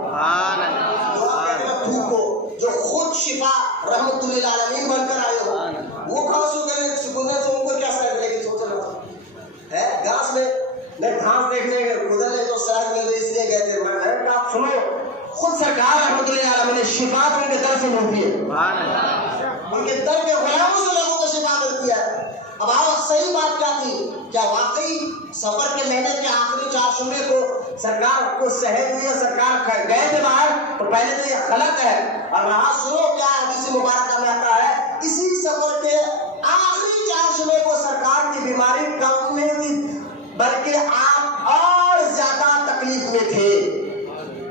دھوپ کو جو خود شفا رحمت للعالمین بن کر آئے ہو وہ گھاس ہو گئے سکونے سے ان کو کیا صحت ملے گی؟ سوچ رہا ہے گھاس میں گھاس دیکھنے گزرے تو صحت مل رہی اس لیے گئے تھے. آپ سنو خود سرکار رحمت للعالمین نے شفا ان کے در سے ملتی ہے، ان کے در کے غلاموں سے لوگوں کو شفا ملتی ہے. اب آؤ صحیح بات کیا تھی؟ کیا واقعی سفر کے مہینے کے آخری 4 جمعے کو سرکار کو صحت ہوئی اور سرکار گئے تھے باہر؟ تو پہلے تو یہ غلط ہے. اور رہا سنو کیا حدیث مبارکہ میں آتا ہے اسی سفر کے آخری 4 جمعے کو سرکار کی بیماری کم نہیں ہوئی بلکہ آپ اور زیادہ تکلیف میں تھے.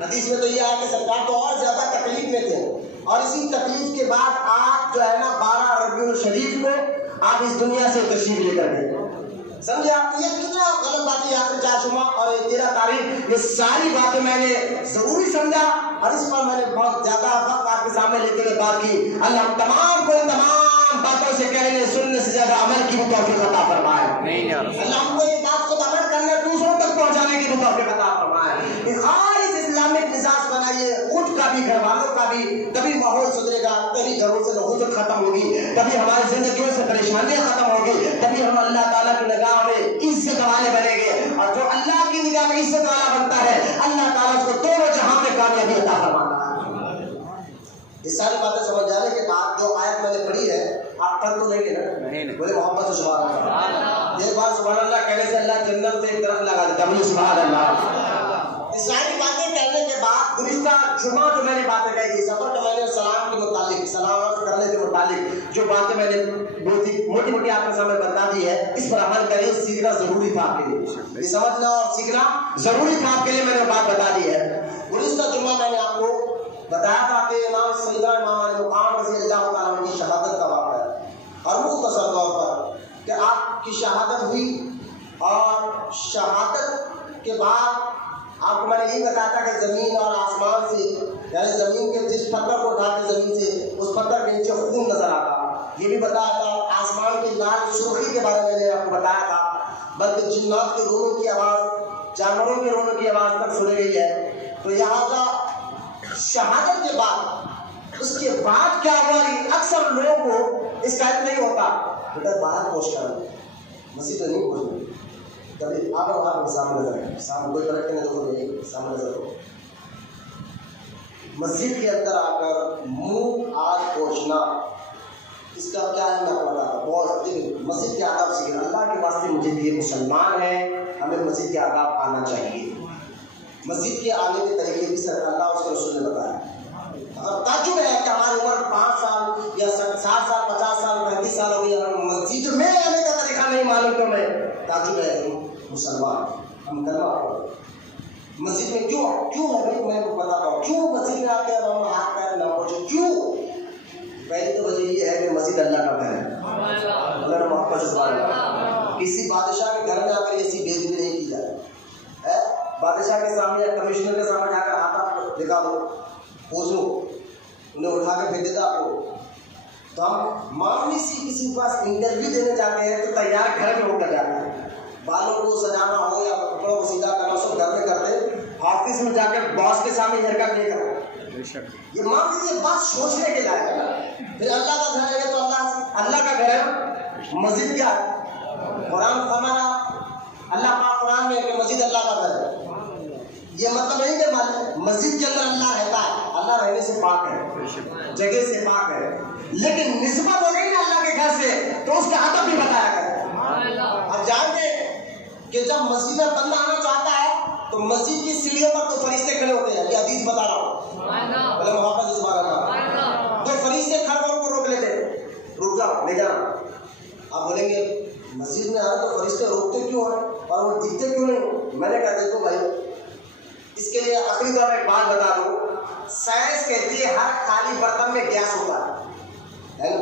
حدیث میں تو یہ ہے کہ سرکار تو اور زیادہ تکلیف میں تھے اور اسی تکلیف کے بعد آپ جو ہے نا 12 ربیع الشریف کو آپ اس دنیا سے تشریف لے کر گئے. سمجھے آپ یہ کتنا غلط بات ہے؟ آخری 4 جمعہ اور 13 تاریخ یہ ساری باتیں میں نے ضروری سمجھا اور اس پر میں نے بہت زیادہ وقت آپ کے سامنے لے کر بات کی. اللہ تمام کو تمام باتوں سے کہنے سننے سے زیادہ عمل کی بھی توفیق عطا فرمائے. اللہ ہم کو یہ بات کو عمل کرنے دوسروں تک پہنچانے کی بھی توفیق عطا فرمائے. خالص اسلامک مزاج بنائیے خود کا بھی گھر والوں کا بھی. تبھی ماحول سدھرے گا، تبھی گھروں سے نحوست ختم ہوگی، تبھی ہماری زندگیوں سے پریشانیاں ختم ہوگی، تبھی ہم اللہ تعالیٰ کی نگاہ میں عزت والے بنیں گے. اور جو اللہ کی نگاہ میں عزت والا بنتا ہے اللہ تعالیٰ اس کو دونوں جہاں میں کامیابی عطا فرماتا ہے. یہ ساری باتیں سمجھ جانے کے بعد جو آیت میں نے پڑھی ہے آپ پڑھ تو نہیں نا؟ بولے محبت سے سبحان اللہ. ایک بار سبحان اللہ کہنے سے اللہ جنت سے ایک طرف لگا دیتا. بولے سبحان اللہ. یہ ساری باتیں کہنے کے بعد گزشتہ جمعہ جو میں نے باتیں کہی سفر کے میں نے سلام کے متعلق سلام کرنے کے متعلق جو باتیں میں نے موٹی موٹی آپ کے سامنے بتا دی ہے اس پر عمل کریں. سیکھنا ضروری تھا آپ کے لیے، یہ سمجھنا اور سیکھنا ضروری تھا آپ کے لیے. میں نے بات بتا دی ہے. گزشتہ جمعہ میں نے آپ کو بتایا تھا کہ امام سیدنا امام علی مقام رضی اللہ تعالیٰ عنہ کی شہادت کا واقعہ ہے اور مختصر طور پر کہ آپ کی شہادت ہوئی اور شہادت کے بعد آپ کو میں نے یہی بتایا تھا کہ زمین اور آسمان سے یعنی زمین کے جس پتھر کو اٹھا کے زمین سے اس پتھر کے نیچے خون نظر آتا. یہ بھی بتایا تھا آسمان کی لال سرخی کے بارے میں نے آپ کو بتایا تھا بلکہ جنات کے رونے کی آواز جانوروں کے رونے کی آواز تک سنی گئی ہے. تو یہاں کا شہادت کے بعد اس کے بعد کیا ہوا؟ اکثر لوگوں کو اس ٹائپ نہیں ہوتا بیٹا باہر پہنچ کر مسجد تو نہیں پہنچنا کبھی آپ سامنے نظر ہے سامنے کوئی فرق نہیں سامنے نظر ہو. مسجد کے اندر آ کر منہ ہاتھ پہنچنا اس کا کیا ہے میں بتا رہا ہوں. بہت مسجد کے آداب سیکھیں. اللہ کے واسطے مجھے یہ مسلمان ہیں, ہمیں مسجد کے آداب آنا چاہیے. مسجد کے آنے کے طریقے بھی سر اللہ اس کے رسول نے بتایا. اگر تعجب ہے کہ ہماری عمر 5 سال یا 60 سال 50 سال 35 سال ہو گئی, ہم مسجد میں آنے کا طریقہ نہیں معلوم, تو میں تعجب ہے ہم مسلمان ہم کلمہ پڑھو. مسجد میں کیوں ہے بھائی, میں بتاتا ہوں کیوں مسجد میں آتے ہیں ہم ہاتھ پیر نہ پہنچے. کیوں؟ پہلی تو وجہ یہ ہے کہ مسجد اللہ کا گھر ہے. اللہ محبت سے سوال ہے. کسی بادشاہ کے گھر میں آ کر ایسی بے ادبی نہیں کی جائے. بادشاہ کے سامنے یا کمشنر کے سامنے جا کر ہاتھ نکالو پوچھو, انہیں اٹھا کے پھینک دیتا آپ کو. تو ہم معمولی سی کسی کے پاس انٹرویو دینے جاتے ہیں تو تیار گھر میں ہو کر جاتے ہیں. بالوں کو سجانا ہو یا کپڑوں کو سیدھا کرنا سب گھر میں کرتے. آفس میں جا کر باس کے سامنے حرکت نہیں کرنا. یہ مان لیجیے بات سوچنے کے لائق ہے. پھر اللہ کا گھر ہے تو اللہ کا گھر ہے. مسجد کیا ہے؟ قرآن فرمایا اللہ پاک قرآن میں کہ مسجد اللہ کا گھر ہے. یہ مطلب نہیں کہ مسجد کے اندر اللہ رہتا ہے. اللہ رہنے سے پاک ہے, جگہ سے پاک ہے, لیکن نسبت ہو گئی نا اللہ کے گھر سے تو اس کا ادب بھی بتایا گیا. اب جانتے کہ جب مسجد میں بندہ آنا چاہتا ہے تو مسجد کی سیڑھیوں پر تو فرشتے کھڑے ہوتے ہیں. یہ حدیث بتا رہا ہوں. بولے محبت سے سبحان اللہ. تو فرشتے کھڑ کر ان کو روک لیتے, رک جاؤ لے جانا. آپ بولیں گے مسجد میں آئے تو فرشتے روکتے کیوں ہیں اور وہ دکھتے کیوں نہیں؟ میں نے کہا دیکھو بھائی, اس کے لیے آخری طور پر ایک بات بتا دوں. سائنس کہتی ہے ہر خالی برتن میں گیس ہوتا ہے.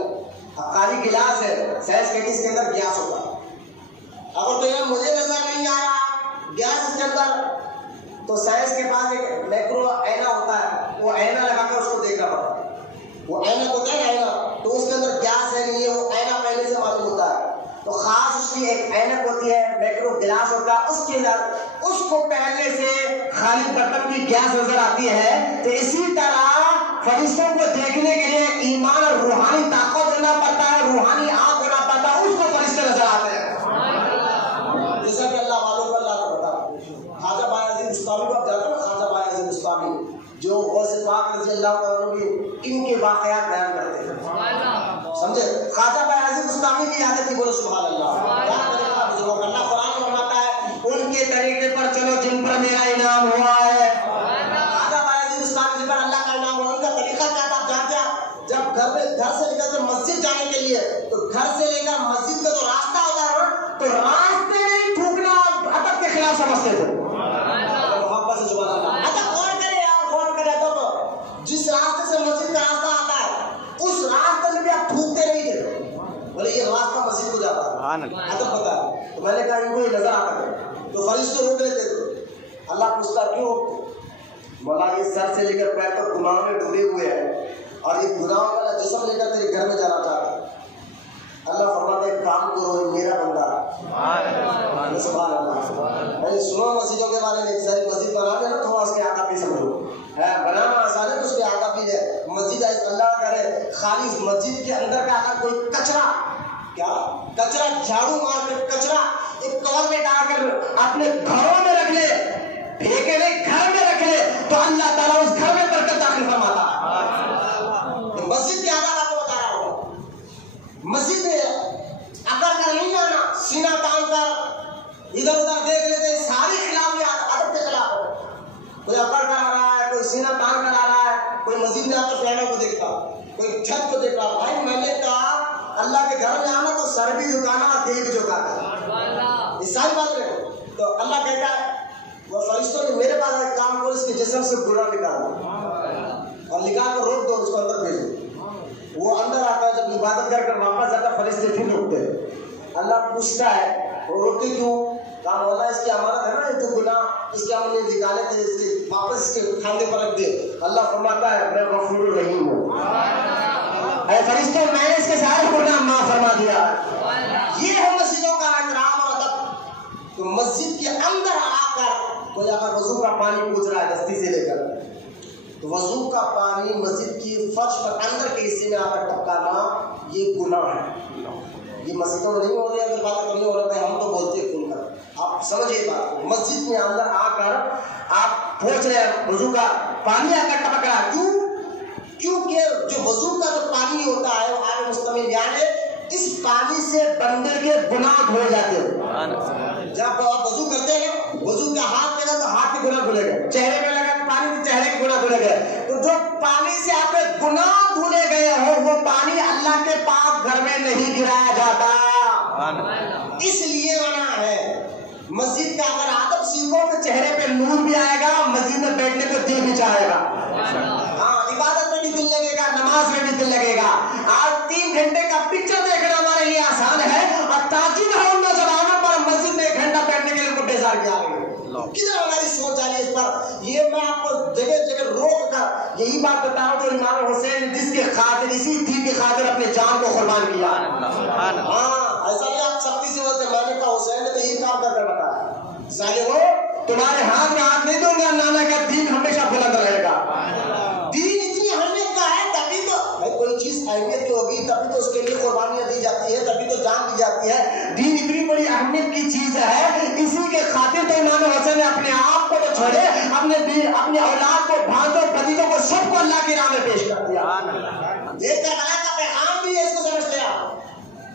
خالی گلاس ہے, سائنس کہتی ہے اس کے اندر گیس ہوتا ہے. اگر تو یہ مجھے نظر نہیں آ رہا گیس اس کے اندر, تو سائنس کے پاس ایک میکرو آئینہ ہوتا ہے, وہ آئینہ لگا کر اس کو دیکھنا پڑتا ہے. وہ آئینہ ہوتا ہے آئینہ, تو اس کے اندر گیس ہے نہیں ہے وہ آئینہ پہلے سے معلوم ہوتا ہے. تو خاص اس کی ایک اینک ہوتی ہے, میکرو گلاس ہوتا ہے, اس کے اندر اس کو پہلے سے خالی برتن کی گیس نظر آتی ہے. تو اسی طرح فرشتوں کو دیکھنے کے لیے ایمان اور روحانی طاقت دینا پڑتا ہے, روحانی آنکھ ہونا پڑتا ہے, اس کو فرشتے نظر آتے ہیں. جیسا کہ اللہ والوں کو اللہ کا پتا. خواجہ بایزید بستامی کو آپ جانتے ہیں, خواجہ بایزید بستامی جو غوث پاک رضی اللہ عنہ کی ان کے واقعات بیان کرتے ہیں, سمجھے. خواجہ بایزید بستامی کی عادت تھی, بولو سبحان اللہ. کیا طریقہ بزرگوں, اللہ قرآن میں فرماتا ہے ان کے طریقے پر چلو جن پر میرا انعام ہوا ہے. خواجہ بایزید بستامی پر اللہ کا انعام ہوا. ان کا طریقہ کیا تھا آپ جانتے ہیں؟ جب گھر سے نکلتے مسجد جانے کے لیے تو گھر سے لے کر مسجد کا جو راستہ ہوتا ہے نا, تو راستے میں تھوکنا ادب کے خلاف سمجھتے تھے. محبت سے سبحان اللہ. ادب کون کرے یار, کون کرے ادب؟ جس راستے سے مسجد کا راستہ آتا ہے اس راستے میں بھی آپ تھوکتے نہیں تھے. بولے یہ راستہ مسجد کو جاتا ہے, ادب پتا ہے. تو میں نے کہا ان کو یہ نظر آتا ہے, تو فرشتے روک لیتے تھے. اللہ پوچھتا کیوں؟ مولا یہ سر سے لے کر پیر تک گناہوں میں ڈوبے ہوئے ہیں اور یہ گناہوں والا جسم لے کر تیرے گھر میں جانا چاہتا ہے. اللہ فرماتا ہے کام کرو, میرا بندہ. سبحان اللہ. میں سنو مسجدوں کے بارے میں, ایک ساری مسجد بنا دے نا, تھوڑا اس کے آقا بھی سمجھو. بنانا آسان ہے تو اس کے آقا بھی ہے. مسجد اللہ کرے خالی مسجد کے اندر کا اگر کوئی کچرا, کیا کچرا جھاڑو مار کر کچرا ایک کور میں ڈال کر اپنے گھروں میں رکھ لے, پھینکے نہیں گھر میں رکھ لے, تو اللہ تعالیٰ اس گھر میں برکت داخل فرماتا ہے. مسجد کے آداب آپ کو بتا رہا ہوں. مسجد میں اکڑ کر نہیں جانا, سینہ تان کر ادھر ادھر دیکھ لیتے, ساری خلاف ادب کے خلاف ہے. کوئی اکڑ کر آ رہا ہے, کوئی سینہ تان کر آ رہا ہے, کوئی مسجد میں آ کر پیانوں کو دیکھتا, کوئی چھت کو دیکھ رہا. بھائی میں نے کہا اللہ کے گھر میں آنا تو سر بھی جھکانا اور دل بھی جھکانا, یہ ساری بات رہے. تو اللہ کہتا ہے وہ فرشتوں نے میرے پاس ایک کام کرو, اس کے جسم سے گناہ نکالو اور نکال کر روک دو, اس کو اندر بھیجو. وہ اندر آتا ہے, جب عبادت کر کر واپس جاتا ہے فرشتے پھر روکتے ہیں. اللہ پوچھتا ہے وہ روکتے کیوں؟ کام ہونا اس کی امانت ہے نا, جو گناہ اس کے ہم نے نکالے تھے اس کے واپس اس کے کھاندے پر رکھ دے. اللہ فرماتا ہے میں غفور الرحیم ہوں. اے فرشتوں میں نے اس کے سارے گناہ معاف فرما دیا. یہ ہے مسجدوں کا احترام اور ادب. تو مسجد کے اندر آ کر کوئی اگر وضو کا پانی پوچھ رہا ہے دستی سے لے کر, تو وضو کا پانی مسجد کی فرش پر اندر کے حصے میں آ کر ٹپکانا یہ گناہ ہے. یہ مسجدوں میں نہیں ہو رہی ہے, اگر بات کرنی ہو رہا ہے ہم تو بولتے ہیں کھل کر. آپ سمجھے بات, مسجد میں اندر آ کر آپ پوچھ رہے ہیں وضو کا پانی آ کر ٹپک رہا, کیوں؟ کیونکہ جو وضو کا جو پانی ہوتا ہے وہ آب مستعمل، یعنی اس پانی سے بندے کے گناہ دھوئے جاتے ہیں. جب آپ وضو کرتے ہیں وضو کا ہاتھ لگا تو ہاتھ کے گناہ دھلے گئے، چہرے میں لگا پانی تو چہرے کے گناہ دھلے گئے. تو جو پانی سے آپ کے گناہ دھلے گئے ہو وہ پانی اللہ کے پاک گھر میں نہیں گرایا جاتا. اس لیے منع ہے. مسجد کا اگر آدب سیکھو تو چہرے پہ نور بھی آئے گا، مسجد میں بیٹھنے کو دل بھی چاہے گا. ہاں، عبادت میں بھی دل لگے گا، نماز میں بھی دل لگے گا. آج 3 گھنٹے کا پکچر دیکھنا ہمارے لیے آسان ہے اور تعجب ہے ان نوجوانوں پر مسجد میں 1 گھنٹہ بیٹھنے کے لیے ان کو بیزار کیا گیا. کدھر ہماری سوچ آ رہی ہے اس پر؟ یہ میں آپ کو جگہ جگہ روک کر یہی بات بتا رہا ہوں جو امام حسین جس کے خاطر، اسی دین کی خاطر اپنے جان کو قربان کیا. ہاں، ایسا نہیں آپ سختی سے بولتے میں نے کہا حسین نے تو یہی کام کر کے بتایا. ظالمو، تمہارے ہاتھ میں ہاتھ نہیں دوں گا، نانا کا دین ہمیشہ بلند رہے گا. دین اتنی اہمیت کا ہے تبھی تو کوئی چیز اہمیت کی ہوگی تبھی تو اس کے لیے قربانیاں دی جاتی ہے، تبھی تو جان دی جاتی ہے. دین اتنی بڑی اہمیت کی چیز ہے، اسی کے خاطر تو امام حسین نے اپنے آپ کو تو چھوڑے، اپنے اولاد کو، بھانجوں بھتیجوں کو سب کو اللہ کی راہ میں پیش کر دیا. یہ کربلا کا پیغام بھی ہے، اس کو سمجھ لیا.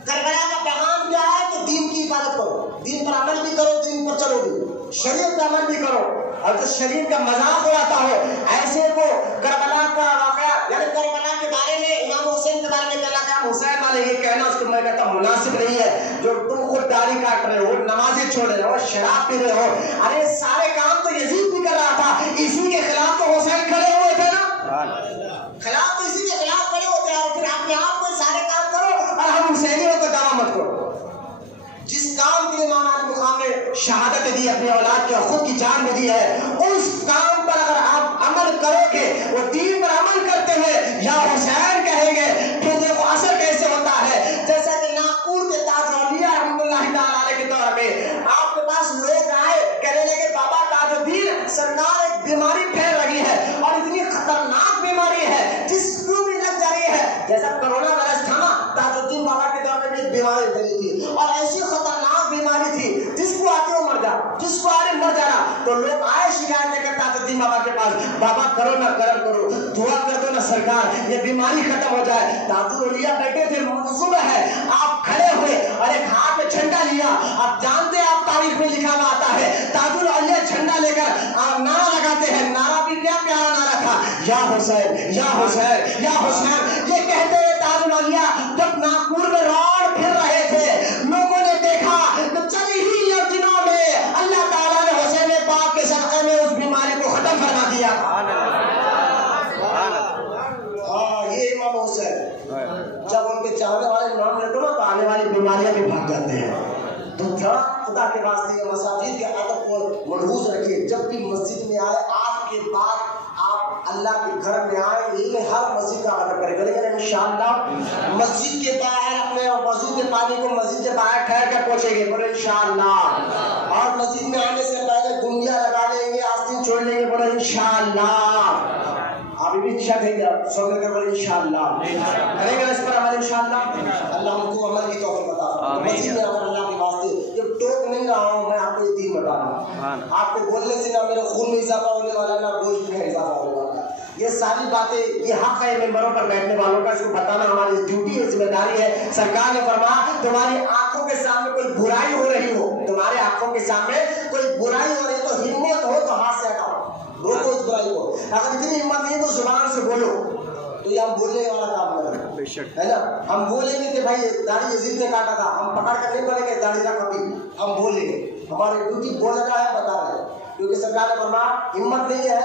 کربلا کا پیغام کیا ہے کہ دین کی حفاظت کرو، دین پر عمل بھی کرو، دین پر چلو بھی، شریعت پر عمل بھی کرو. اور جو شریعت کا مذاق اڑاتا ہو ایسے کو کربلا کا واقعہ، یعنی کربلا کے بارے میں امام حسین کے بارے میں کہنا کہ حسین والے یہ کہنا اس کو میں کہتا ہوں مناسب نہیں ہے. جو تم خود داڑھی کاٹ رہے ہو، نمازیں چھوڑ رہے ہو، شراب پی رہے ہو، ارے سارے کام تو یزید بھی کر رہا تھا، اسی کے خلاف تو حسین کھڑے ہوئے تھے نا. خلاف تو اسی کے خلاف کھڑے ہوتے ہیں. اور پھر اپنے آپ کو سارے کام کرو اور ہم حسینیوں کو دعویٰ مت کرو. جس کام کے لیے امام علی مقام نے شہادت دی، اپنی اولاد کی اور خود کی جان میں دی ہے، اس کام پر اگر آپ عمل کرو گے، وہ دین پر عمل کرتے ہوئے یا حسین کہیں گے، پھر دیکھو اثر کیسے ہوتا ہے. جیسا کہ ناگپور کے تاج اولیاء رحمۃ اللہ تعالیٰ علیہ کے دور میں آپ کے پاس لوگ آئے، کہنے لگے بابا تاج الدین سرکار ایک بیماری پھیل رہی ہے اور اتنی خطرناک بیماری ہے جس کو بھی لگ جا رہی ہے. جیسا کرونا وائرس تھا نا، تاج الدین بابا کے دور میں بھی ایک بیماری پھیلی تھی اور ایسی خطرناک بیماری تھی جس کو آتے ہو مر جا، جس کو آنے مر جانا. تو لوگ آئے شکایت لے کر تاج الدین بابا کے پاس، بابا کرو نہ کرم کرو، دعا کر دو نا سرکار یہ بیماری ختم ہو جائے. تاج الاولیاء بیٹھے تھے، منظم ہے، آپ کھڑے ہوئے اور ایک ہاتھ میں جھنڈا لیا. آپ جانتے ہیں، آپ تاریخ میں لکھا ہوا آتا ہے تاج الاولیاء جھنڈا لے کر آپ نعرہ لگاتے ہیں. نعرہ بھی کیا پیارا نعرہ تھا، یا حسین یا حسین یا حسین. یہ کہتے ہیں تاج الاولیاء جب ناگپور میں روڈ پھر رہے تھے، لوگوں نے دیکھا تو چل ہی یا دنوں میں اللہ تعالیٰ نے حسین پاک کے صدقے میں اس بیماری کو ختم فرما دیا. ہاں، یہ امام حسین جب ان کے چاہنے والے نام لیتے نا تو آنے والی بیماریاں بھی بھاگ جاتے ہیں. تو تھوڑا خدا کے واسطے مساجد کے ادب کو ملحوظ رکھیے. جب بھی مسجد میں آئے، آج کے بعد آپ اللہ کے گھر میں آئے، یہ ہر مسجد کا ادب کریں گے انشاءاللہ. مسجد کے باہر اپنے وضو کے پانی کو مسجد کے باہر ٹھہر کر پہنچیں گے بولے انشاءاللہ. اور مسجد میں آنے سے پہلے گنڈیاں لگا لیں گے، آستین چھوڑ لیں گے بولے انشاءاللہ. آپ بھی انشاء دیں گے، آپ سو کر بولے انشاءاللہ. کریں گے اس پر عمل انشاءاللہ. اللہ ہم کو عمل کی توفیق عطا فرمائے. مسجد میں اگر اللہ کے واسطے یہ ٹوک نہیں رہا ہوں، میں آپ کو یہ دین بتا رہا ہوں. آپ کو بولنے سے نہ میرے خون میں اضافہ ہونے والا، نہ گوشت میں اضافہ ہونے والا. یہ ساری باتیں، یہ حق ہے ممبروں پر بیٹھنے والوں کا، اس کو بتانا ہماری ڈیوٹی ہے، ذمہ داری ہے. سرکار نے فرمایا تمہاری آنکھوں کے سامنے کوئی برائی ہو رہی ہو، تمہارے آنکھوں کے سامنے کوئی برائی ہو رہی ہے تو ہمت ہو تو ہاتھ سے ہٹاؤ، روکو اس برائی کو. اگر اتنی ہمت نہیں تو زبان سے بولو. تو یہ ہم بولنے والا کام کریں، ہے نا. ہم بولیں گے کہ بھائی داڑھی یزید نے کاٹا تھا، ہم پکڑ کر نہیں بولیں گے داڑھی کا کبھی. ہم بولیں گے، ہماری ڈیوٹی بولنے کا ہے، بتا رہے ہیں. کیونکہ سرکار نے فرمایا ہمت نہیں ہے،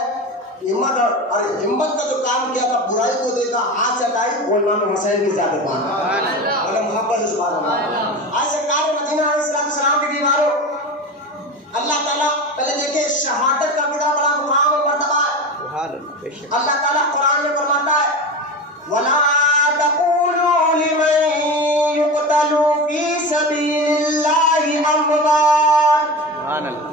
ہمت اور ہمت کا جو کام کیا تھا برائی کو دیکھا ہاتھ سے ہٹائی، وہ امام حسین کی ذات بات ہے. محبت سے سبحان اللہ. آج سرکار مدینہ علیہ السلام کی دیواروں اللہ تعالیٰ پہلے دیکھیں شہادت کا کتنا بڑا مقام اور مرتبہ ہے. اللہ تعالیٰ قرآن میں فرماتا ہے وَلَا تَقُولُوا لِمَن يُقْتَلُ فِي سَبِيلِ اللَّهِ أَمْوَاتٌ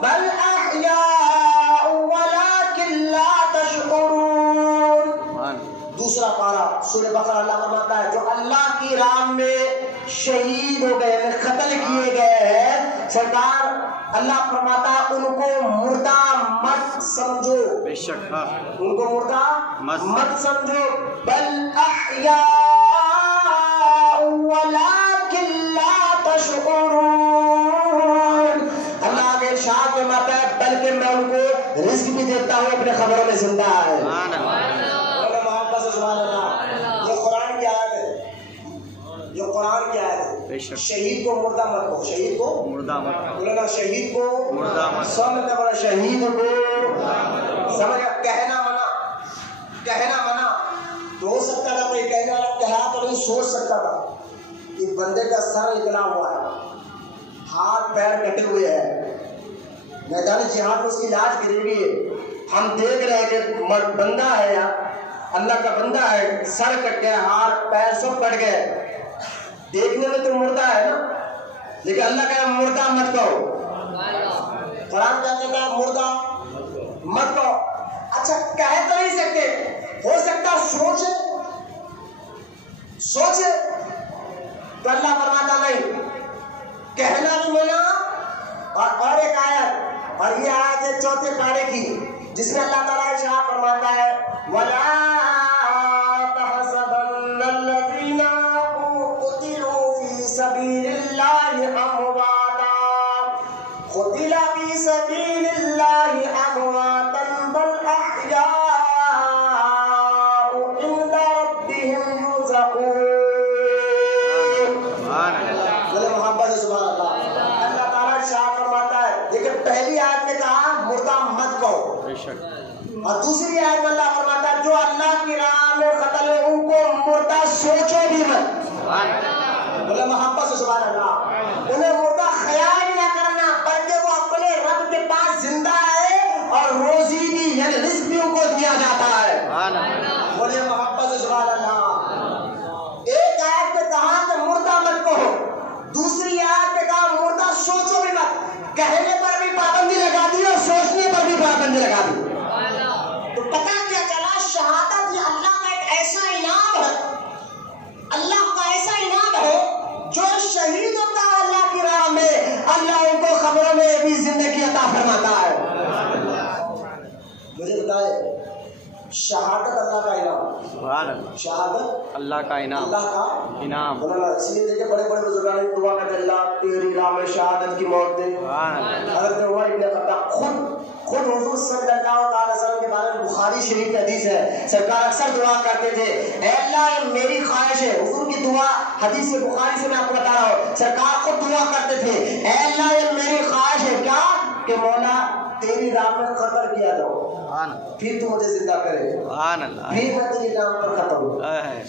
بَلْ أَحْيَاءٌ وَلَكِنْ لَا تَشْعُرُونَ. دوسرا پارہ سورہ بقرہ اللہ فرماتا ہے جو اللہ کی راہ میں شہید ہو گئے، قتل کیے گئے ہیں، سرکار اللہ فرماتا ہے ان کو مردہ مت سمجھو. بے شک ان کو مردہ مت سمجھو، بل احیاء ولکن لا تشعرون۔ اللہ کے ارشاد فرماتا ہے بلکہ میں ان کو رزق بھی دیتا ہوں، اپنے خبروں میں زندہ ہے۔ یہ قرآن کی آیت ہے، یہ قرآن کی آیت ہے۔ شہید کو مردہ مت کہو، شہید کو مردہ مت کہو، بولنا شہید کو مردہ مت، سمجھ بولا شہید کو سمجھ، کہنا منع، کہنا منع تو ہو سکتا تھا، کوئی کہنے والا کہا تو نہیں سوچ سکتا تھا کہ بندے کا سر نکلا ہوا ہے، ہاتھ پیر کٹے ہوئے ہیں، میدان جہاد میں اس کی علاج کرے گی، ہم دیکھ رہے ہیں کہ بندہ ہے یا اللہ کا بندہ ہے، سر کٹ گیا، ہاتھ پیر سب کٹ گئے، دیکھنے میں تو مردہ ہے نا، لیکن اللہ کہا مردہ مت کہو، قرآن کہتا ہے مردہ مت کہو۔ اچھا کہہ تو نہیں سکتے، ہو سکتا سوچے سوچے تو اللہ فرماتا نہیں، کہنا بھی منع۔ اور ایک آیت، اور یہ آیت ہے 4 پارے کی، جس میں اللہ تعالیٰ ارشاد فرماتا ہے وَلَا تَحْسَبَنَّ الَّذِينَ قُتِلُوا فِي سَبِيلِ اللَّهِ أَمْوَاتًا قُتِلَ فِي سَبِيلِ اللَّهِ أَمْوَاتًا بَلْ أَحْيَاءٌ عِندَ رَبِّهِمْ يُرْزَقُونَ۔ محبت سبحان اللہ، اللہ تعالیٰ ارشاد فرماتا ہے، لیکن پہلی آیت نے کہا مردہ مت کہو، اور دوسری آیت میں اللہ فرماتا ہے جو اللہ کی راہ میں قتل ہے ان کو مردہ سوچو بھی مت، بولے محبت سے سبحان اللہ، انہیں مردہ خیال نہ کرنا، بلکہ وہ اپنے رب کے پاس زندہ ہے اور روزی بھی یعنی رزق بھی ان کو دیا جاتا ہے، بولے محبت سے سبحان اللہ۔ ایک آیت میں کہا کہ مردہ مت کہو، دوسری آیت میں کہا مردہ سوچو بھی مت، کہنے پر بھی پابندی لگا دی اور سوچنے پر بھی پابندی لگا دی۔ تو پتہ کیا چلا، شہادت یہ اللہ کا ایک ایسا انعام ہے، اللہ کا ایسا انعام ہے، جو شہید ہوتا ہے اللہ کی راہ میں اللہ ان کو خبروں میں بھی زندگی عطا فرماتا ہے۔ مجھے بتائے شہادت اللہ کا انعام، شہادت اللہ کا انعام، اللہ کا انعام، اس لیے دیکھیں بڑے بڑے بزرگان نے دعا کرتے اللہ تیری راہ میں شہادت کی موت دے۔ حضرت عمر ابن خطاب خود حضور صلی اللہ علیہ وسلم کے بارے میں بخاری شریف کی حدیث ہے، سرکار اکثر دعا کرتے تھے اے اللہ یہ میری خواہش ہے، حضور کی دعا حدیث بخاری سے میں آپ کو بتا رہا ہوں، سرکار خود دعا کرتے تھے اے اللہ یہ میری خواہش ہے کیا کہ مولا تیری راہ میں قتل کیا جاؤ، پھر تو مجھے زندہ کرے، پھر میں تیری نام پر ختم ہوں،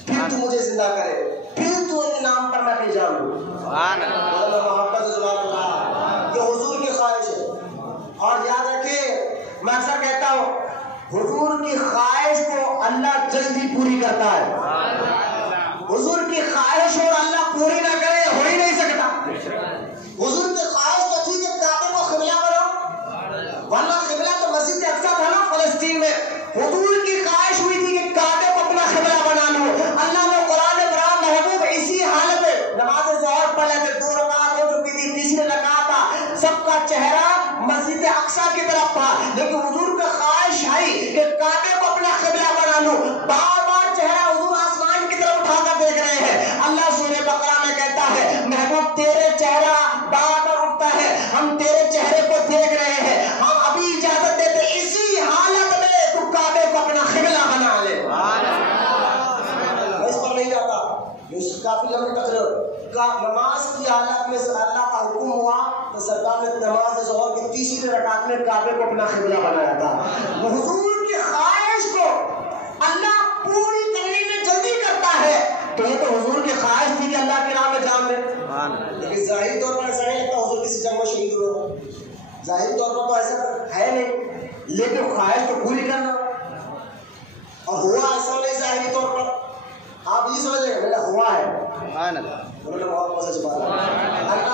پھر تو مجھے زندہ کرے، پھر تو تیرے نام پر میں کہیں جاؤں۔ محبت سبحان اللہ، یہ حضور کی خواہش ہے۔ اور یاد رکھیں میں اکثر کہتا ہوں حضور کی خواہش کو اللہ جلدی پوری کرتا ہے، حضور کی خواہش اور اللہ پوری نہ کرے ہو ہی نہیں سکتا۔ حضور کی خواہش تو تھی کہ کعبے کو قبلہ بناؤ، ورنہ قبلہ تو مسجد اقصی تھا نا فلسطین میں، حضور کی خواہش ہوئی تھی کہ کعبے کو اپنا قبلہ بنا لو، اللہ نے قرآن میں فرمایا محبوب اسی حالت میں نماز ظہر پڑھ لیتے، 2 رکعت ہو چکی تھی، تیسری رکعت تھا، سب کا چہرہ مسجد اقصی کی طرف تھا، لیکن حضور کا خواہش آئی کہ کعبے کو اپنا قبلہ بنا لو، بار بار چہرہ حضور آسمان کی طرف اٹھا کر دیکھ رہے ہیں۔ اللہ سورہ بقرہ میں کہتا ہے محبوب تیرے چہرہ بار بار اٹھتا ہے، ہم تیرے چہرے کو دیکھ رہے ہیں، ہم ابھی اجازت دیتے اسی حالت میں تو کعبے کو اپنا قبلہ بنا لے۔ اس پر نہیں جاتا، کافی لمبی تقریر، نماز کی حالت میں اللہ کا حکم ہوا تو سرکار نے نماز ظہر کی تیسری رکعت میں کعبے کو اپنا قبلہ بنایا تھا۔ حضور کی خواہش کو اللہ پوری کرنے میں جلدی کرتا ہے، تو یہ تو حضور کی خواہش تھی کہ اللہ کی راہ میں جان لے، لیکن ظاہری طور پر ایسا نہیں لگتا حضور کسی جنگ میں شہید ہوئے، ظاہری طور پر تو ایسا ہے نہیں، لیکن خواہش تو پوری کرنا، اور ہوا ایسا نہیں ظاہری طور پر، آپ یہ سمجھیں گے ہوا ہے، اللہ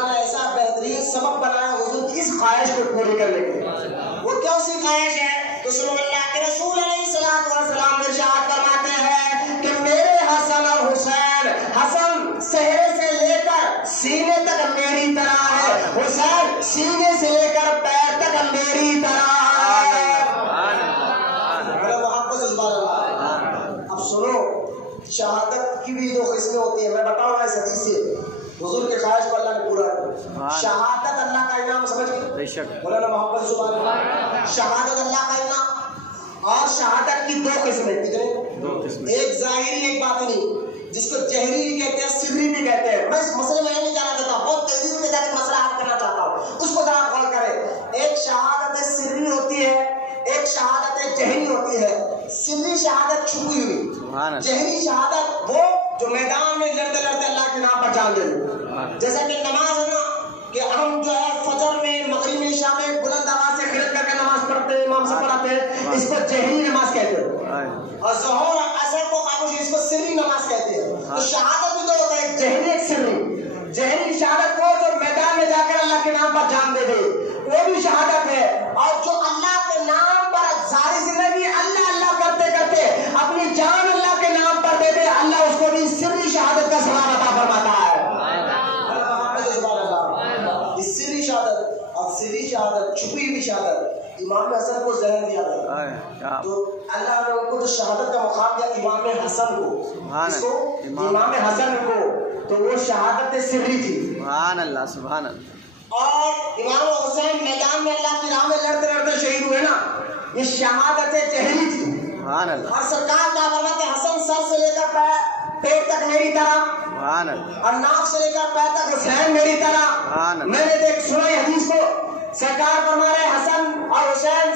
نے ایسا بہترین سبب بنایا حضور کی اس خواہش کو پوری کرنے کے۔ وہ کیا سی خواہش ہے تو سنو اللہ کے رسول علیہ الصلوۃ والسلام ارشاد فرماتے ہیں کہ میرے حسن اور حسین، حسن صحرے سے لے کر سینے تک میری طرح ہے، حسین سینے سے لے کر پیر تک میری طرح ہے۔ محبت سے سبحان اللہ، حضور کے خواہش کو اللہ نے پورا کیا. شہادت اللہ کا انعام سمجھ گئے؟ بے شک. مولانا محمد سبحان اللہ. شہادت اللہ کا انعام. اور شہادت کی دو قسمیں. کتنے؟ دو قسمیں. ایک ظاہری ایک باطنی، جس کو جہری بھی کہتے ہیں سری بھی کہتے ہیں. میں اس مسئلے میں نہیں جانا چاہتا، بہت تیزی سے جا کے مسئلہ حل کرنا چاہتا ہوں، اس کو ذرا غور کریں. ایک شہادت سری ہوتی ہے، ایک شہادت جہری ہوتی ہے. سری شہادت چھپی ہوئی، جہری شہادت وہ جو میدان میں لڑتے لڑتے اللہ کے نام پر جان دے. جیسا کہ نماز ہے نا، کہ ہم جو ہے فجر میں مغرب میں عشاء میں بلند آواز سے خرید کر کے نماز پڑھتے ہیں، امام سے پڑھاتے ہیں، اس کو جہری نماز کہتے ہیں. اور ظہر اور عصر کو خاموشی، اس کو سری نماز کہتے ہیں. تو شہادت بھی دو ہوتا ہے، ایک جہری ایک سری. جہری شہادت وہ جو میدان میں جا کر اللہ کے نام پر جان دے دے، وہ بھی شہادت ہے. اور جو اللہ کے نام پر ساری زندگی اللہ اللہ کرتے کرتے اپنی جان اللہ کے نام پر دے دے، اللہ اس کو بھی سری شہادت کا ثواب عطا فرماتا ہے. سری شہادت اور سری شہادت چھپی ہوئی شہادت امام حسن کو زہر دیا گیا، تو اللہ نے ان کو جو شہادت کا مقام دیا امام حسن کو، اس کو امام حسن کو، تو وہ شہادت سری تھی. سبحان اللہ سبحان اللہ. اور امام حسین میدان میں اللہ کی راہ میں لڑتے لڑتے شہید ہوئے نا، یہ شہادت جہری تھی. سبحان اللہ. اور سرکار کا فرماتے ہیں حسن سر سے لے کر پیٹ تک میری طرح، سبحان اللہ. اور ناک سے لے کر پیر تک حسین میری طرح. میں نے دیکھ سنا حدیث کو، سرکار فرما رہے حسن اور حسین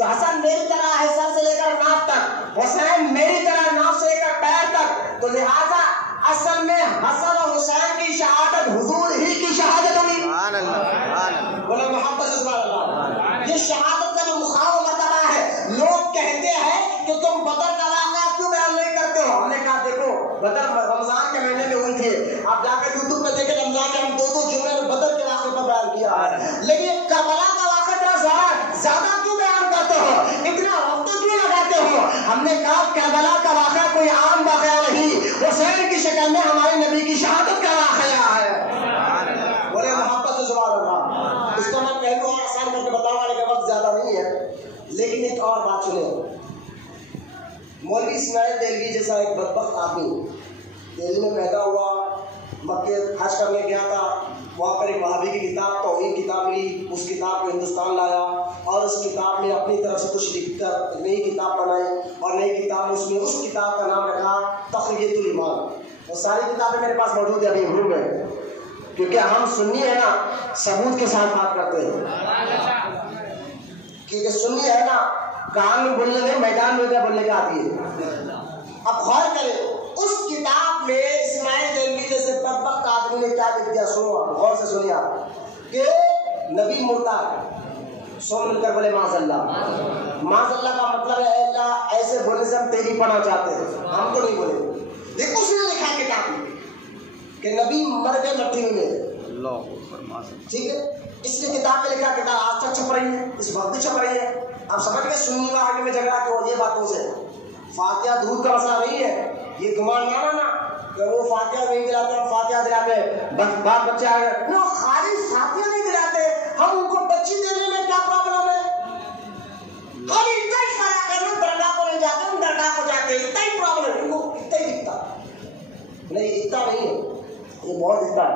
حسن میری طرح ہے سر سے لے کر ناک تک، حسین میری طرح ناک سے لے کر پیر تک. تو لہذا اصل میں حسن اور حسین کی شہادت حضور ہی کی شہادت ہوگی. سبحان اللہ سبحان اللہ. بولے محمد سبحان اللہ. یہ شہادت کا جو مقام و مرتبہ ہے، لوگ کہتے ہیں کہ تم بدر کا واقعہ کیوں بیان نہیں کرتے ہو؟ ہم نے کہا دیکھو بدر رمضان کے مہینے میں ہوئی تھی، آپ جا کر یوٹیوب پہ دیکھیں رمضان کے ہم دو جمعے میں بدر کے واقعے پر بیان کیا. لیکن کربلا کا واقعہ اتنا زیادہ کیوں بیان کرتے ہو، اتنا وقت کیوں لگاتے ہو؟ ہم نے کہا کربلا کا واقعہ کوئی عام واقعہ نہیں، حسین کی شکل میں ہمارے نبی کی شہادت کا واقعہ ہے. بولے محبت سے سبحان اللہ. اس کا میں پہلو اور آسان کر کے بتاؤں گا، لیکن وقت زیادہ نہیں ہے. لیکن ایک اور بات سنیں، مولوی اسماعیل دہلوی جیسا ایک بدبخت آدمی دہلی میں پیدا ہوا، مکے حج کرنے گیا تھا، وہاں پر ایک وہابی کی کتاب توحید کتاب ملی، اس کتاب کو ہندوستان لایا اور اس کتاب میں اپنی طرف سے کچھ لکھ کر نئی کتاب بنائی، اور نئی کتاب میں اس نے اس کتاب کا نام رکھا تقویۃ الایمان. وہ ساری کتابیں میرے پاس موجود ہیں ابھی روم میں، کیونکہ ہم سنی ہے نا ثبوت کے ساتھ بات کرتے ہیں، کیونکہ سنی ہے نا کان میں بولنے کے میدان میں بولنے کا آتی ہے. اب غور کریں اس کتاب میں اسماعیل دہلوی جیسے بدبخت آدمی نے کیا لکھ دیا. سنو غور سے سنیے آپ کہ نبی مردہ ہے. سو مل کر بولے معاذ اللہ. معاذ اللہ کا مطلب ہے اللہ ایسے بولنے سے ہم تیری پناہ چاہتے ہیں، ہم تو نہیں بولے. دیکھو اس نے لکھا کتاب میں کہ نبی مر گئے مٹی میں، ٹھیک ہے. اس نے کتاب میں لکھا، کتاب آج تک چھپ رہی ہے، اس وقت بھی چھپ رہی ہے. آپ سمجھ گئے سنی میں آگے میں جھگڑا کہ یہ باتوں سے فاتحہ دودھ کا مسئلہ نہیں ہے. یہ گمان مانا نا کہ وہ فاتحہ نہیں دلاتے، ہم فاتحہ دلاتے بات بچے آ گئے نا، خالی فاتحہ نہیں دلاتے، ہم ان کو بچی دینے میں کیا پرابلم ہے؟ خالی اتنا ہی فرق ہے، ہم درگاہ کو نہیں جاتے، ہم درگاہ کو جاتے، اتنا ہی پرابلم ہے. ان کو اتنا ہی دکھتا نہیں، اتنا نہیں ہے، یہ بہت دکھتا ہے.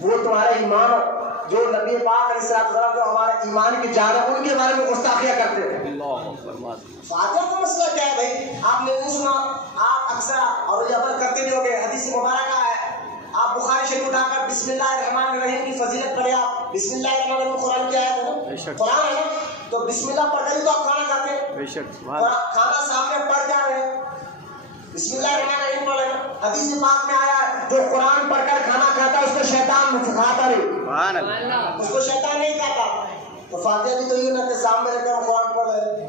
وہ تمہارا ایمان جو نبی پاک علیہ السلام جو ہمارے ایمان کی جان ہے ان کے بارے میں گستاخیاں کرتے ہیں. فاتحہ کا مسئلہ کیا ہے بھائی؟ آپ نے نہیں سنا، آپ اکثر اور یہ عمل کرتے بھی ہوگے. حدیث مبارکہ ہے، آپ بخاری شریف اٹھا کر بسم اللہ الرحمن الرحیم کی فضیلت پڑھے. آپ بسم اللہ الرحمن الرحیم قرآن کی آیت ہے نا، قرآن ہے نا، تو بسم اللہ پڑھ کر ہی تو آپ کھانا کھاتے ہیں، کھانا سامنے پڑھ کیا رہے ہیں؟ بسم اللہ الرحمن الرحیم پڑھ رہے ہیں. حدیث پاک میں آیا جو قرآن پڑھ کر کھانا کھاتا ہے اس کو شیطان کھاتا نہیں، اس کو شیطان نہیں کھاتا. تو فاتحہ بھی تو یہ نہ کہ سامنے رکھ کر قرآن پڑھ رہے ہیں.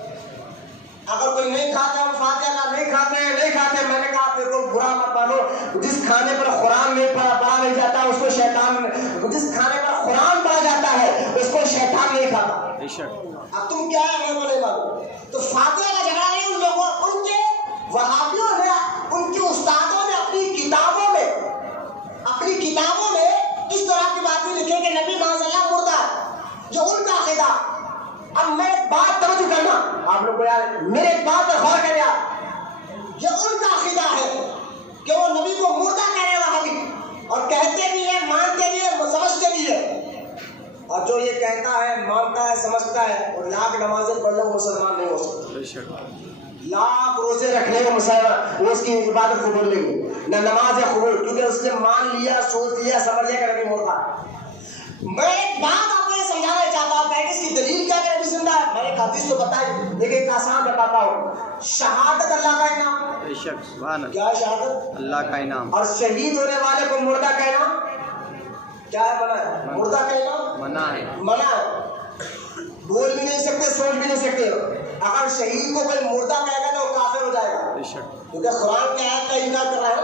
اگر کوئی نہیں کھاتا ہم فاتحہ کا نہیں کھاتے، میں نے کہا آپ کو برا مت مانو. جس کھانے پر قرآن نہیں پڑھا نہیں جاتا اس کو شیطان، جس کھانے پر قرآن پڑھا جاتا ہے اس کو شیطان نہیں کھاتا. اب تم کیا ہے ہمیں نہیں معلوم. تو فاتحہ کا جھگڑا نہیں ان لوگوں، ان کے وہابیوں نے، ان کے استادوں نے اپنی کتابوں میں اس طرح کی باتیں لکھیں کہ نبی معاذ اللہ مردہ ہے، جو ان کا عقیدہ. اب میں ایک بات توجہ کرنا آپ لوگ کو یار، میرے ایک بات پر غور کریں. یہ ان کا عقیدہ ہے کہ وہ نبی کو مردہ کہہ رہے وہابی، اور کہتے بھی ہیں، مانتے بھی ہیں، سمجھتے بھی ہیں. اور جو یہ کہتا ہے، مانتا ہے، سمجھتا ہے، اور لاکھ نمازیں پڑھ لے وہ مسلمان نہیں ہو سکتا. لاکھ روزے رکھنے وہ مسلمان، وہ اس کی عبادت قبول نہیں ہوئی، نہ نماز قبول، کیونکہ اس نے مان لیا، سوچ لیا، سمجھ لیا کہ نبی مرتا. میں ایک بات آپ کو یہ سمجھانا چاہتا ہوں کہ اس کی دلیل کیا کہ نبی زندہ ہے. میں ایک حدیث تو بتائی، لیکن ایک آسان بتاتا ہوں. شہادت اللہ کا انعام. کیا ہے شہادت؟ اللہ کا انعام. اور شہید ہونے والے کو مردہ کہنا کیا ہے؟ منع ہے. مردہ کہنا منع ہے. بول بھی نہیں سکتے، سوچ بھی نہیں سکتے. اگر شہید کو کوئی مردہ کہے گا تو وہ کافر ہو جائے گا، کیونکہ قرآن کی آیت کا انکار کر رہا ہے.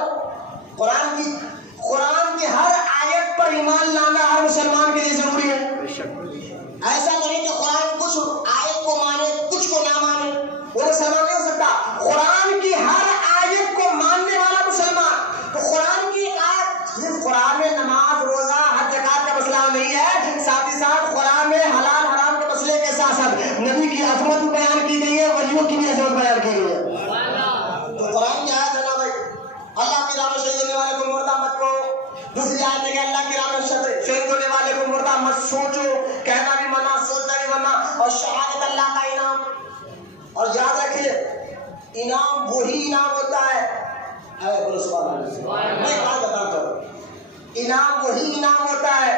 قرآن کی ہر آیت پر ایمان لانا ہر مسلمان کے لیے ضروری ہے. ایسا نہیں کہ قرآن کچھ آیت کو مانے کچھ کو نہ مانے، وہ مسلمان نہیں ہو سکتا. قرآن کی ہر آیت کو ماننے والا مسلمان. تو قرآن کی ایک آیت صرف قرآن میں نماز، روزہ، حج، زکات کا مسئلہ نہیں ہے، ساتھ ہی ساتھ قرآن میں حلال حرام کے مسئلے کے ساتھ ساتھ نبی کی عظمت بیان کی گئی ہے، ولیوں کی بھی عظمت بیان کی گئی ہے. تو قرآن کی آیت ہے نا بھائی، اللہ کی راہ میں شہید ہونے والے کو مردہ مت کہو. دوسری آیت ہے کہ اللہ کی راہ میں شہید ہونے والے کو مردہ مت سوچو. کہنا بھی منع، سوچنا بھی منع. اور شہادت اللہ کا انعام. اور یاد رکھیے، انعام وہی انعام ہوتا ہے. بولو سبحان اللہ. میں ایک بات بتاتا ہوں، انعام وہی انعام ہوتا ہے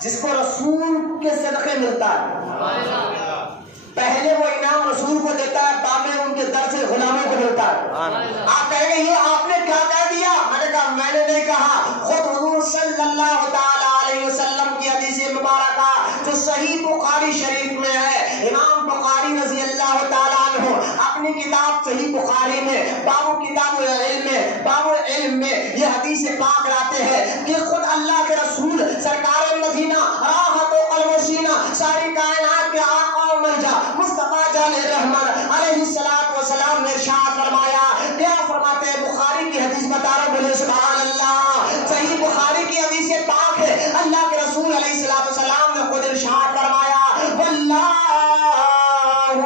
جس کو رسول کے صدقے ملتا ہے. پہلے وہ انعام رسول کو دیتا ہے، بعد میں ان کے در سے غلاموں کو ملتا ہے. آپ کہیں گے یہ آپ نے کیا کہہ دیا؟ میں نے کہا میں نے نہیں کہا، خود حضور صلی اللہ تعالی علیہ وسلم کی حدیث مبارکہ جو صحیح بخاری شریف میں ہے، امام بخاری رضی اللہ تعالیٰ عنہ اپنی کتاب صحیح بخاری میں باب کتاب العلم میں یہ حدیث پاک لاتے ہیں کہ خود اللہ کے رسول سرکار مدینہ راحت و قلب و سینہ ساری کائنات کے آقا و منجا مصطفیٰ جان رحمت علیہ السلام نے ارشاد فرمایا. کیا فرماتے ہیں؟ بخاری کی حدیث بتا رہا ہوں، بولے سبحان اللہ. صحیح بخاری کی حدیث پاک ہے. اللہ کے رسول علیہ السلام نے خود ارشاد فرمایا، واللہ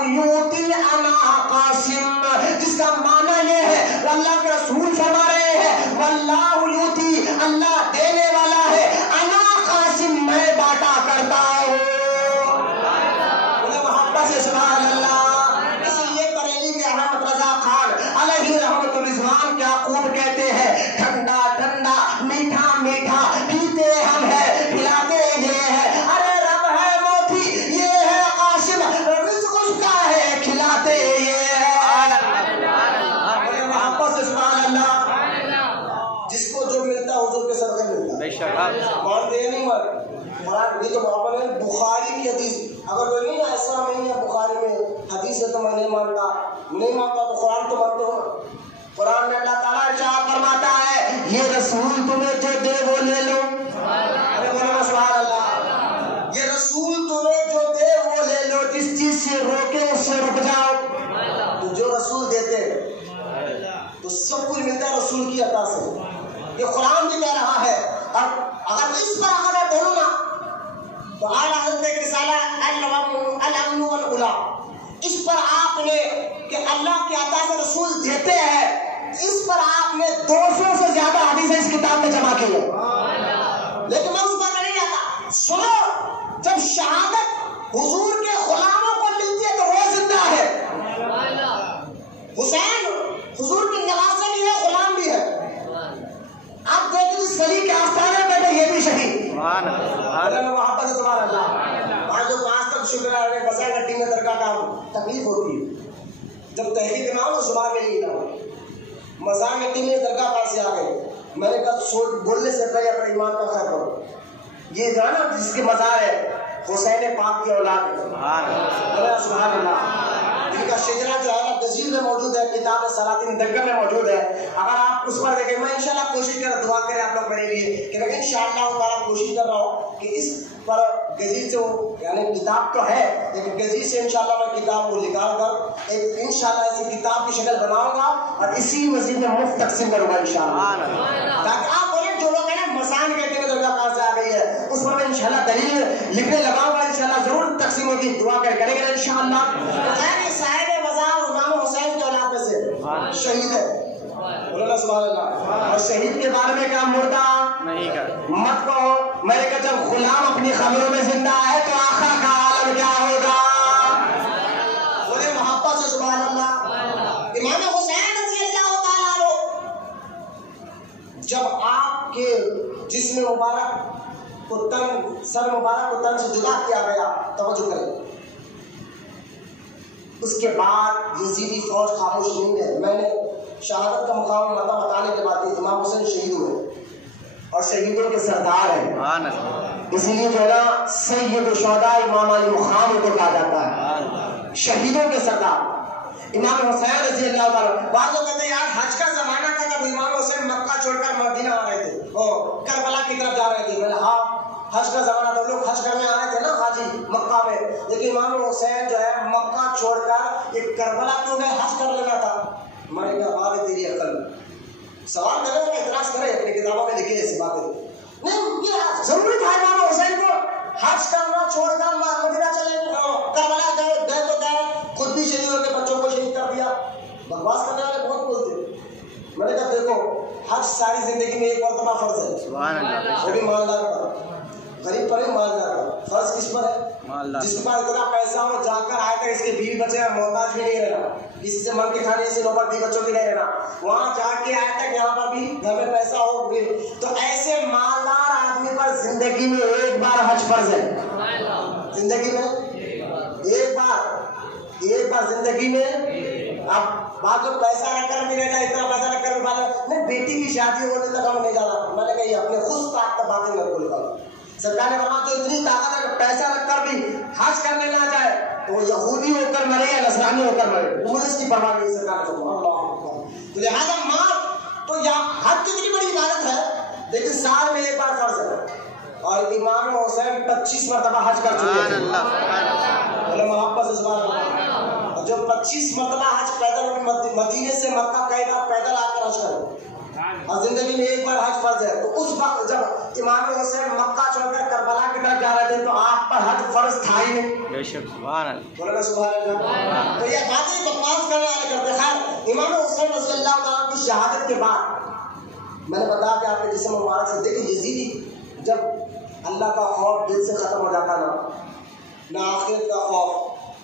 یؤتی انا قاسم، جس کا معنی یہ ہے اللہ کے رسول فرما رہے ہیں واللہ یؤتی، اللہ دینے والا ہے، انا قاسم، میں باٹا کرتا ہوں. محبت سے سبحان اللہ. اس لیے بریلی کے احمد رضا خان علیہ رحمت الرضوان کیا خوب کہتے ہیں، ٹھنڈا ٹھنڈا میٹھا میٹھا پیتے ہم ہے، پلاتے یہ ہے، ارے رب ہے موتی یہ ہے قاسم، رزق اس کا ہے کھلاتے یہ ہے. محبت سے سبحان اللہ. جس کو جو ملتا ہے حضور کے صدقے ملتا ہے. مانتے نہیں مانتے؟ قرآن یہ تو معاملہ ہے. بخاری کی حدیث اگر کوئی نہیں ایسا نہیں ہے بخاری میں حدیث ہے تو میں نہیں مانتا تو قرآن تو مانتے ہو. قرآن میں اللہ تعالیٰ ارشاد فرماتا ہے، یہ رسول تمہیں جو دے وہ لے لو. سبحان اللہ. یہ رسول تمہیں جو دے وہ لے لو، جس چیز سے روکے اس سے رک جاؤ. تو جو رسول دیتے تو سب کچھ ملتا ہے رسول کی عطا سے. یہ قرآن بھی کہہ رہا ہے. اگر اس پر اگر میں بولوں نا تو اعلیٰ حضرت ایک رسالہ الامن والغلام، اس پر آپ نے کہ اللہ کی عطا سے رسول دیتے ہیں، اس پر آپ نے 200 سے زیادہ حدیثیں اس کتاب میں جمع کی ہے. لیکن میں اس پر نہیں جاتا. سنو، جب شہادت حضور کے غلاموں کو ملتی ہے تو وہ زندہ ہے. حسین حضور کی نواسے بھی ہے، غلام بھی ہے. آپ دیکھیں اس گلی کے آستانے بیٹھے یہ بھی شہید. محبت سے سبحان اللہ. آج جو 5 تک شکر ہے بسا گٹی میں درگاہ کا تکلیف ہوتی ہے. جب تحریک نہ ہو تو صبح میں نہیں نہ ہو. مزاح گٹی میں درگاہ پاس سے آ گئے. میں نے کہا سوچ بولنے سے پہلے اپنے ایمان کا خیر کرو. یہ جانا جس کے مزار ہے حسین پاک کی اولاد ہے. سبحان اللہ. ان کا شجرہ جو ہے تجزیل میں موجود ہے، کتاب سلاطین دنگر میں موجود ہے. اگر آپ اس پر دیکھیں، میں انشاءاللہ کوشش کر دعا کریں آپ لوگ میرے لیے کہ میں انشاءاللہ تعالیٰ کوشش کر رہا ہوں کہ اس پر گزیر سے یعنی کتاب تو ہے لیکن گزیر سے انشاءاللہ میں کتاب کو نکال کر ایک انشاءاللہ ایسی کتاب کی شکل بناؤں گا اور اسی مسجد میں مفت تقسیم کروں گا انشاءاللہ. تاکہ آپ بولیں جو لوگ ہیں نا مسان کہتے ہیں درگاہ کہاں سے آ گئی ہے، اس پر میں انشاءاللہ دلیل لکھنے لگاؤں گا. انشاءاللہ ضرور تقسیم ہوگی، دعا کریں گے انشاءاللہ. صاحب وزار امام حسین کی اولاد میں سے شہید ہے. بولو سبحان اللہ. اور شہید کے بارے میں کیا مردہ نہیں کر مت کہو. میں نے کہا جب غلام اپنی خبروں میں زندہ ہے تو آخر کا عالم کیا ہوگا. بولے محبت سے سبحان اللہ. امام حسین رضی اللہ تعالیٰ عنہ جب آپ کے جسم مبارک کو تن سر مبارک کو تن سے جدا کیا گیا, توجہ کریں, اس کے بعد یزیدی فوج خاموش نہیں ہے. میں نے شہادت کا مقام مطلب بتانے کے بعد امام حسین شہید ہوئے اور شہیدوں کے سردار ہیں, اسی لیے جو ہے نا سید الشہداء امام علی مقام کو کہا جاتا ہے, شہیدوں کے سردار امام حسین رضی اللہ تعالیٰ. بعض لوگ کہتے ہیں یار حج کا زمانہ تھا جب امام حسین مکہ چھوڑ کر مدینہ آ رہے تھے, کربلا کی طرف جا رہے تھے. میں نے ہاں حج کا زمانہ تو لوگ حج کرنے آ رہے تھے نا حاجی مکہ میں, لیکن امام حسین جو ہے مکہ چھوڑ کر ایک کربلا کیوں گئے, حج کر لینا تھا. میں نے کہا بات ہے تیری عقل, سوال کرے گا اعتراض کرے, اپنی کتابوں میں لکھے ایسی باتیں نہیں. یہ ضروری تھا امام حسین کو حج کرنا چھوڑ کر مدینہ چلے, کربلا گئے تو گئے, خود بھی شہید ہو کے بچوں کو شہید کر دیا. بکواس کرنے والے بہت بولتے. میں نے کہا دیکھو حج ساری زندگی میں ایک مرتبہ فرض ہے, وہ بھی مالدار پر, غریب پر ہی مالدار پر. فرض کس پر ہے؟ جس کے پاس اتنا پیسہ ہو جا کر آئے تھے, اس کے بیوی بچے محتاج بھی نہیں رہنا, کسی سے مانگ کے کھانے سے نوبت بیوی بچوں کی نہیں رہنا, وہاں جا کے آئے تک یہاں پر بھی گھر میں پیسہ ہو بھی. تو ایسے مالدار آدمی پر زندگی میں ایک بار حج فرض ہے. زندگی میں ایک بار زندگی میں. اب بعد میں پیسہ رکھ کر بھی نہیں جائے, اتنا پیسہ رکھ کر بھی بات نہیں, بیٹی کی شادی ہونے تک ہم نہیں جانا. میں نے کہا یہ اپنے خود طاقت باتیں میں بول رہا ہوں. سرکار نے فرمایا تو اتنی طاقت ہے کہ پیسہ رکھ کر بھی حج کرنے نہ جائے تو وہ یہودی ہو کر مرے یا نصرانی ہو کر مرے, مجھے اس کی پرواہ نہیں. سرکار نے فرمایا اللہ تو لہٰذا مال تو یہاں حج کتنی بڑی عبادت ہے, لیکن سال میں ایک بار فرض ہے. اور امام حسین 25 مرتبہ حج کر چکے ہیں. محبت سے سبحان اللہ. اور جو 25 مرتبہ حج پیدل مدینے سے مکہ کئی بار پیدل آ کر حج کرے, اور زندگی میں ایک بار حج فرض ہے. تو اس وقت جب امام حسین مکہ چھوڑ کر کربلا کی طرف جا رہے تھے تو آپ پر حج فرض تھا ہی نہیں. بے شک سبحان اللہ. بولے سبحان اللہ. تو یہ باتیں بکواس کرنے والے کرتے. خیر امام حسین رضی اللہ تعالیٰ کی شہادت کے بعد میں نے بتایا کہ آپ کے جسم مبارک سے دیکھیں یزیدی جب اللہ کا خوف دل سے ختم ہو جاتا نہ آخرت کا خوف,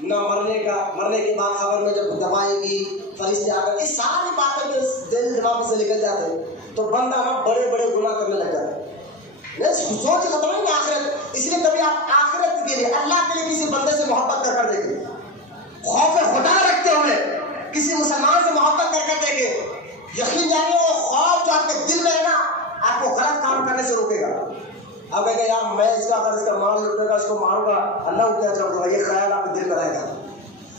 نہ مرنے کے بعد خبر میں جب دبائے گی فرشتے آ کر, یہ ساری باتیں جو دل دماغ سے نکل جاتے تو بندہ ہم بڑے بڑے گناہ کرنے لگ جاتا ہے. سوچ ختم ہے آخرت. اس لیے کبھی آپ آخرت کے لیے اللہ کے لیے کسی بندے سے محبت کر دیکھیں, خوف خدا رکھتے ہوئے کسی مسلمان سے محبت کر دیکھیں, یقین جانیے وہ خوف جو آپ کے دل میں ہے نا آپ کو غلط کام کرنے سے روکے گا. اب کہے گا یار میں اس کا مال لوٹے گا, اس کو ماروں گا, اللہ کو کیا چاہوں گا, یہ خیال آپ کے دل میں رہے گا.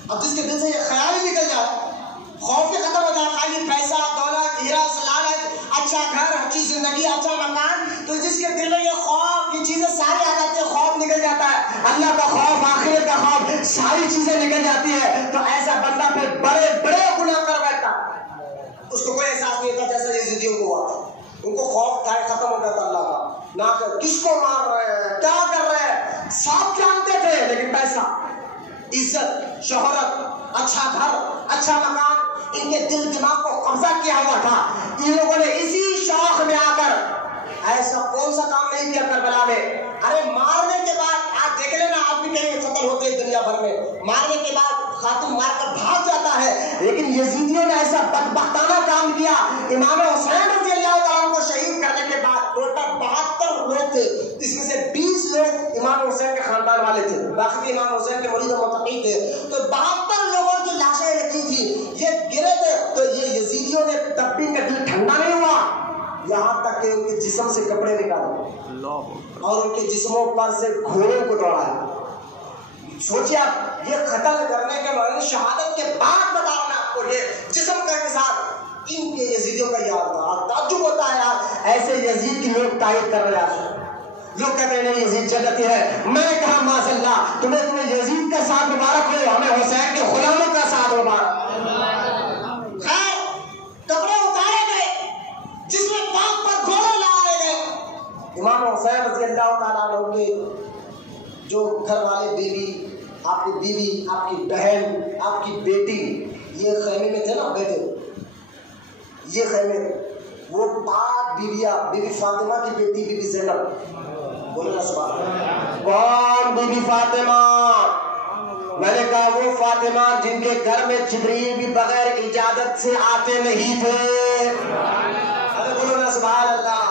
اب جس کے دل سے یہ خیال ہی نکل جائے, خوف کے ختم ہو جائے, خالی پیسہ دولت ہیرا سلالت, اچھا گھر, اچھی زندگی, اچھا مکان, تو جس کے دل میں یہ خوف کی چیزیں ساری آ جاتی ہیں, خوف نکل جاتا ہے, اللہ کا خوف, آخرت کا خوف, ساری چیزیں نکل جاتی ہے, تو ایسا بندہ پھر بڑے بڑے گناہ کر بیٹھتا. اس کو کوئی احساس نہیں ہوتا جیسا یزیدیوں کو ہوا تھا. ان کو خوف تھا, ختم ہو جاتا اللہ کا. نہ کس کو مار رہے ہیں, کیا کر رہے ہیں, سب جانتے تھے, لیکن پیسہ, عزت, شہرت, اچھا گھر, اچھا مکان, ان کے دل دماغ کو قبضہ کیا ہوا تھا. ان لوگوں نے اسی شوق میں آ کر ایسا کون سا کام نہیں کیا کربلا میں. ارے مارنے کے بعد آپ دیکھ لینا, آپ بھی کہیں قتل ہوتے ہیں دنیا بھر میں, مارنے کے بعد خاتون مار کر بھاگ جاتا ہے, لیکن یزیدیوں نے ایسا بدبختانہ کام کیا. امام حسین رضی اللہ تعالیٰ کو شہید کرنے کے بعد ٹوٹل 72 لوگ تھے, جس میں سے 20 لوگ امام حسین کے خاندان والے تھے, باقی امام حسین کے مرید و متقی تھے. تو 72 لوگوں کی لاشیں رکھی تھی, یہ گرے تھے. تو یہ یزیدیوں نے تب بھی ان کا دل ٹھنڈا نہیں ہوا, یہاں تک کہ ان کے جسم سے کپڑے نکالے اور ان کے جسموں پر سے گھوڑوں کو دوڑایا. سوچیے آپ, یہ قتل کرنے کے بعد شہادت کے بعد بتاؤں آپ کو یہ جسم کا انحصار ان کے یزیدیوں کا یاد تھا. اور تعجب ہوتا ہے یار, ایسے یزید کی لوگ تائید کر رہے ہیں. لوگ کہتے ہیں نہیں یزید جنتی ہے. میں نے کہا ماشاء اللہ, تمہیں یزید کا ساتھ مبارک ہو, ہمیں حسین کے غلاموں کا ساتھ مبارک. خیر کپڑے اتارے گئے, جس میں پاک پر گھوڑے لائے گئے. امام حسین رضی اللہ تعالیٰ عنہ کے جو گھر والے, بیوی, آپ کی بیوی, آپ کی بہن, آپ کی بیٹی, یہ خیمے میں تھے نا بیٹھے, یہ خیمے وہ پاک بیویاں، بی بی فاطمہ کی بیٹی بی بی زینب، بولے نا سبحان اللہ۔ کون بی بی فاطمہ؟ میں نے کہا وہ فاطمہ جن کے گھر میں جبریل بھی بغیر اجازت سے آتے نہیں تھے۔ ارے بولو نا سبحان اللہ۔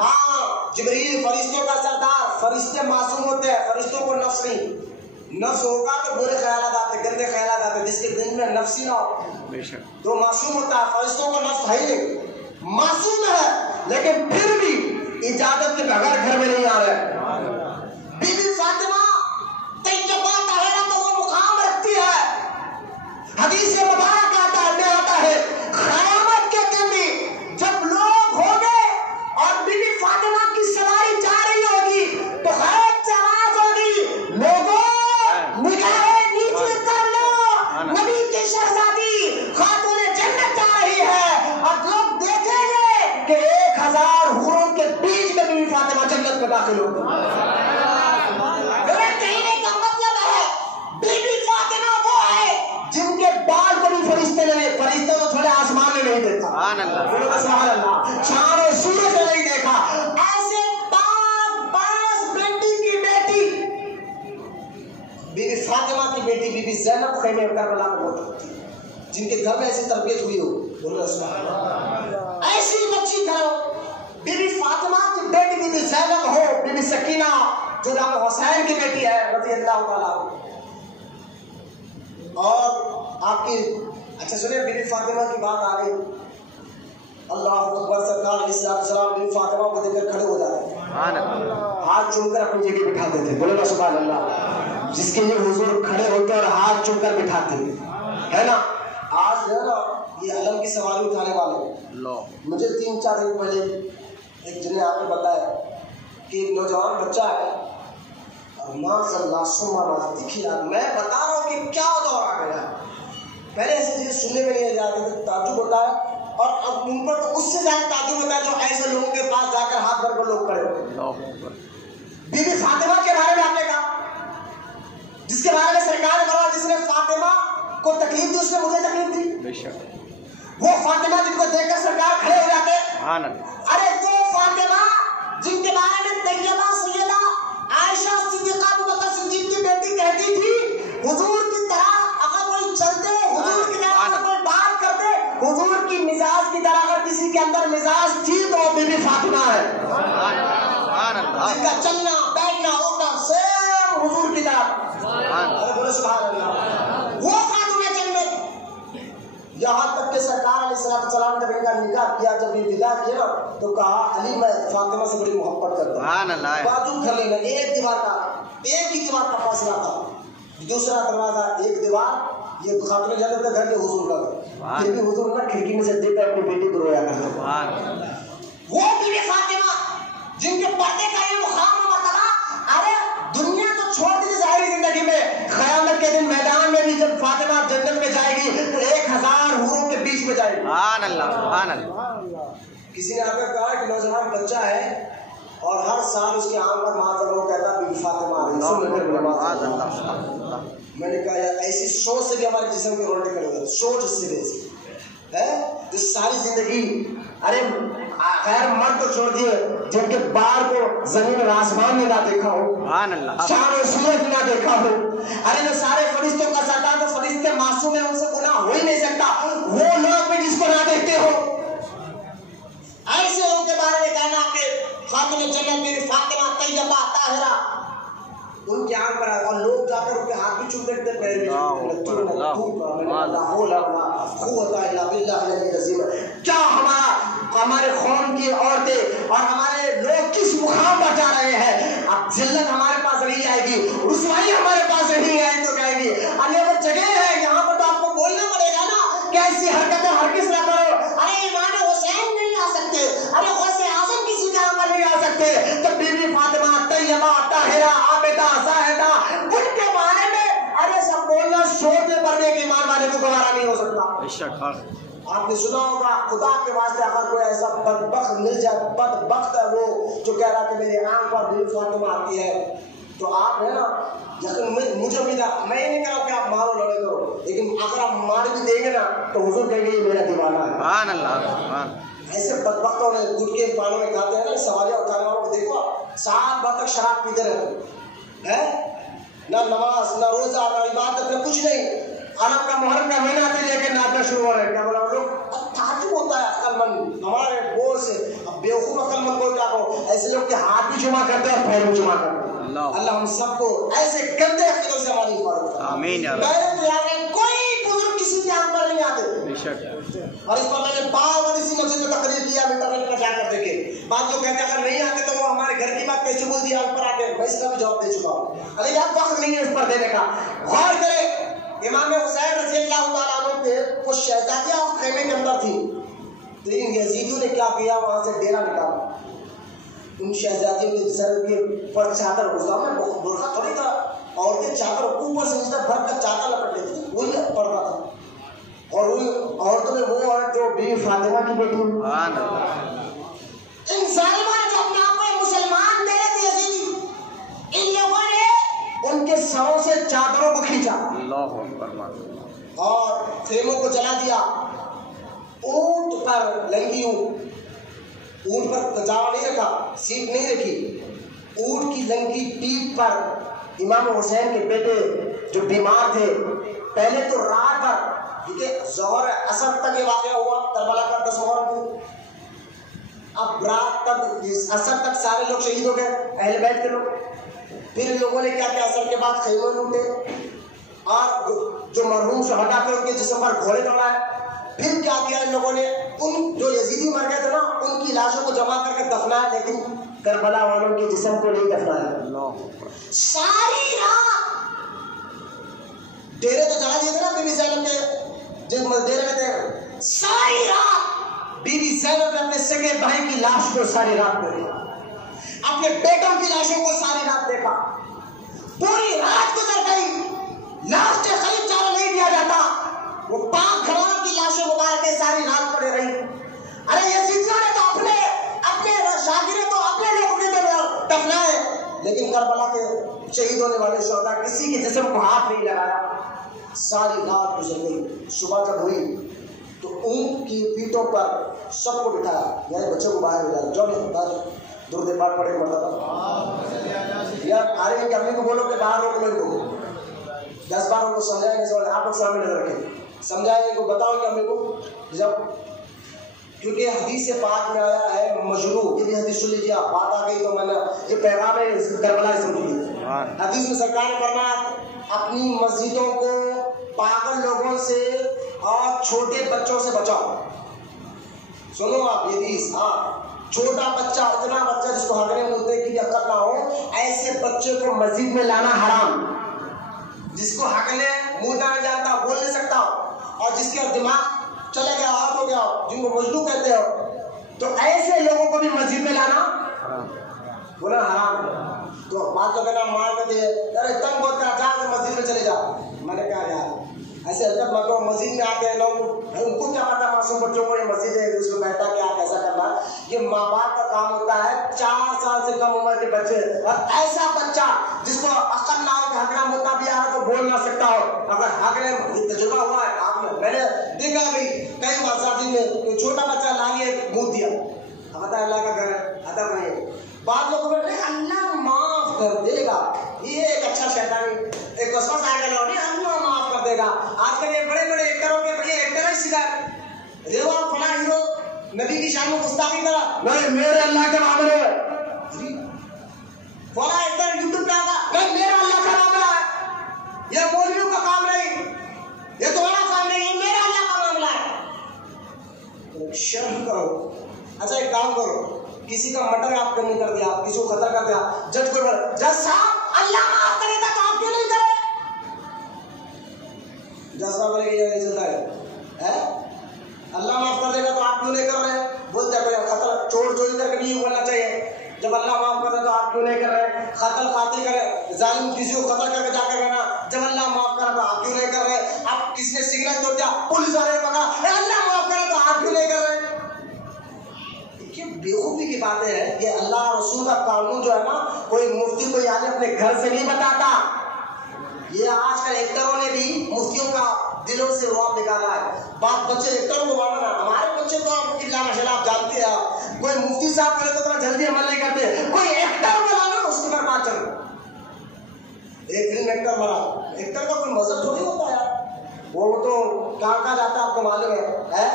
ہاں جبریل فرشتوں کا سردار، فرشتے معصوم ہوتے ہیں، فرشتوں کو نفس نہیں، نفس ہوگا تو برے خیالات آتے، گندے خیالات آتے، جس کے دل میں نفس ہی نہ ہو تو معصوم ہوتا ہے۔ فرشتوں کو نفس ہے ہی نہیں، معصوم ہے، لیکن پھر بھی اجازت کے بغیر گھر میں نہیں آ رہے۔ بی بی فاطمہ طیبہ طاہرہ تو وہ مقام رکھتی ہے، حدیث مبارک آتا ہے قیامت کے دن بھی جب لوگ ہوں گے اور بی بی فاطمہ کی سواری جا رہی ہوگی تو غیب سے آواز ہوگی، لوگوں نگاہیں نیچے کر لو، نبی کی شہزادی خاتون جنت جا رہی ہے، اور لوگ دیکھیں گے کہ 1000 حوروں کے بیچ میں بی بی فاطمہ جنت میں داخل ہوگی۔ میرے کہنے کا مطلب ہے بی بی فاطمہ وہ ہے جن کے بال کو بھی فرشتے تو تھوڑے آسمان میں نہیں دیکھا، سبحان اللہ، چاند و سورج میں نہیں دیکھا، ایسے پاس بیٹی کی بیٹی بی بی فاطمہ کی بیٹی بی بی زینب خیمے کربلا میں ہوتی، جن کے گھر میں ایسی تربیت ہوئی ہو، بولو سبحان اللہ، ایسی بچی گھر ہو، بی بی فاطمہ کی بیٹی بی بی زینب ہو، بی بی سکینہ جو امام حسین کی بیٹی ہے رضی اللہ تعالیٰ۔ اور آپ کی اچھا سنیں، بی بی فاطمہ کی بات آ گئی، اللہ اکبر، سرکار علیہ السلام بی بی فاطمہ کو دیکھ کر کھڑے ہو جاتے ہیں، ہاتھ چوم کر اپنی جگہ بٹھاتے تھے، بولو نا سبحان اللہ، جس کے لیے حضور کھڑے ہوتے اور ہاتھ چوم کر بٹھاتے ہے نا۔ آج جو ہے نا یہ علم کی سواری اٹھانے والے، مجھے 3-4 دن پہلے ایک جن نے آپ نے بتایا کہ ایک نوجوان بچہ ہے، ماشاء اللہ سما دیکھیے، میں بتا رہا ہوں کہ کیا دور آ گیا ہے، پہلے ایسے چیزیں سننے میں نہیں جاتے تھے، تعجب ہوتا ہے، اور اب ان پر تو اس سے زیادہ تعجب ہوتا ہے جو ایسے لوگوں کے پاس جا کر ہاتھ بھر کر لوگ کھڑے ہوتے۔ بی بی فاطمہ کے بارے میں آپ نے کہا، جس کے بارے میں سرکار نے کہا جس نے فاطمہ کو تکلیف دی اس نے مجھے تکلیف دی، وہ فاطمہ جن کو دیکھ کر سرکار کھڑے ہو جاتے، ارے وہ فاطمہ جن کے بارے میں طیبہ سیدہ عائشہ صدیقہ ابو بکر صدیق کی بیٹی کہتی تھی حضور کی طرح اگر کوئی چلتے، حضور کی طرح اگر کوئی بات کرتے، حضور کی مزاج کی طرح اگر کسی کے اندر مزاج تھی تو وہ بی بی فاطمہ ہے، جن کا چلنا بیٹھنا اٹھنا سیم حضور کی طرح، بولے سبحان اللہ، وہ خاتون جنت۔ یہاں تک کہ سرکار علیہ السلام نے جب ان کا نکاح کیا، جب یہ ودا کیا تو کہا علی میں فاطمہ سے بڑی محبت کرتا ہوں، بازو کھڑ لینا، ایک ہی دیوار کا فاصلہ تھا، دوسرا دروازہ ایک دیوار، یہ خاتون جنت کا گھر، یہ حضور کا گھر، یہ بھی حضور نا کھڑکی میں سے دیکھ کر اپنی بیٹی کو رویا کرتا۔ وہ بی بی فاطمہ جن کے پردے کا یہ مقام و مرتبہ، ارے دنیا تو چھوڑ دیجیے ظاہری زندگی میں، قیامت کے دن میدان میں بھی جب فاطمہ جنت میں جائے گی تو 1000 حوروں کے بیچ میں جائے گی، سبحان اللہ سبحان اللہ۔ کسی نے اگر کہا کہ نوجوان بچہ ہے اور ہر سال اس کے آنکھ پر معاذ اللہ کہتا بی بی فاطمہ آ رہی ہے، میں نے کہا یار ایسی سوچ سے بھی ہمارے جسم کے روٹے کرے گا، سوچ اس سے ہے جو ساری زندگی، ارے غیر مرد کو چھوڑ دیے جن کے بال کو زمین اور آسمان نے نہ دیکھا ہو، چاند و سورج نہ دیکھا ہو، ارے جو سارے فرشتوں کا سردار تو فرشتے معصوم ہیں، ان سے گناہ ہو ہی نہیں سکتا، وہ لوگ بھی جس کو نہ دیکھتے ہو، ایسے ان کے بارے میں کہنا کہ خاتون جنت بی بی فاطمہ طیبہ طاہرہ، ان کے آنکھ پر اور لوگ جا کر ان کے ہاتھ بھی چوم دیتے، پیر بھی چوم دیتے۔ کیا ہمارے قوم کی عورتیں اور ہمارے لوگ کس مقام پر جا رہے ہیں؟ اب ذلت ہمارے پاس نہیں آئے گی، رسوائی ہمارے پاس نہیں آئے تو کہیں گی ارے وہ جگہ ہے یہاں پر تو آپ کو بولنا پڑے گا نا کہ ایسی حرکتیں ہرگز نہ کرو، ارے امام حسین نہیں آ سکتے، ارے غوث اعظم کسی کا عمل نہیں آ سکتے، تو بی بی فاطمہ طیبہ طاہرہ عابدہ زاہدہ ان کے بارے میں ارے سب بولنا شور میں پڑنے کے ایمان والے کو گوارا نہیں ہو سکتا۔ آپ نے سنا ہوگا خدا کے واسطے اگر کوئی ایسا بدبخت مل جائے، بدبخت ہے وہ جو کہہ رہا کہ میری آنکھ پر بی بی فاطمہ آتی ہے، تو آپ ہے نا یقین مجھے امید ہے، میں یہ نہیں کہہ رہا کہ آپ مارو لڑے کرو، لیکن اگر ہم مار بھی دیں گے نا تو حضور کہیں گے یہ میرا دیوانہ ہے. سبحان اللہ سبحان. ایسے بدبختوں نے گٹکے پانوں میں کھاتے ہیں نا, سواریاں اٹھانے والوں کو دیکھو سال بھر تک شراب پیتے رہتے ہیں, نہ نماز نہ روزہ نہ عبادت نہ کچھ نہیں. عرب کا محرم کا مہینہ سے لے کے ناچنا شروع ہو رہا ہے. کیا بولا وہ لوگ تعجب ہوتا ہے عقل مند ہمارے بول سے. اب بیوقوف عقل مند کو کیا کہو, ایسے لوگ کے ہاتھ بھی جمع کرتے ہیں اور پیر بھی جمع کرتے ہیں. اللہ ہم سب کو ایسے گندے عقیدوں سے ہماری حفاظت کرے. آمین یا رب. کوئی بزرگ کسی کے ہاتھ پر نہیں آتے. بے شک. اور اس پر میں نے بار بار اسی مسجد میں تقریر کیا, انٹرنیٹ پر جا کر دیکھے. بعض لوگ کہتے ہیں اگر نہیں آتے تو وہ ہمارے گھر کی بات کیسے بول دی آپ پر آ کے. میں اس کا بھی جواب دے چکا ہوں. ارے آپ وقت نہیں ہے اس پر دینے کا. غور کرے امام حسین رضی اللہ تعالیٰ عنہ پہ وہ شہزادیاں اس خیمے کے اندر تھی, لیکن یزیدیوں نے کیا کیا, وہاں سے ڈیرا نکالا. ان شہزادیوں کے سر کے پر چادر گھسا, میں برقع تھوڑی تھا, عورتیں چادر اوپر سے نیچے بھر کر چادر لپٹ لیتی تھی, وہی پڑتا تھا. اور وہی عورتوں میں وہ عورت جو بیوی فاطمہ کی بیٹی سبحان اللہ. ان ظالموں نے جو اپنے آپ کو مسلمان دے رہے تھے یزیدی, ان لوگوں نے ان کے سروں سے چادروں کو کھینچا اللہ اکبر اور خیموں کو جلا دیا. اونٹ پر لنگی اونٹ پر تجاوا نہیں رکھا, سیٹ نہیں رکھی, اونٹ کی لنگی پیٹھ پر امام حسین کے بیٹے جو بیمار تھے, پہلے تو رات بھر کیونکہ ظہر اثر تک یہ واقعہ ہوا کربلا کا 10 محرم کو, اب رات تک اثر تک سارے لوگ شہید ہو گئے اہل بیت کے لوگ. پھر لوگوں نے کیا کیا, اثر کے بعد خیمے لوٹے اور جو مرحوم شہدا تھے ان کے جسم پر گھوڑے دوڑائے. پھر کیا کیا ان لوگوں نے, ان جو یزیدی مر گئے تھے نا ان کی لاشوں کو جمع کر کے دفنایا, لیکن کربلا والوں کے جسم کو نہیں دفنایا. ساری رات ڈیرے تو جلا دیے تھے نا بی بی زینب کے جس ڈیرے میں تھے, ساری رات بی بی زینب نے اپنے سگے بھائی کی لاش کو ساری رات دیکھا, اپنے بیٹوں کی لاشوں کو ساری رات دیکھا. پوری رات گزر گئی, لاش کے قریب جانے نہیں دیا جاتا. وہ پاک گھرانوں کی لاشیں مبارکیں ساری رات پڑے رہی. ارے یزیدیوں نے تو اپنے شاگردوں تو اپنے لوگوں کے دفنائے, لیکن کربلا کے شہید ہونے والے شہدا کسی کے جسم کو ہاتھ نہیں لگایا. ساری رات گزر گئی. صبح جب ہوئی تو اونٹ کی پیٹوں پر سب کو بٹھایا, یعنی بچے کو باہر بٹھایا, جو نہیں درود پاک پڑھے مرتا تھا. یار آ رہے ہیں کہ امی کو بولو کہ باہر روک لیں کو 10 بار ان کو سمجھائیں گے. آپ لوگ سامنے نظر رکھیں, سمجھائیں کو بتاؤ کہ امی کو جب, کیونکہ حدیث پاک میں آیا ہے مجروح, یہ بھی حدیث سن لیجیے. آپ بات آ گئی تو میں نے یہ پیغام ہے کربلا سمجھیے. حدیث میں سرکار نے فرمایا اپنی مسجدوں کو پاگل لوگوں سے اور چھوٹے بچوں سے بچاؤ. سنو آپ یہ حدیث, ہاں چھوٹا بچہ, اتنا بچہ جس کو ہگنے ملتے کی عقل نہ ہو, ایسے بچے کو مسجد میں لانا حرام. جس کو ہگنے منہ نہ جانتا, بول نہیں سکتا, اور جس کے دماغ چلے گیا آؤٹ ہو گیا, جن کو مجنون کہتے ہو, تو ایسے لوگوں کو بھی مسجد میں لانا بولا حرام ہے. تو بات لوگ نا مار کے دے, ارے تنگ بہت کر جا کے مسجد میں چلے جا. میں نے کہا یار ایسے حضرت لوگ مسجد میں آتے ہیں, لوگ ان کو کیا پتا معصوم بچوں کو یہ مسجد ہے اس میں بیٹھا کیا کیسا کرنا. یہ ماں باپ کا کام ہوتا ہے. 4 سال سے کم عمر کے بچے, اور ایسا بچہ جس کو عقل نہ ہو کہ ہگنا مدعا بھی آ رہا تو بول نہ سکتا ہو, اگر ہگنے تجربہ ہوا ہے آپ نے, میں نے دیکھا بھائی کئی مساجد میں چھوٹا بچہ لانے منہ دیا, پتا اللہ کا گھر ہے ادب نہیں. بعض لوگوں نے اللہ معاف کر دے گا, یہ ایک اچھا شیطانی ایک وسوسہ آئے گا, اللہ معاف کر دے گا. آج کل یہ بڑے بڑے ایکٹروں کے بڑے ایکٹر ہی سیدھا ریوا فلاں ہیرو نبی کی شان میں گستاخی کرا, نہیں میرے اللہ کا معاملہ ہے. فلاں ایکٹر یوٹیوب پہ آگا, نہیں میرا اللہ کا معاملہ ہے. یہ مولویوں کا کام نہیں, یہ تمہارا کام نہیں, یہ میرا اللہ کا معاملہ ہے. شرم کرو. اچھا ایک کام کرو, کسی کا مٹر آپ نے نہیں کر دیا, کسی کو خطر کر دیا, جج کو جج صاحب اللہ معاف کرے گا تو آپ کیوں نہیں کرے؟ جج صاحب بولے کہ یہ نہیں چلتا ہے, اللہ معاف کر دے گا تو آپ کیوں نہیں کر رہے؟ بولتے ہیں خطر چور چوری کر کے نہیں بولنا چاہیے, جب اللہ معاف کر دے تو آپ کیوں نہیں کر رہے؟ قتل قاتل کرے, ظالم کسی کو قتل کر کے جا کر رہنا, جب اللہ معاف کرا تو آپ کیوں نہیں کر رہے؟ آپ کسی نے سگریٹ توڑ دیا, پولیس والے پکڑا, اللہ معاف کرا تو آپ کیوں نہیں کر رہے؟ بیوقوفی کی باتیں ہیں. یہ اللہ رسول کا قانون جو ہے نا, کوئی مفتی کوئی آدمی اپنے گھر سے نہیں بتاتا. یہ آج کل ایکٹروں نے بھی مفتیوں کا دلوں سے رعب نکالا ہے. باپ بچے ایکٹر کو مارنا. ہمارے بچے تو آپ اللہ ماشاءاللہ آپ جانتے ہیں, کوئی مفتی صاحب بولے تو اتنا جلدی عمل نہیں کرتے. کوئی ایکٹر بنانا اس کے برباد چل رہا. ایک فلم ایکٹر مرا, ایکٹر کا کوئی مذہب تھوڑی ہوتا ہے. وہ تو کہاں جاتا ہے آپ کو معلوم ہے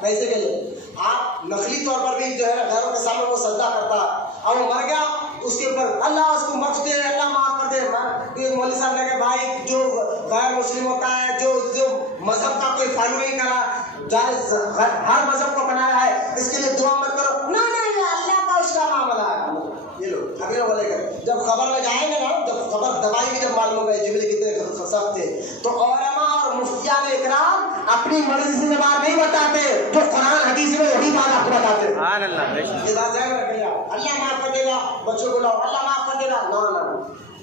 پیسے کے لیے. آپ نقلی طور پر بھی جو ہے غیروں کے سامنے وہ سجدہ کرتا اور وہ مر گیا, اس کے اوپر اللہ اس کو بخش دے, اللہ معاف کر دے. مولوی صاحب نے کہا بھائی جو غیر مسلم ہوتا ہے, جو مذہب کا کوئی فالو نہیں کرا, جائز ہر مذہب کو بنایا ہے, اس کے لیے دعا مت کرو. نہیں یہ اللہ کا اس کا معاملہ ہے. یہ لوگ اگلے بولے گا جب خبر میں جائیں گے نا, جب خبر دوائی کی جب معلوم ہو گئی جبریل کتنے سخت تھے, تو علماء اور مفتیان اکرام اپنی مرضی سے بات نہیں بتاتے, جو قرآن حدیث میں وہی بات آپ کو بتاتے. یہ بات ذہن رکھیے, اللہ معاف کر دے گا, بچوں کو لاؤ اللہ معاف کر دے گا. نہ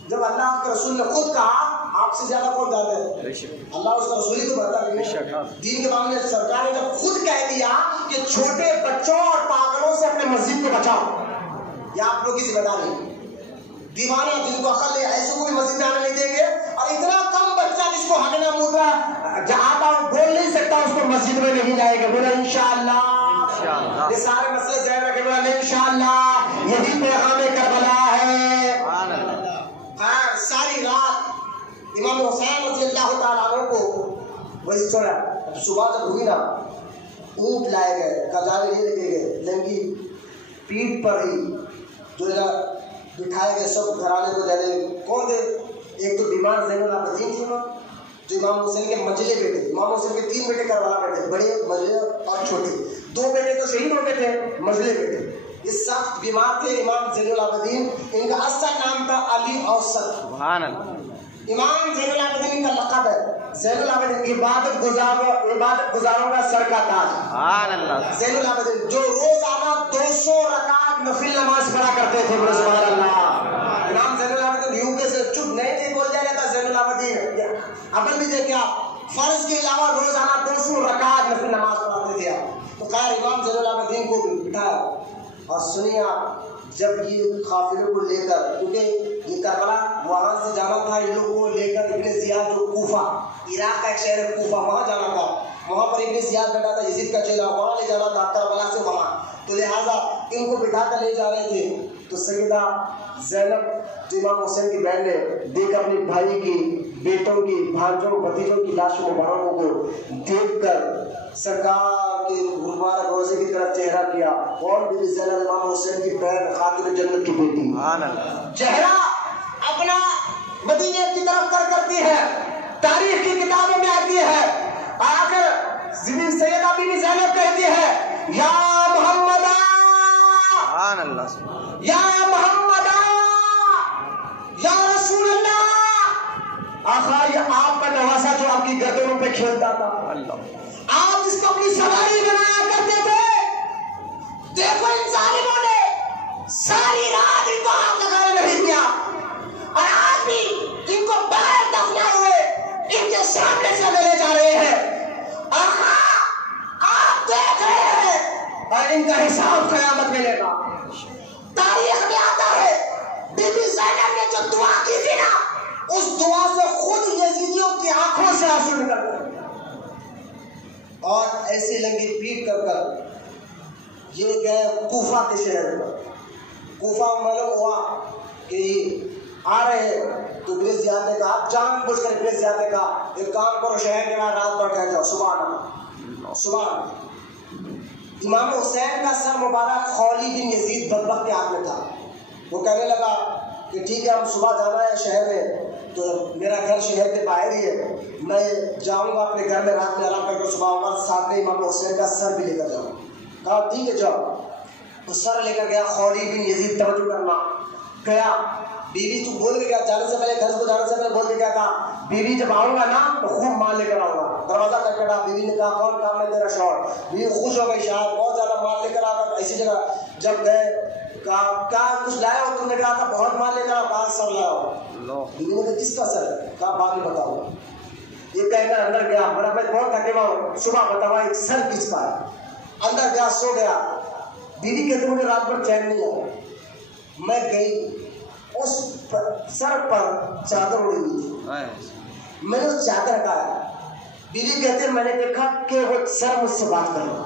جب اللہ کے رسول نے خود کہا, آپ سے زیادہ کون جاتے ہیں؟ اللہ اس کا رسول ہی تو بڑھتا ہے. دین کے معاملے میں سرکار نے جب خود کہہ دیا کہ چھوٹے بچوں اور پاگلوں سے اپنے مسجد کو بچاؤ, یہ آپ لوگ کی ذمہ داری ہے. دیوانہ جن کو عقل ہے ایسے کو بھی مسجد میں آنے نہیں دیں گے, اور اتنا کم بچہ جس کو ہگنا مودرا آتا بول نہیں سکتا اس کو مسجد میں نہیں جائے گا. بولا انشاءاللہ. یہ سارے مسئلے ذہن رکھے, بولا انشاءاللہ یہی پیغام کربلا ہے. ساری رات امام حسین رضی اللہ تعالیٰ عنہ کو وہی چھوڑا. صبح جب ہوئی نا, اونٹ لائے گئے, کجارے نہیں لگے گئے, لنگی پیٹ پر ہی جو ہے بٹھائے گئے, سب گھرانے کو جانے. کون تھے؟ ایک تو بیمار زین العابدین تھے جو امام حسین کے مجلے بیٹے. امام حسین کے 3 بیٹے کربلا بیٹے, بڑے مجلے اور چھوٹے. 2 بیٹے تو شہید ہو گئے تھے, مجلے بیٹے. یہ سخت بیمار تھے امام زین العابدین. ان کا اصل نام تھا علی اوسط. سبحان اللہ. امام زین العابدین کا لقب ہے زین العابدین, عبادت گزاروں کا سر کا تاج. سبحان اللہ. زین العابدین جو روزانہ 200 رکعت نفل نماز پڑھا کرتے تھے. سبحان اللہ. امام زین العابدین یوں کے سے چپ نہیں تھے, بول جایا تھا زین العابدین. عمل بھی دیکھیں آپ, فرض کے علاوہ روزانہ 200 رکعت نفل نماز پڑھاتے تھے. تو خیر امام زین العابدین کو بٹھایا اور سنیے آپ, جب یہ قافلے کو لے کر, کیونکہ یہ کربلا وہاں سے جانا تھا ان لوگوں کو لے کر ابن زیاد جو کوفہ, عراق کا ایک شہر ہے کوفہ, وہاں جانا تھا. وہاں پر ابن زیاد بیٹھا تھا, یزید کا چیلا, وہاں لے جانا تھا کربلا سے وہاں. تو لہٰذا ان کو بٹھا کر لے جا رہے تھے. تو سیدہ زینب جو امام حسین کی بہن نے دیکھ اپنے بھائی کی, بیٹوں کی, بھانجوں بھتیجوں کی لاشوں مبارکوں کو دیکھ کر سرکار کے مبارک روزے کی طرف چہرہ کیا. اور بھی زینب امام حسین کی بہن, خاتون جنت کی بیٹی, چہرہ اپنا مدینے کی طرف کرتی ہے. تاریخ کی کتابوں میں آتی ہے. آخر سیدہ بی بی زینب کہتی ہے, یا محمد یا محمد یا رسول اللہ. آخا یہ آپ کا نواسا جو آپ کی گردنوں پہ کھیلتا تھا, آپ جس کو اپنی سواری بنایا کرتے تھے, دیکھو ان ظالموں نے ساری رات ان کو آگ لگانے نہیں دیا, اور آج بھی ان کو باہر دفنا ہوئے ان کے سامنے سے لے جا رہے ہیں. آقا آپ دیکھ رہے ہیں, اور ان کا حساب قیامت ملے گا. تاریخ میں آتا ہے بی بی زینب نے جو دعا کی تھی نا, اس دعا سے خود یزیدیوں کی آنکھوں سے آنسو نکل گئے. اور ایسے لنگی پیٹ کر یہ گئے کوفہ کے شہر پر. کوفہ معلوم ہوا کہ آ رہے ہیں, تو ابن زیاد نے کہا, جان بوجھ کر ابن زیاد نے کہا ایک کام کرو, شہر کے بعد رات بھر ٹھہر جاؤ. سبحان اللہ. امام حسین کا سر مبارک خولی بن یزید بدبخت کے ہاتھ میں تھا. وہ کہنے لگا کہ ٹھیک ہے, ہم صبح جانا ہے شہر میں, تو میرا گھر شہر کے باہر ہی ہے, میں جاؤں گا اپنے گھر میں, رات میں آرام کر کے صبح آؤں گا, ساتھ میں امام حسین کا سر بھی لے کر جاؤں. کہا ٹھیک ہے جاؤ. تو سر لے کر گیا خولی بن یزید, توجہ کرنا, گیا. بیوی تو بول کے گیا, جانے سے پہلے, گھر کو جانے سے پہلے بول کے گیا تھا, بیوی جب آؤں گا نا تو خوب مال لے کر آؤں گا. دروازہ کر کے کہا, بیوی نے کہا کون کام ہے تیرا شوہر. بیوی خوش ہو گئی, شاید بہت زیادہ مال لے کر آ کر ایسی جگہ. جب گئے کہا کیا کچھ لایا ہو, تم نے کہا تھا بہت مال لے کر آؤ, کہا سر لایا ہو. بیوی نے کہا کس کا سر ہے, کہا بعد میں بتاؤ. یہ کہہ کر اندر گیا, بڑا میں بہت تھکے ہوا ہوں, صبح بتاؤ ایک سر کس کا ہے. اندر گیا, سو گیا. بیوی کہتے مجھے رات بھر چین نہیں آیا. میں گئی, اس سر پر چادر اڑی ہوئی تھی, میں نے اس چادر ہٹایا, بیوی کہتے ہیں میں نے دیکھا کہ وہ سر مجھ سے بات کر رہا،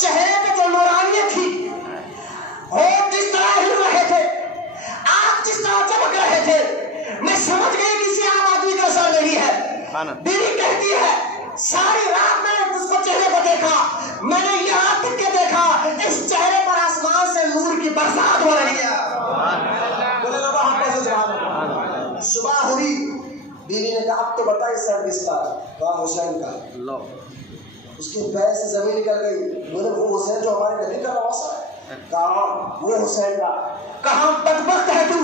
چہرے پہ جو نورانیت تھی، ہونٹ جس طرح ہل رہے تھے، آنکھ جس طرح چمک رہے تھے، میں سمجھ گئی کسی عام آدمی کا سر نہیں ہے۔ بیوی کہتی ہے ساری رات میں نے اس کو چہرے کو دیکھا، میں نے یہاں تک کے دیکھا اس چہرے پر آسمان سے نور کی برسات ہو رہی ہے۔ صبح ہوئی، بیوی نے کہا اب تو بتائی سر کس کا؟ کہا حسین کا۔ اس کی پیر سے زمین نکل گئی، بولے وہ حسین جو ہمارے نبی کا نواسا ہے؟ کہا وہ حسین کا۔ کہاں بدبخت ہے تو،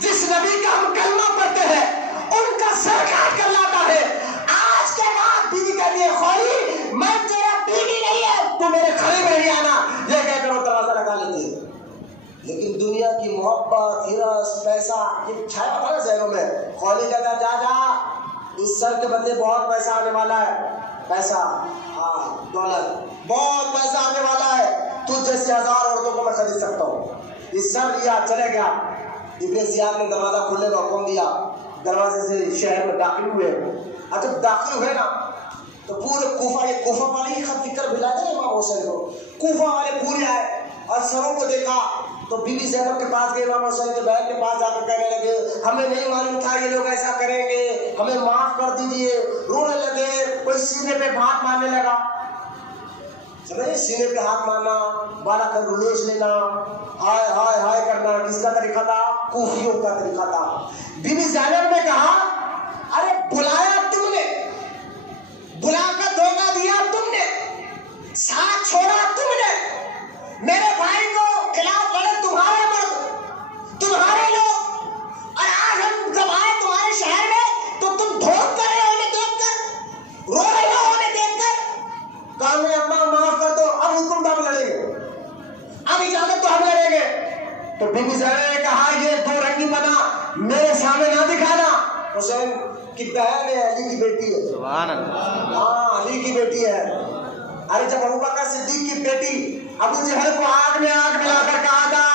جس نبی کا ہم کلمہ پڑھتے ہیں ان کا سر کاٹ کر لاتا ہے۔ آج کے بعد بیوی کہتی ہے خوری میں تیرا بیوی نہیں ہے، تو میرے کھڑے میں نہیں آنا، یہ کہہ کر وہ دروازہ لگا لیتی ہے۔ لیکن دنیا کی محبت، ہرس، پیسہ یہ چھایا تھا نا ذہنوں میں۔ خولی کہتا جا جا اس سر کے بدلے بہت پیسہ آنے والا ہے، پیسہ، ہاں دولت، بہت پیسہ آنے والا ہے، تجھ جیسے 1000 عورتوں کو میں خرید سکتا ہوں۔ اس سر لیا چلے گیا۔ ابن زیاد نے دروازہ کھلنے کا حکم دیا، دروازے سے شہر میں داخل ہوئے۔ اور جب داخل ہوئے نا تو پورے کوفہ، یہ کوفہ والے ہی خط لکھ کر بھیجاتے ہیں امام حسین کو، کوفہ والے پورے آئے اور سروں کو دیکھا تو بی بی زینب کے پاس گئے، امام حسین کے بہن کے پاس جا کر کہنے لگے ہمیں نہیں معلوم تھا یہ لوگ ایسا کریں گے، ہمیں معاف کر دیجئے۔ رونے لگے، کوئی سینے پہ ہاتھ مارنے لگا، سمجھے سینے پہ ہاتھ مارنا، بالا کر رلیش لینا، ہائے ہائے ہائے کرنا، کس کا طریقہ تھا؟ کوفیوں کا طریقہ تھا۔ بی بی زینب نے کہا ارے بلایا تم نے، بلا کر دھوکہ دیا تم نے، ساتھ چھوڑا تم نے، میرے بھائی کو خلاف لڑے تمہارے مرد، تمہارے لوگ، اور آج ہم جب آئے تمہارے شہر میں تو تم دھوک کر رہے ہو انہیں دیکھ کر، رو رہے ہو انہیں دیکھ کر۔ کہا اپنا معاف کر دو، اب حکم تو ہم لڑیں گے، اب اجازت تو ہم لڑیں گے۔ تو بی بی زینب نے کہا یہ دو رنگی بنا میرے سامنے نہ دکھانا۔ حسین کی بہن ہے، علی کی بیٹی ہے، سبحان اللہ، ہاں علی کی بیٹی ہے۔ ارے جب ابوبکر صدیق کی بیٹی ابو جہل کو آگ میں آگ ملا کر کہا تھا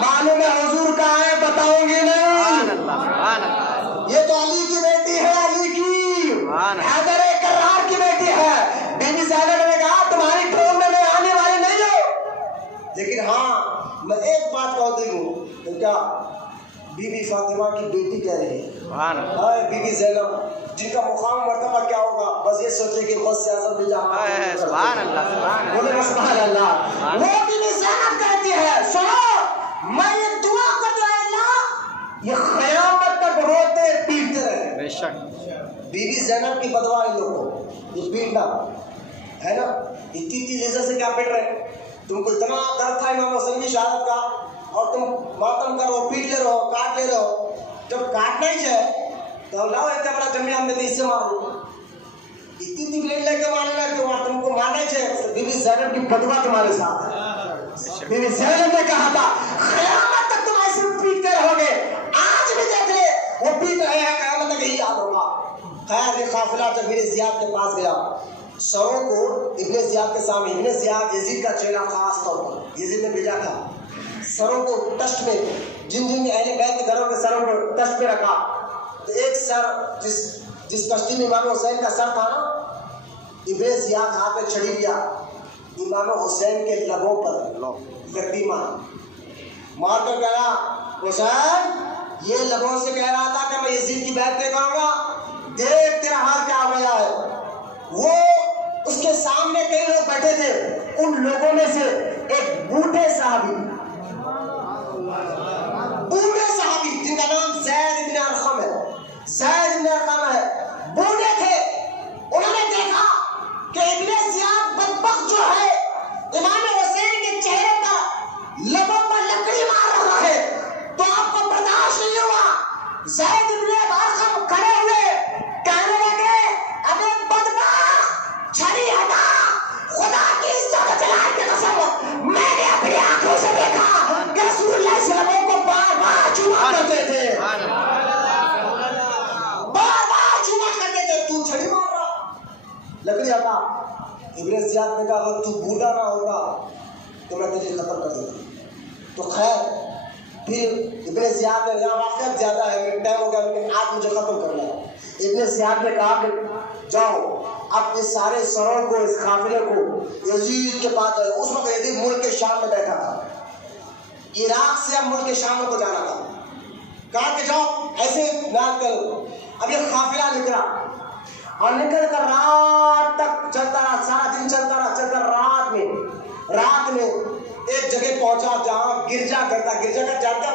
معلوم ہے حضور کا ہے بتاؤں گی نہیں، یہ تو علی کی بیٹی ہے، علی کی، حیدر کرار کی بیٹی ہے۔ بی بی زینب نے کہا تمہاری ٹھوم میں آنے والے نہیں ہو، لیکن ہاں میں ایک بات کہتی ہوں، تو کیا بی بی فاطمہ کی بیٹی کہہ رہی ہے، بی بی زینب جن کا مقام مرتبہ کیا ہوگا، بس یہ سوچے کہ غوث اعظم بھی جہاں، سبحان اللہ، بولے سبحان اللہ۔ وہ بی بی زینب کہتی ہے سنو میں یہ دعا کر دوں اللہ یہ قیامت تک روتے پیٹتے رہے، بے شک۔ بی بی زینب کی بدوا ان لوگوں کو یہ پیٹنا ہے نا، اتنی لیزر سے کیا پیٹ رہے؟ تم کو اتنا ڈر تھا امام حسین کی شہادت کا اور تم ماتم کر رہو، پیٹ لے رہو، کاٹ لے رہو۔ جب کاٹنا ہی ہے تو لاؤ اتنا بڑا جمعہ ہم نے اس سے مار دو، اتنی بلیڈ لے کے مارنے لگے کہ تم کو مارنا چاہیے۔ بی بی زینب کی بدوا تمہارے ساتھ ہے۔ بی بی زینب نے کہا تھا قیامت تک تم ایسے پیٹتے رہو گے، آج بھی دیکھ لے وہ پیٹ رہے ہیں، قیامت تک یہی یاد ہوگا۔ خیر یہ قافلہ جب ابن زیاد کے پاس گیا، سروں کو ابن زیاد کے سامنے، ابن زیاد یزید کا چہرہ خاص طور پر یزید نے بھیجا تھا، سروں کو ٹشت میں جن جن اہل بیت کے گھروں کے سروں کو ٹشت میں رکھا، تو ایک سر جس کشتی میں امام حسین کا سر تھا نا، ابن زیاد ہاتھ میں چھڑی لیا، امام حسین کے لبوں پر گردی مار کر کہا حسین یہ لبوں سے کہہ رہا تھا کہ میں یزید کی بیعت نہیں کروں گا، دیکھ تیرا حال کیا ہو گیا ہے۔ وہ اس کے سامنے کئی لوگ بیٹھے تھے، ان لوگوں میں سے ایک بوڑھے صحابی جن کا نام زید بن ارقم ہے، زید بن ارقم ہے، بوڑھے تھے، انہوں نے دیکھا کہ ابن زیاد بدبخت جو ہے امام حسین کے چہرے پر لبوں پر لکڑی مار رہا ہے، تو آپ کو برداشت نہیں ہوا۔ زید بن ارقم کھڑے ہوئے کہنے لگے ابے بدبخت چھری ہٹا، خدا کی عزت جلال کی قسم میں نے اپنی آنکھوں سے دیکھا کہ رسول اللہ صلی اللہ علیہ وسلم کو بار بار چوما کرتے تھے، بار بار چوما کرتے تھے، تو چھڑی مار رہا، لکڑی ہٹا۔ ابن زیاد نے کہا اگر تو بوڑھا نہ ہوتا تو میں تجھے ختم کر دیتا۔ تو خیر پھر ابن زیاد نے، یہاں واقعات زیادہ ہے، ٹائم ہو گیا لیکن آج مجھے ختم کرنا ہے۔ ابن زیاد نے کہا کہ جاؤ اب اس سارے سروں کو، اس قافلے کو یزید کے پاس جاؤ۔ اس وقت یزید ملک شام میں بیٹھا تھا، عراق سے اب ملک شام کو جانا تھا۔ کہا کہ جاؤ ایسے نہ کرو۔ اب یہ قافلہ نکلا اور نکل کر رات تک چلتا رہا، سارا دن چلتا رہا۔ رات میں ایک جگہ پہنچا جہاں گرجا گھر تھا۔ گرجا گھر جانتا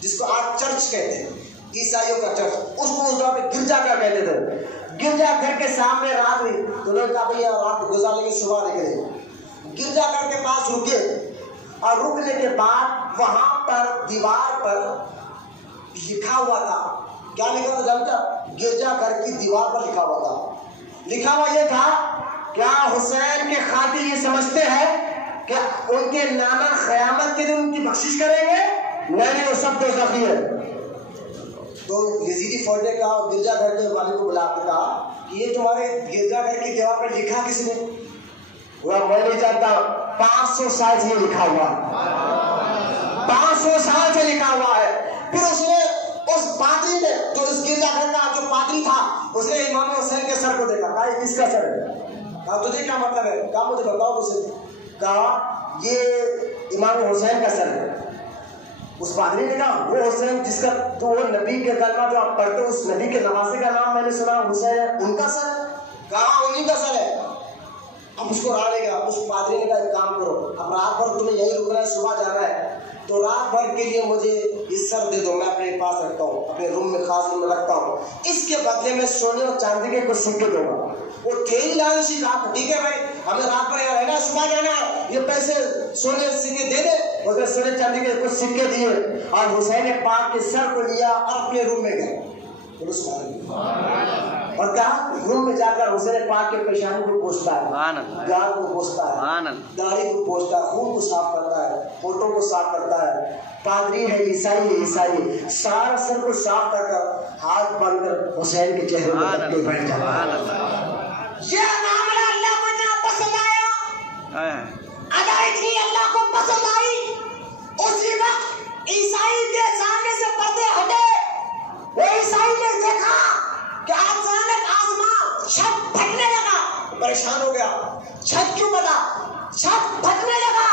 جس کو آج چرچ کہتے ہیں، عیسائیوں کا چرچ، اس کو اس وقت گرجا گھر کہتے تھے۔ گرجا گھر کے سامنے رات ہوئی تو انہوں نے کہا بھائی رات گزار لیں گے، صبح نکلیں گے۔ گرجا گھر کے پاس رکے اور رکنے کے بعد وہاں پر دیوار پر لکھا ہوا تھا۔ کیا لکھا تھا جانتا؟ گرجا گھر کی دیوار پر لکھا ہوا تھا۔ لکھا ہوا یہ تھا، کیا حسین کے قاتل یہ سمجھتے ہیں کہ ان کے نانا قیامت کے دن ان کی بخشش کریں گے؟ نہیں، وہ سب دوزخی ہے۔ تو یزیدی فوج نے کہا، گرجا گھر کے مالک کو بلا کے کہا کہ یہ تمہارے گرجا گھر کی دیوار پر لکھا کس نے؟ وہ میں نہیں جانتا، 500 سال سے لکھا ہوا ہے، 500 سال سے لکھا ہوا ہے۔ پھر اس نے اس پادری نے، جو اس گرجا گھر کا جو پادری تھا، اس نے امام حسین کے سر کو دیکھا، کہا یہ کس کا سر ہے؟ کہا تجھے کیا مطلب ہے؟ کہا مجھے بتاؤ اسے۔ کہا یہ امام حسین کا سر ہے۔ اس پادری نے کہا وہ حسین جس کا تو وہ نبی کے کلمہ جو آپ پڑھتے ہو، اس نبی کے نواسے کا نام میں نے سنا حسین ہے، ان کا سر ہے؟ کہا انہی کا سر ہے۔ اب اس کو رہا لے گا۔ اس پادری نے کہا ایک کام کرو، اب رات بھر تمہیں یہی رکنا ہے، صبح جانا ہے، تو رات بھر کے لیے مجھے یہ سر دے دو، میں اپنے پاس رکھتا ہوں، اپنے روم میں، خاص روم میں رکھتا ہوں، اس کے بدلے میں سونے اور چاندی کے کچھ سکے دوں گا۔ وہ تھیلی لانے سے کہا ٹھیک ہے بھائی، ہمیں رات بھر یہاں رہنا، صبح جانا ہے، یہ پیسے سونے سکے دے دے۔ اس نے سونے چاندی کے کچھ سکے دیے اور حسین پاک کے سر کو لیا اور اپنے روم میں گئے اور کہا روم میں جا کر حسین پاک کے پیشانی کو پوچھتا ہے، گال کو پوچھتا ہے، داڑھی کو پوچھتا ہے، خون کو صاف کرتا ہے، ہونٹوں کو صاف کرتا ہے۔ پادری ہے عیسائی، عیسائی سارا سر کو صاف کر کر ہاتھ باندھ کر حسین کے چہرے پر بیٹھ جاتا ہے۔ یہ معاملہ اللہ کو اتنا پسند آیا، ادائیگی اللہ کو پسند آئی۔ اسی وقت عیسائی کے سامنے سے پردے ہٹے۔ وہ عیسائی نے دیکھا کہ اچانک آسمان چھت پھٹنے لگا، پریشان ہو گیا، چھت کیوں پھٹا؟ چھت پھٹنے لگا،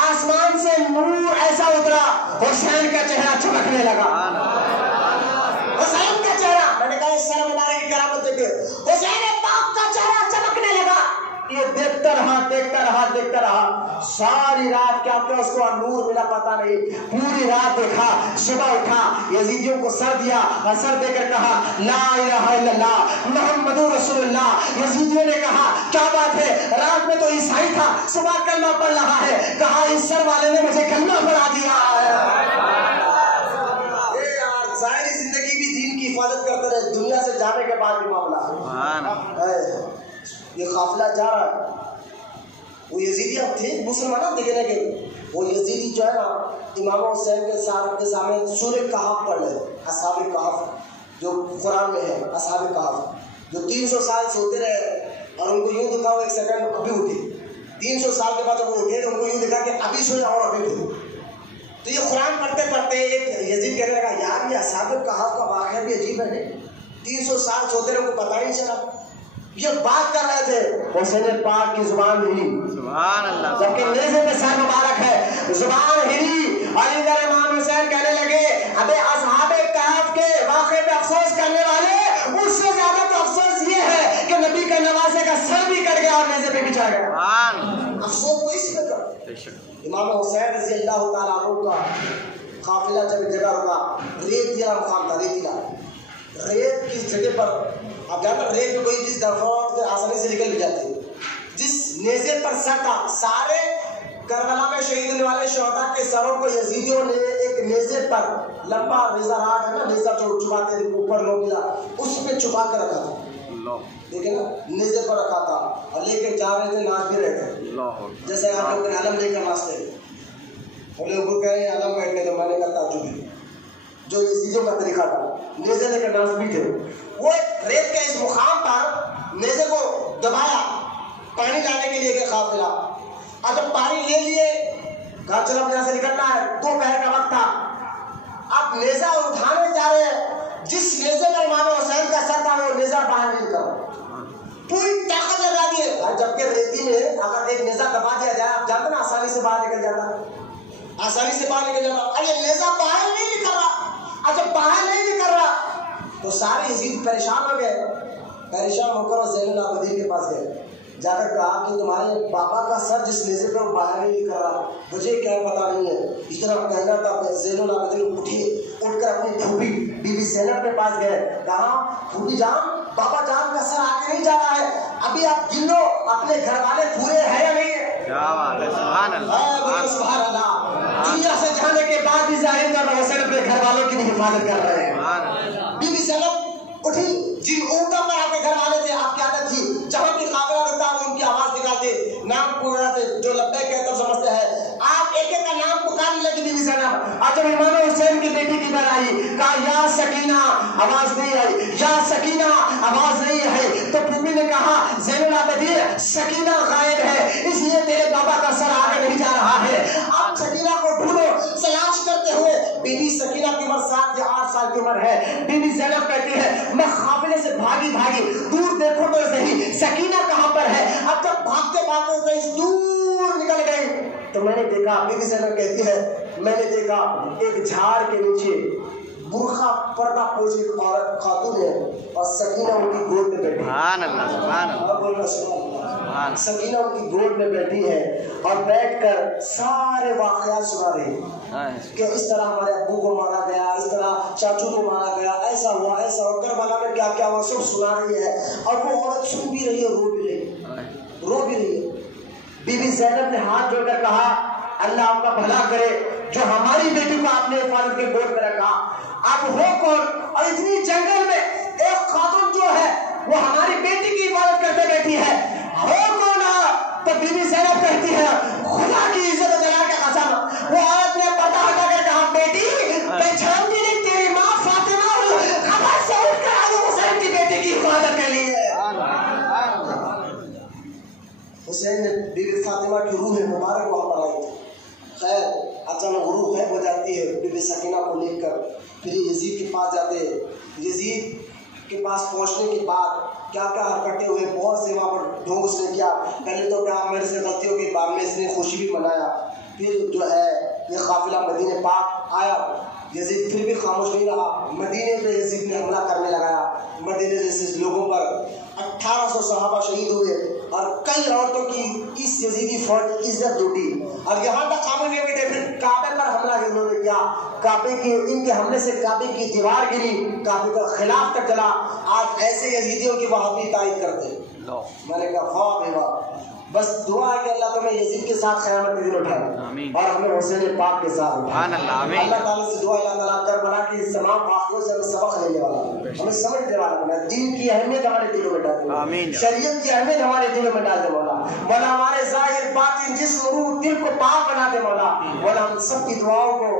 آسمان سے نور ایسا اترا، حسین کا چہرہ چمکنے لگا۔ حسین کا چہرہ، میں نے کہا اس سر مبارک کی کرامت دیکھے، حسین پاک کا چہرہ چمکنے لگا۔ یہ دیکھتا رہا ساری رات، کیا اس کو نور ملا پتا نہیں، پوری رات دیکھا۔ صبح اٹھا، یزیدیوں کو سر دیا اور سر دے کر کہا لا الہ الا اللہ محمد رسول اللہ۔ یزیدیوں نے کہا کیا بات ہے، رات میں تو عیسائی تھا، صبح کلمہ پڑھ رہا ہے۔ کہا اس سر والے نے مجھے کلمہ پڑھا دیا ہے۔ ظاہری زندگی بھی دین کی حفاظت کرتے رہے، دنیا سے جانے کے بعد بھی معاملہ ہے۔ یہ قافلہ جا رہا ہے، وہ یزیدی اب تھے مسلمان دیکھنے کے، وہ یزیدی جو ہے نا امام حسین کے سامنے سورہ کہف پڑھ رہے، اصحاب کہف جو قرآن میں ہے، اصحاب کہف جو 300 سال سوتے رہے اور ان کو یوں دکھا وہ ایک سیکنڈ ابھی اٹھے، 300 سال کے بعد جب وہ اٹھے تو ان کو یوں دکھا کہ ابھی سوئے اور ابھی اٹھے۔ تو یہ قرآن پڑھتے پڑھتے ایک یزید کہنے لگا یار یہ اصحاب کہف کا واقعہ بھی عجیب ہے، 300 سال سوتے رہے، ان کو پتہ ہی نہیں چلا۔ یہ بات کر رہے تھے، حسین پاک کی زبان ہلی، سبحان اللہ، جبکہ نیزے پہ سر مبارک ہے، زبان ہلی اور ادھر امام حسین کہنے لگے ابے اصحاب کہف کے واقعے پہ افسوس کرنے والے، اس سے زیادہ تو افسوس یہ ہے کہ نبی کا نواسے کا سر بھی کٹ گیا اور نیزے پہ بچھا گیا۔ افسوس تو اس پہ کر۔ امام حسین رضی اللہ تعالیٰ عنہ کا قافلہ جب جگہ رکا، ریتیلا مقام تھا، ریت کی جگہ پر اب جاتا ریت میں کوئی چیز درفوت آسانی سے نکل بھی جاتی ہے۔ جس نیزے پر سر تھا، سارے کربلا میں شہید ہونے والے شہداء کے سروں کو یزیدیوں نے ایک نیزے پر، لمبا نیزہ راٹ ہے نا، نیزہ جو چھپاتے اوپر لوگ ملا، اس میں چھپا کر رکھا تھا، دیکھیں نا، نیزے پر رکھا تھا اور لے کے جا رہے تھے، ناچ بھی رہے تھے، جیسے آپ لوگ علم لے کر ناچتے ہیں، اور لوگ کہہ رہے ہیں علم بیٹھنے تو میں نے کرتا جو یزیدیوں کا طریقہ تھا، نیزے لے کر ناچ بھی تھے۔ وہ ریت کے اس مقام پر نیزے کو دبایا پانی لانے کے لیے کہ قافلہ، اور جب پانی لے لیے کہا چلو اب یہاں سے نکلنا ہے، دوپہر کا وقت تھا، اب نیزہ اٹھانے جا رہے ہیں جس نیزے پر امام حسین کا سر تھا وہ نیزہ باہر نہیں نکلا، پوری طاقت لگا دی ہے، جبکہ ریتی میں اگر ایک نیزہ دبا دیا جائے آپ جانتے نا آسانی سے باہر نکل جاتا ہے، آسانی سے باہر نکل جاتا ہے۔ یہ نیزہ باہر نہیں نکل رہا، اچھا باہر نہیں نکل رہا تو سارے یزید پریشان ہو گئے، پریشان ہو کر زین العابدین کے پاس گئے، جا کر کہا کہ تمہارے پاپا کا سر جس نیزے پہ وہ باہر نہیں نکل رہا، مجھے کیا پتا نہیں ہے، اس طرح کہنا تھا۔ زین العابدین اٹھ کر اپنی پھوپھی بی بی زینب کے پاس گئے، کہا پھوپھی جان بابا جان کا سر آگے نہیں جا رہا ہے، ابھی آپ گن لو اپنے گھر والے پورے ہیں یا نہیں ہے؟ کیا بات ہے، سبحان اللہ، سبحان اللہ، دنیا سے جانے کے بعد بھی ظاہر کر رہے حسین اپنے گھر والوں کی حفاظت کر رہے ہیں۔ بی بی زینب اٹھی، جن اونٹوں پر آپ کے گھر والے تھے، آپ کی عادت تھی جہاں بھی قافلہ لگتا وہ ان کی آواز نکالتے، نام پکارتے، جو لبیک کہتے ہیں سمجھتے ہیں، آپ ایک ایک کا نام پکارنے لگی بی بی زینب۔ اور جب امام حسین کی بیٹی کی بار آئی، کہا یا سکینہ، آواز نہیں آئی، یا سکینہ آواز نہیں آئی، تو پھوپھی نے کہا زین العابدین سکینہ غائب ہے اس لیے تیرے بابا کا سر آگے نہیں جا رہا ہے، آپ سکینہ کو ڈھونڈو۔ تلاش کرتے ہوئے بی بی سکینہ کی عمر 7 یا 8 سال کی عمر ہے، بی بی زینب کہتی ہے میں قافلے سے بھاگی دور دیکھو تو صحیح سکینہ کہاں پر ہے۔ اب جب بھاگتے بھاگتے کہیں دور نکل گئی تو میں نے دیکھا، بی بی زینب کہتی ہے میں نے دیکھا ایک جھاڑ کے نیچے برقع پردہ پوش ایک عورت خاتون ہے اور سکینہ ان کی گود میں بیٹھی ہے۔ سبحان اللہ، سبحان اللہ، سکینہ ان کی گود میں بیٹھی ہے اور بیٹھ کر سارے واقعات سنا رہی ہے کہ اس طرح ہمارے ابو کو مارا گیا، اس طرح چاچو کو مارا گیا، ایسا ہوا ایسا ہوا، کربلا میں کیا کیا ہوا سب سنا رہی ہے، اور وہ عورت سن بھی رہی ہے، رو بھی رہی ہے۔ بی بی زینب نے ہاتھ جوڑ کر کہا اللہ آپ کا بھلا کرے، جو ہماری بیٹی کو آپ نے حفاظت کے گود میں رکھا، آپ ہو کون؟ اور اتنی جنگل میں ایک خاتون جو ہے وہ ہماری بیٹی کی حفاظت کرتے بیٹھی ہے، ہو کون آپ؟ تو بی بی زینب کہتی ہے خدا کی عزت و جلال کا قسم، وہ عورت نے پردہ ہٹا کر کہا بیٹی پہچانتی نہیں تیری ماں فاطمہ خبر سے اٹھ کر آئی حسین کی بیٹی کی حفاظت کے لیے۔ حسین نے بی بی فاطمہ کی روح مبارک وہاں پر آئی، خیر اچانک روح غائب ہو جاتی ہے، بی بی سکینہ کو لے کر پھر یزید کے پاس جاتے ہیں۔ یزید کے پاس پہنچنے کے بعد کیا کیا حرکتیں ہوئے، بہت سے وہاں پر ڈھونگ اس نے کیا، پہلے تو کیا میرے سے غلطیوں کے بعد میں اس نے خوشی بھی منایا، پھر جو ہے یہ قافلہ مدینہ پاک آیا، یزید پھر بھی خاموش نہیں رہا، مدینے پہ یزید نے حملہ کرنے لگایا، مدینے جیسے لوگوں پر 1800 صحابہ شہید ہوئے اور کئی عورتوں کی اس یزیدی فوج کی عزت لوٹی، اور یہاں تک خاموش نہیں بیٹھے، پھر کعبے پر حملہ انہوں نے کیا، کعبے کی ان کے حملے سے کعبے کی دیوار گری، کعبے کا خلاف تک چلا۔ آج ایسے یزیدیوں کی وہاں بھی تائید کرتے، میں نے کہا واہ بے واہ، بس دعا ہے کہ اللہ تمہیں یزید کے ساتھ قیامت کے دن اٹھائے اور ہمیں حسین پاک کے ساتھ اٹھائے۔ اللہ تعالیٰ سے دعا اللہ تعالیٰ کربلا کی تمام واقعوں سے ہمیں سبق لینے والا، ہمیں سمجھنے والا بنا، دین کی اہمیت ہمارے دلوں میں ڈال دے، شریعت کی اہمیت ہمارے دلوں میں ڈال دے مولا، مولا ہمارے ظاہر باطن جسم روح دل کو پاک بنا دے مولا، مولا ہم سب کی دعاؤں کو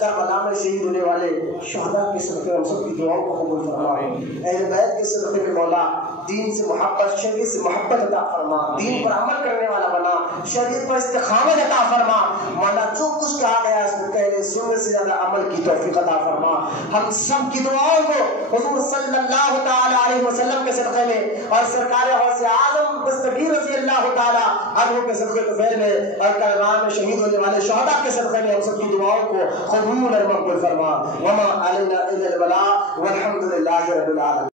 کربلا میں شہید ہونے والے شہداء کے صدقے ہم سب کی دعاؤں کو قبول فرما، اہل بیت کے صدقے میں مولا دین سے محبت شریعت سے محبت عطا فرما، دین پر عمل کرنے والا بنا، شریعت پر استقامت عطا فرما مولا، جو کچھ کہا گیا اس کو کہنے سننے سے زیادہ عمل کی توفیق عطا فرما، ہم سب کی دعاؤں کو حضور صلی اللہ تعالی علیہ وسلم کے صدقے میں اور سرکار غوث اعظم دستگیر رضی اللہ تعالی عنہ کے صدقے طفیل میں اور کربلا میں شہید ہونے والے شہداء کے صدقے میں ہم سب کی دعاؤں کو قبول اور مقبول فرما، وما علینا الا البلاغ والحمد للہ رب العالمین۔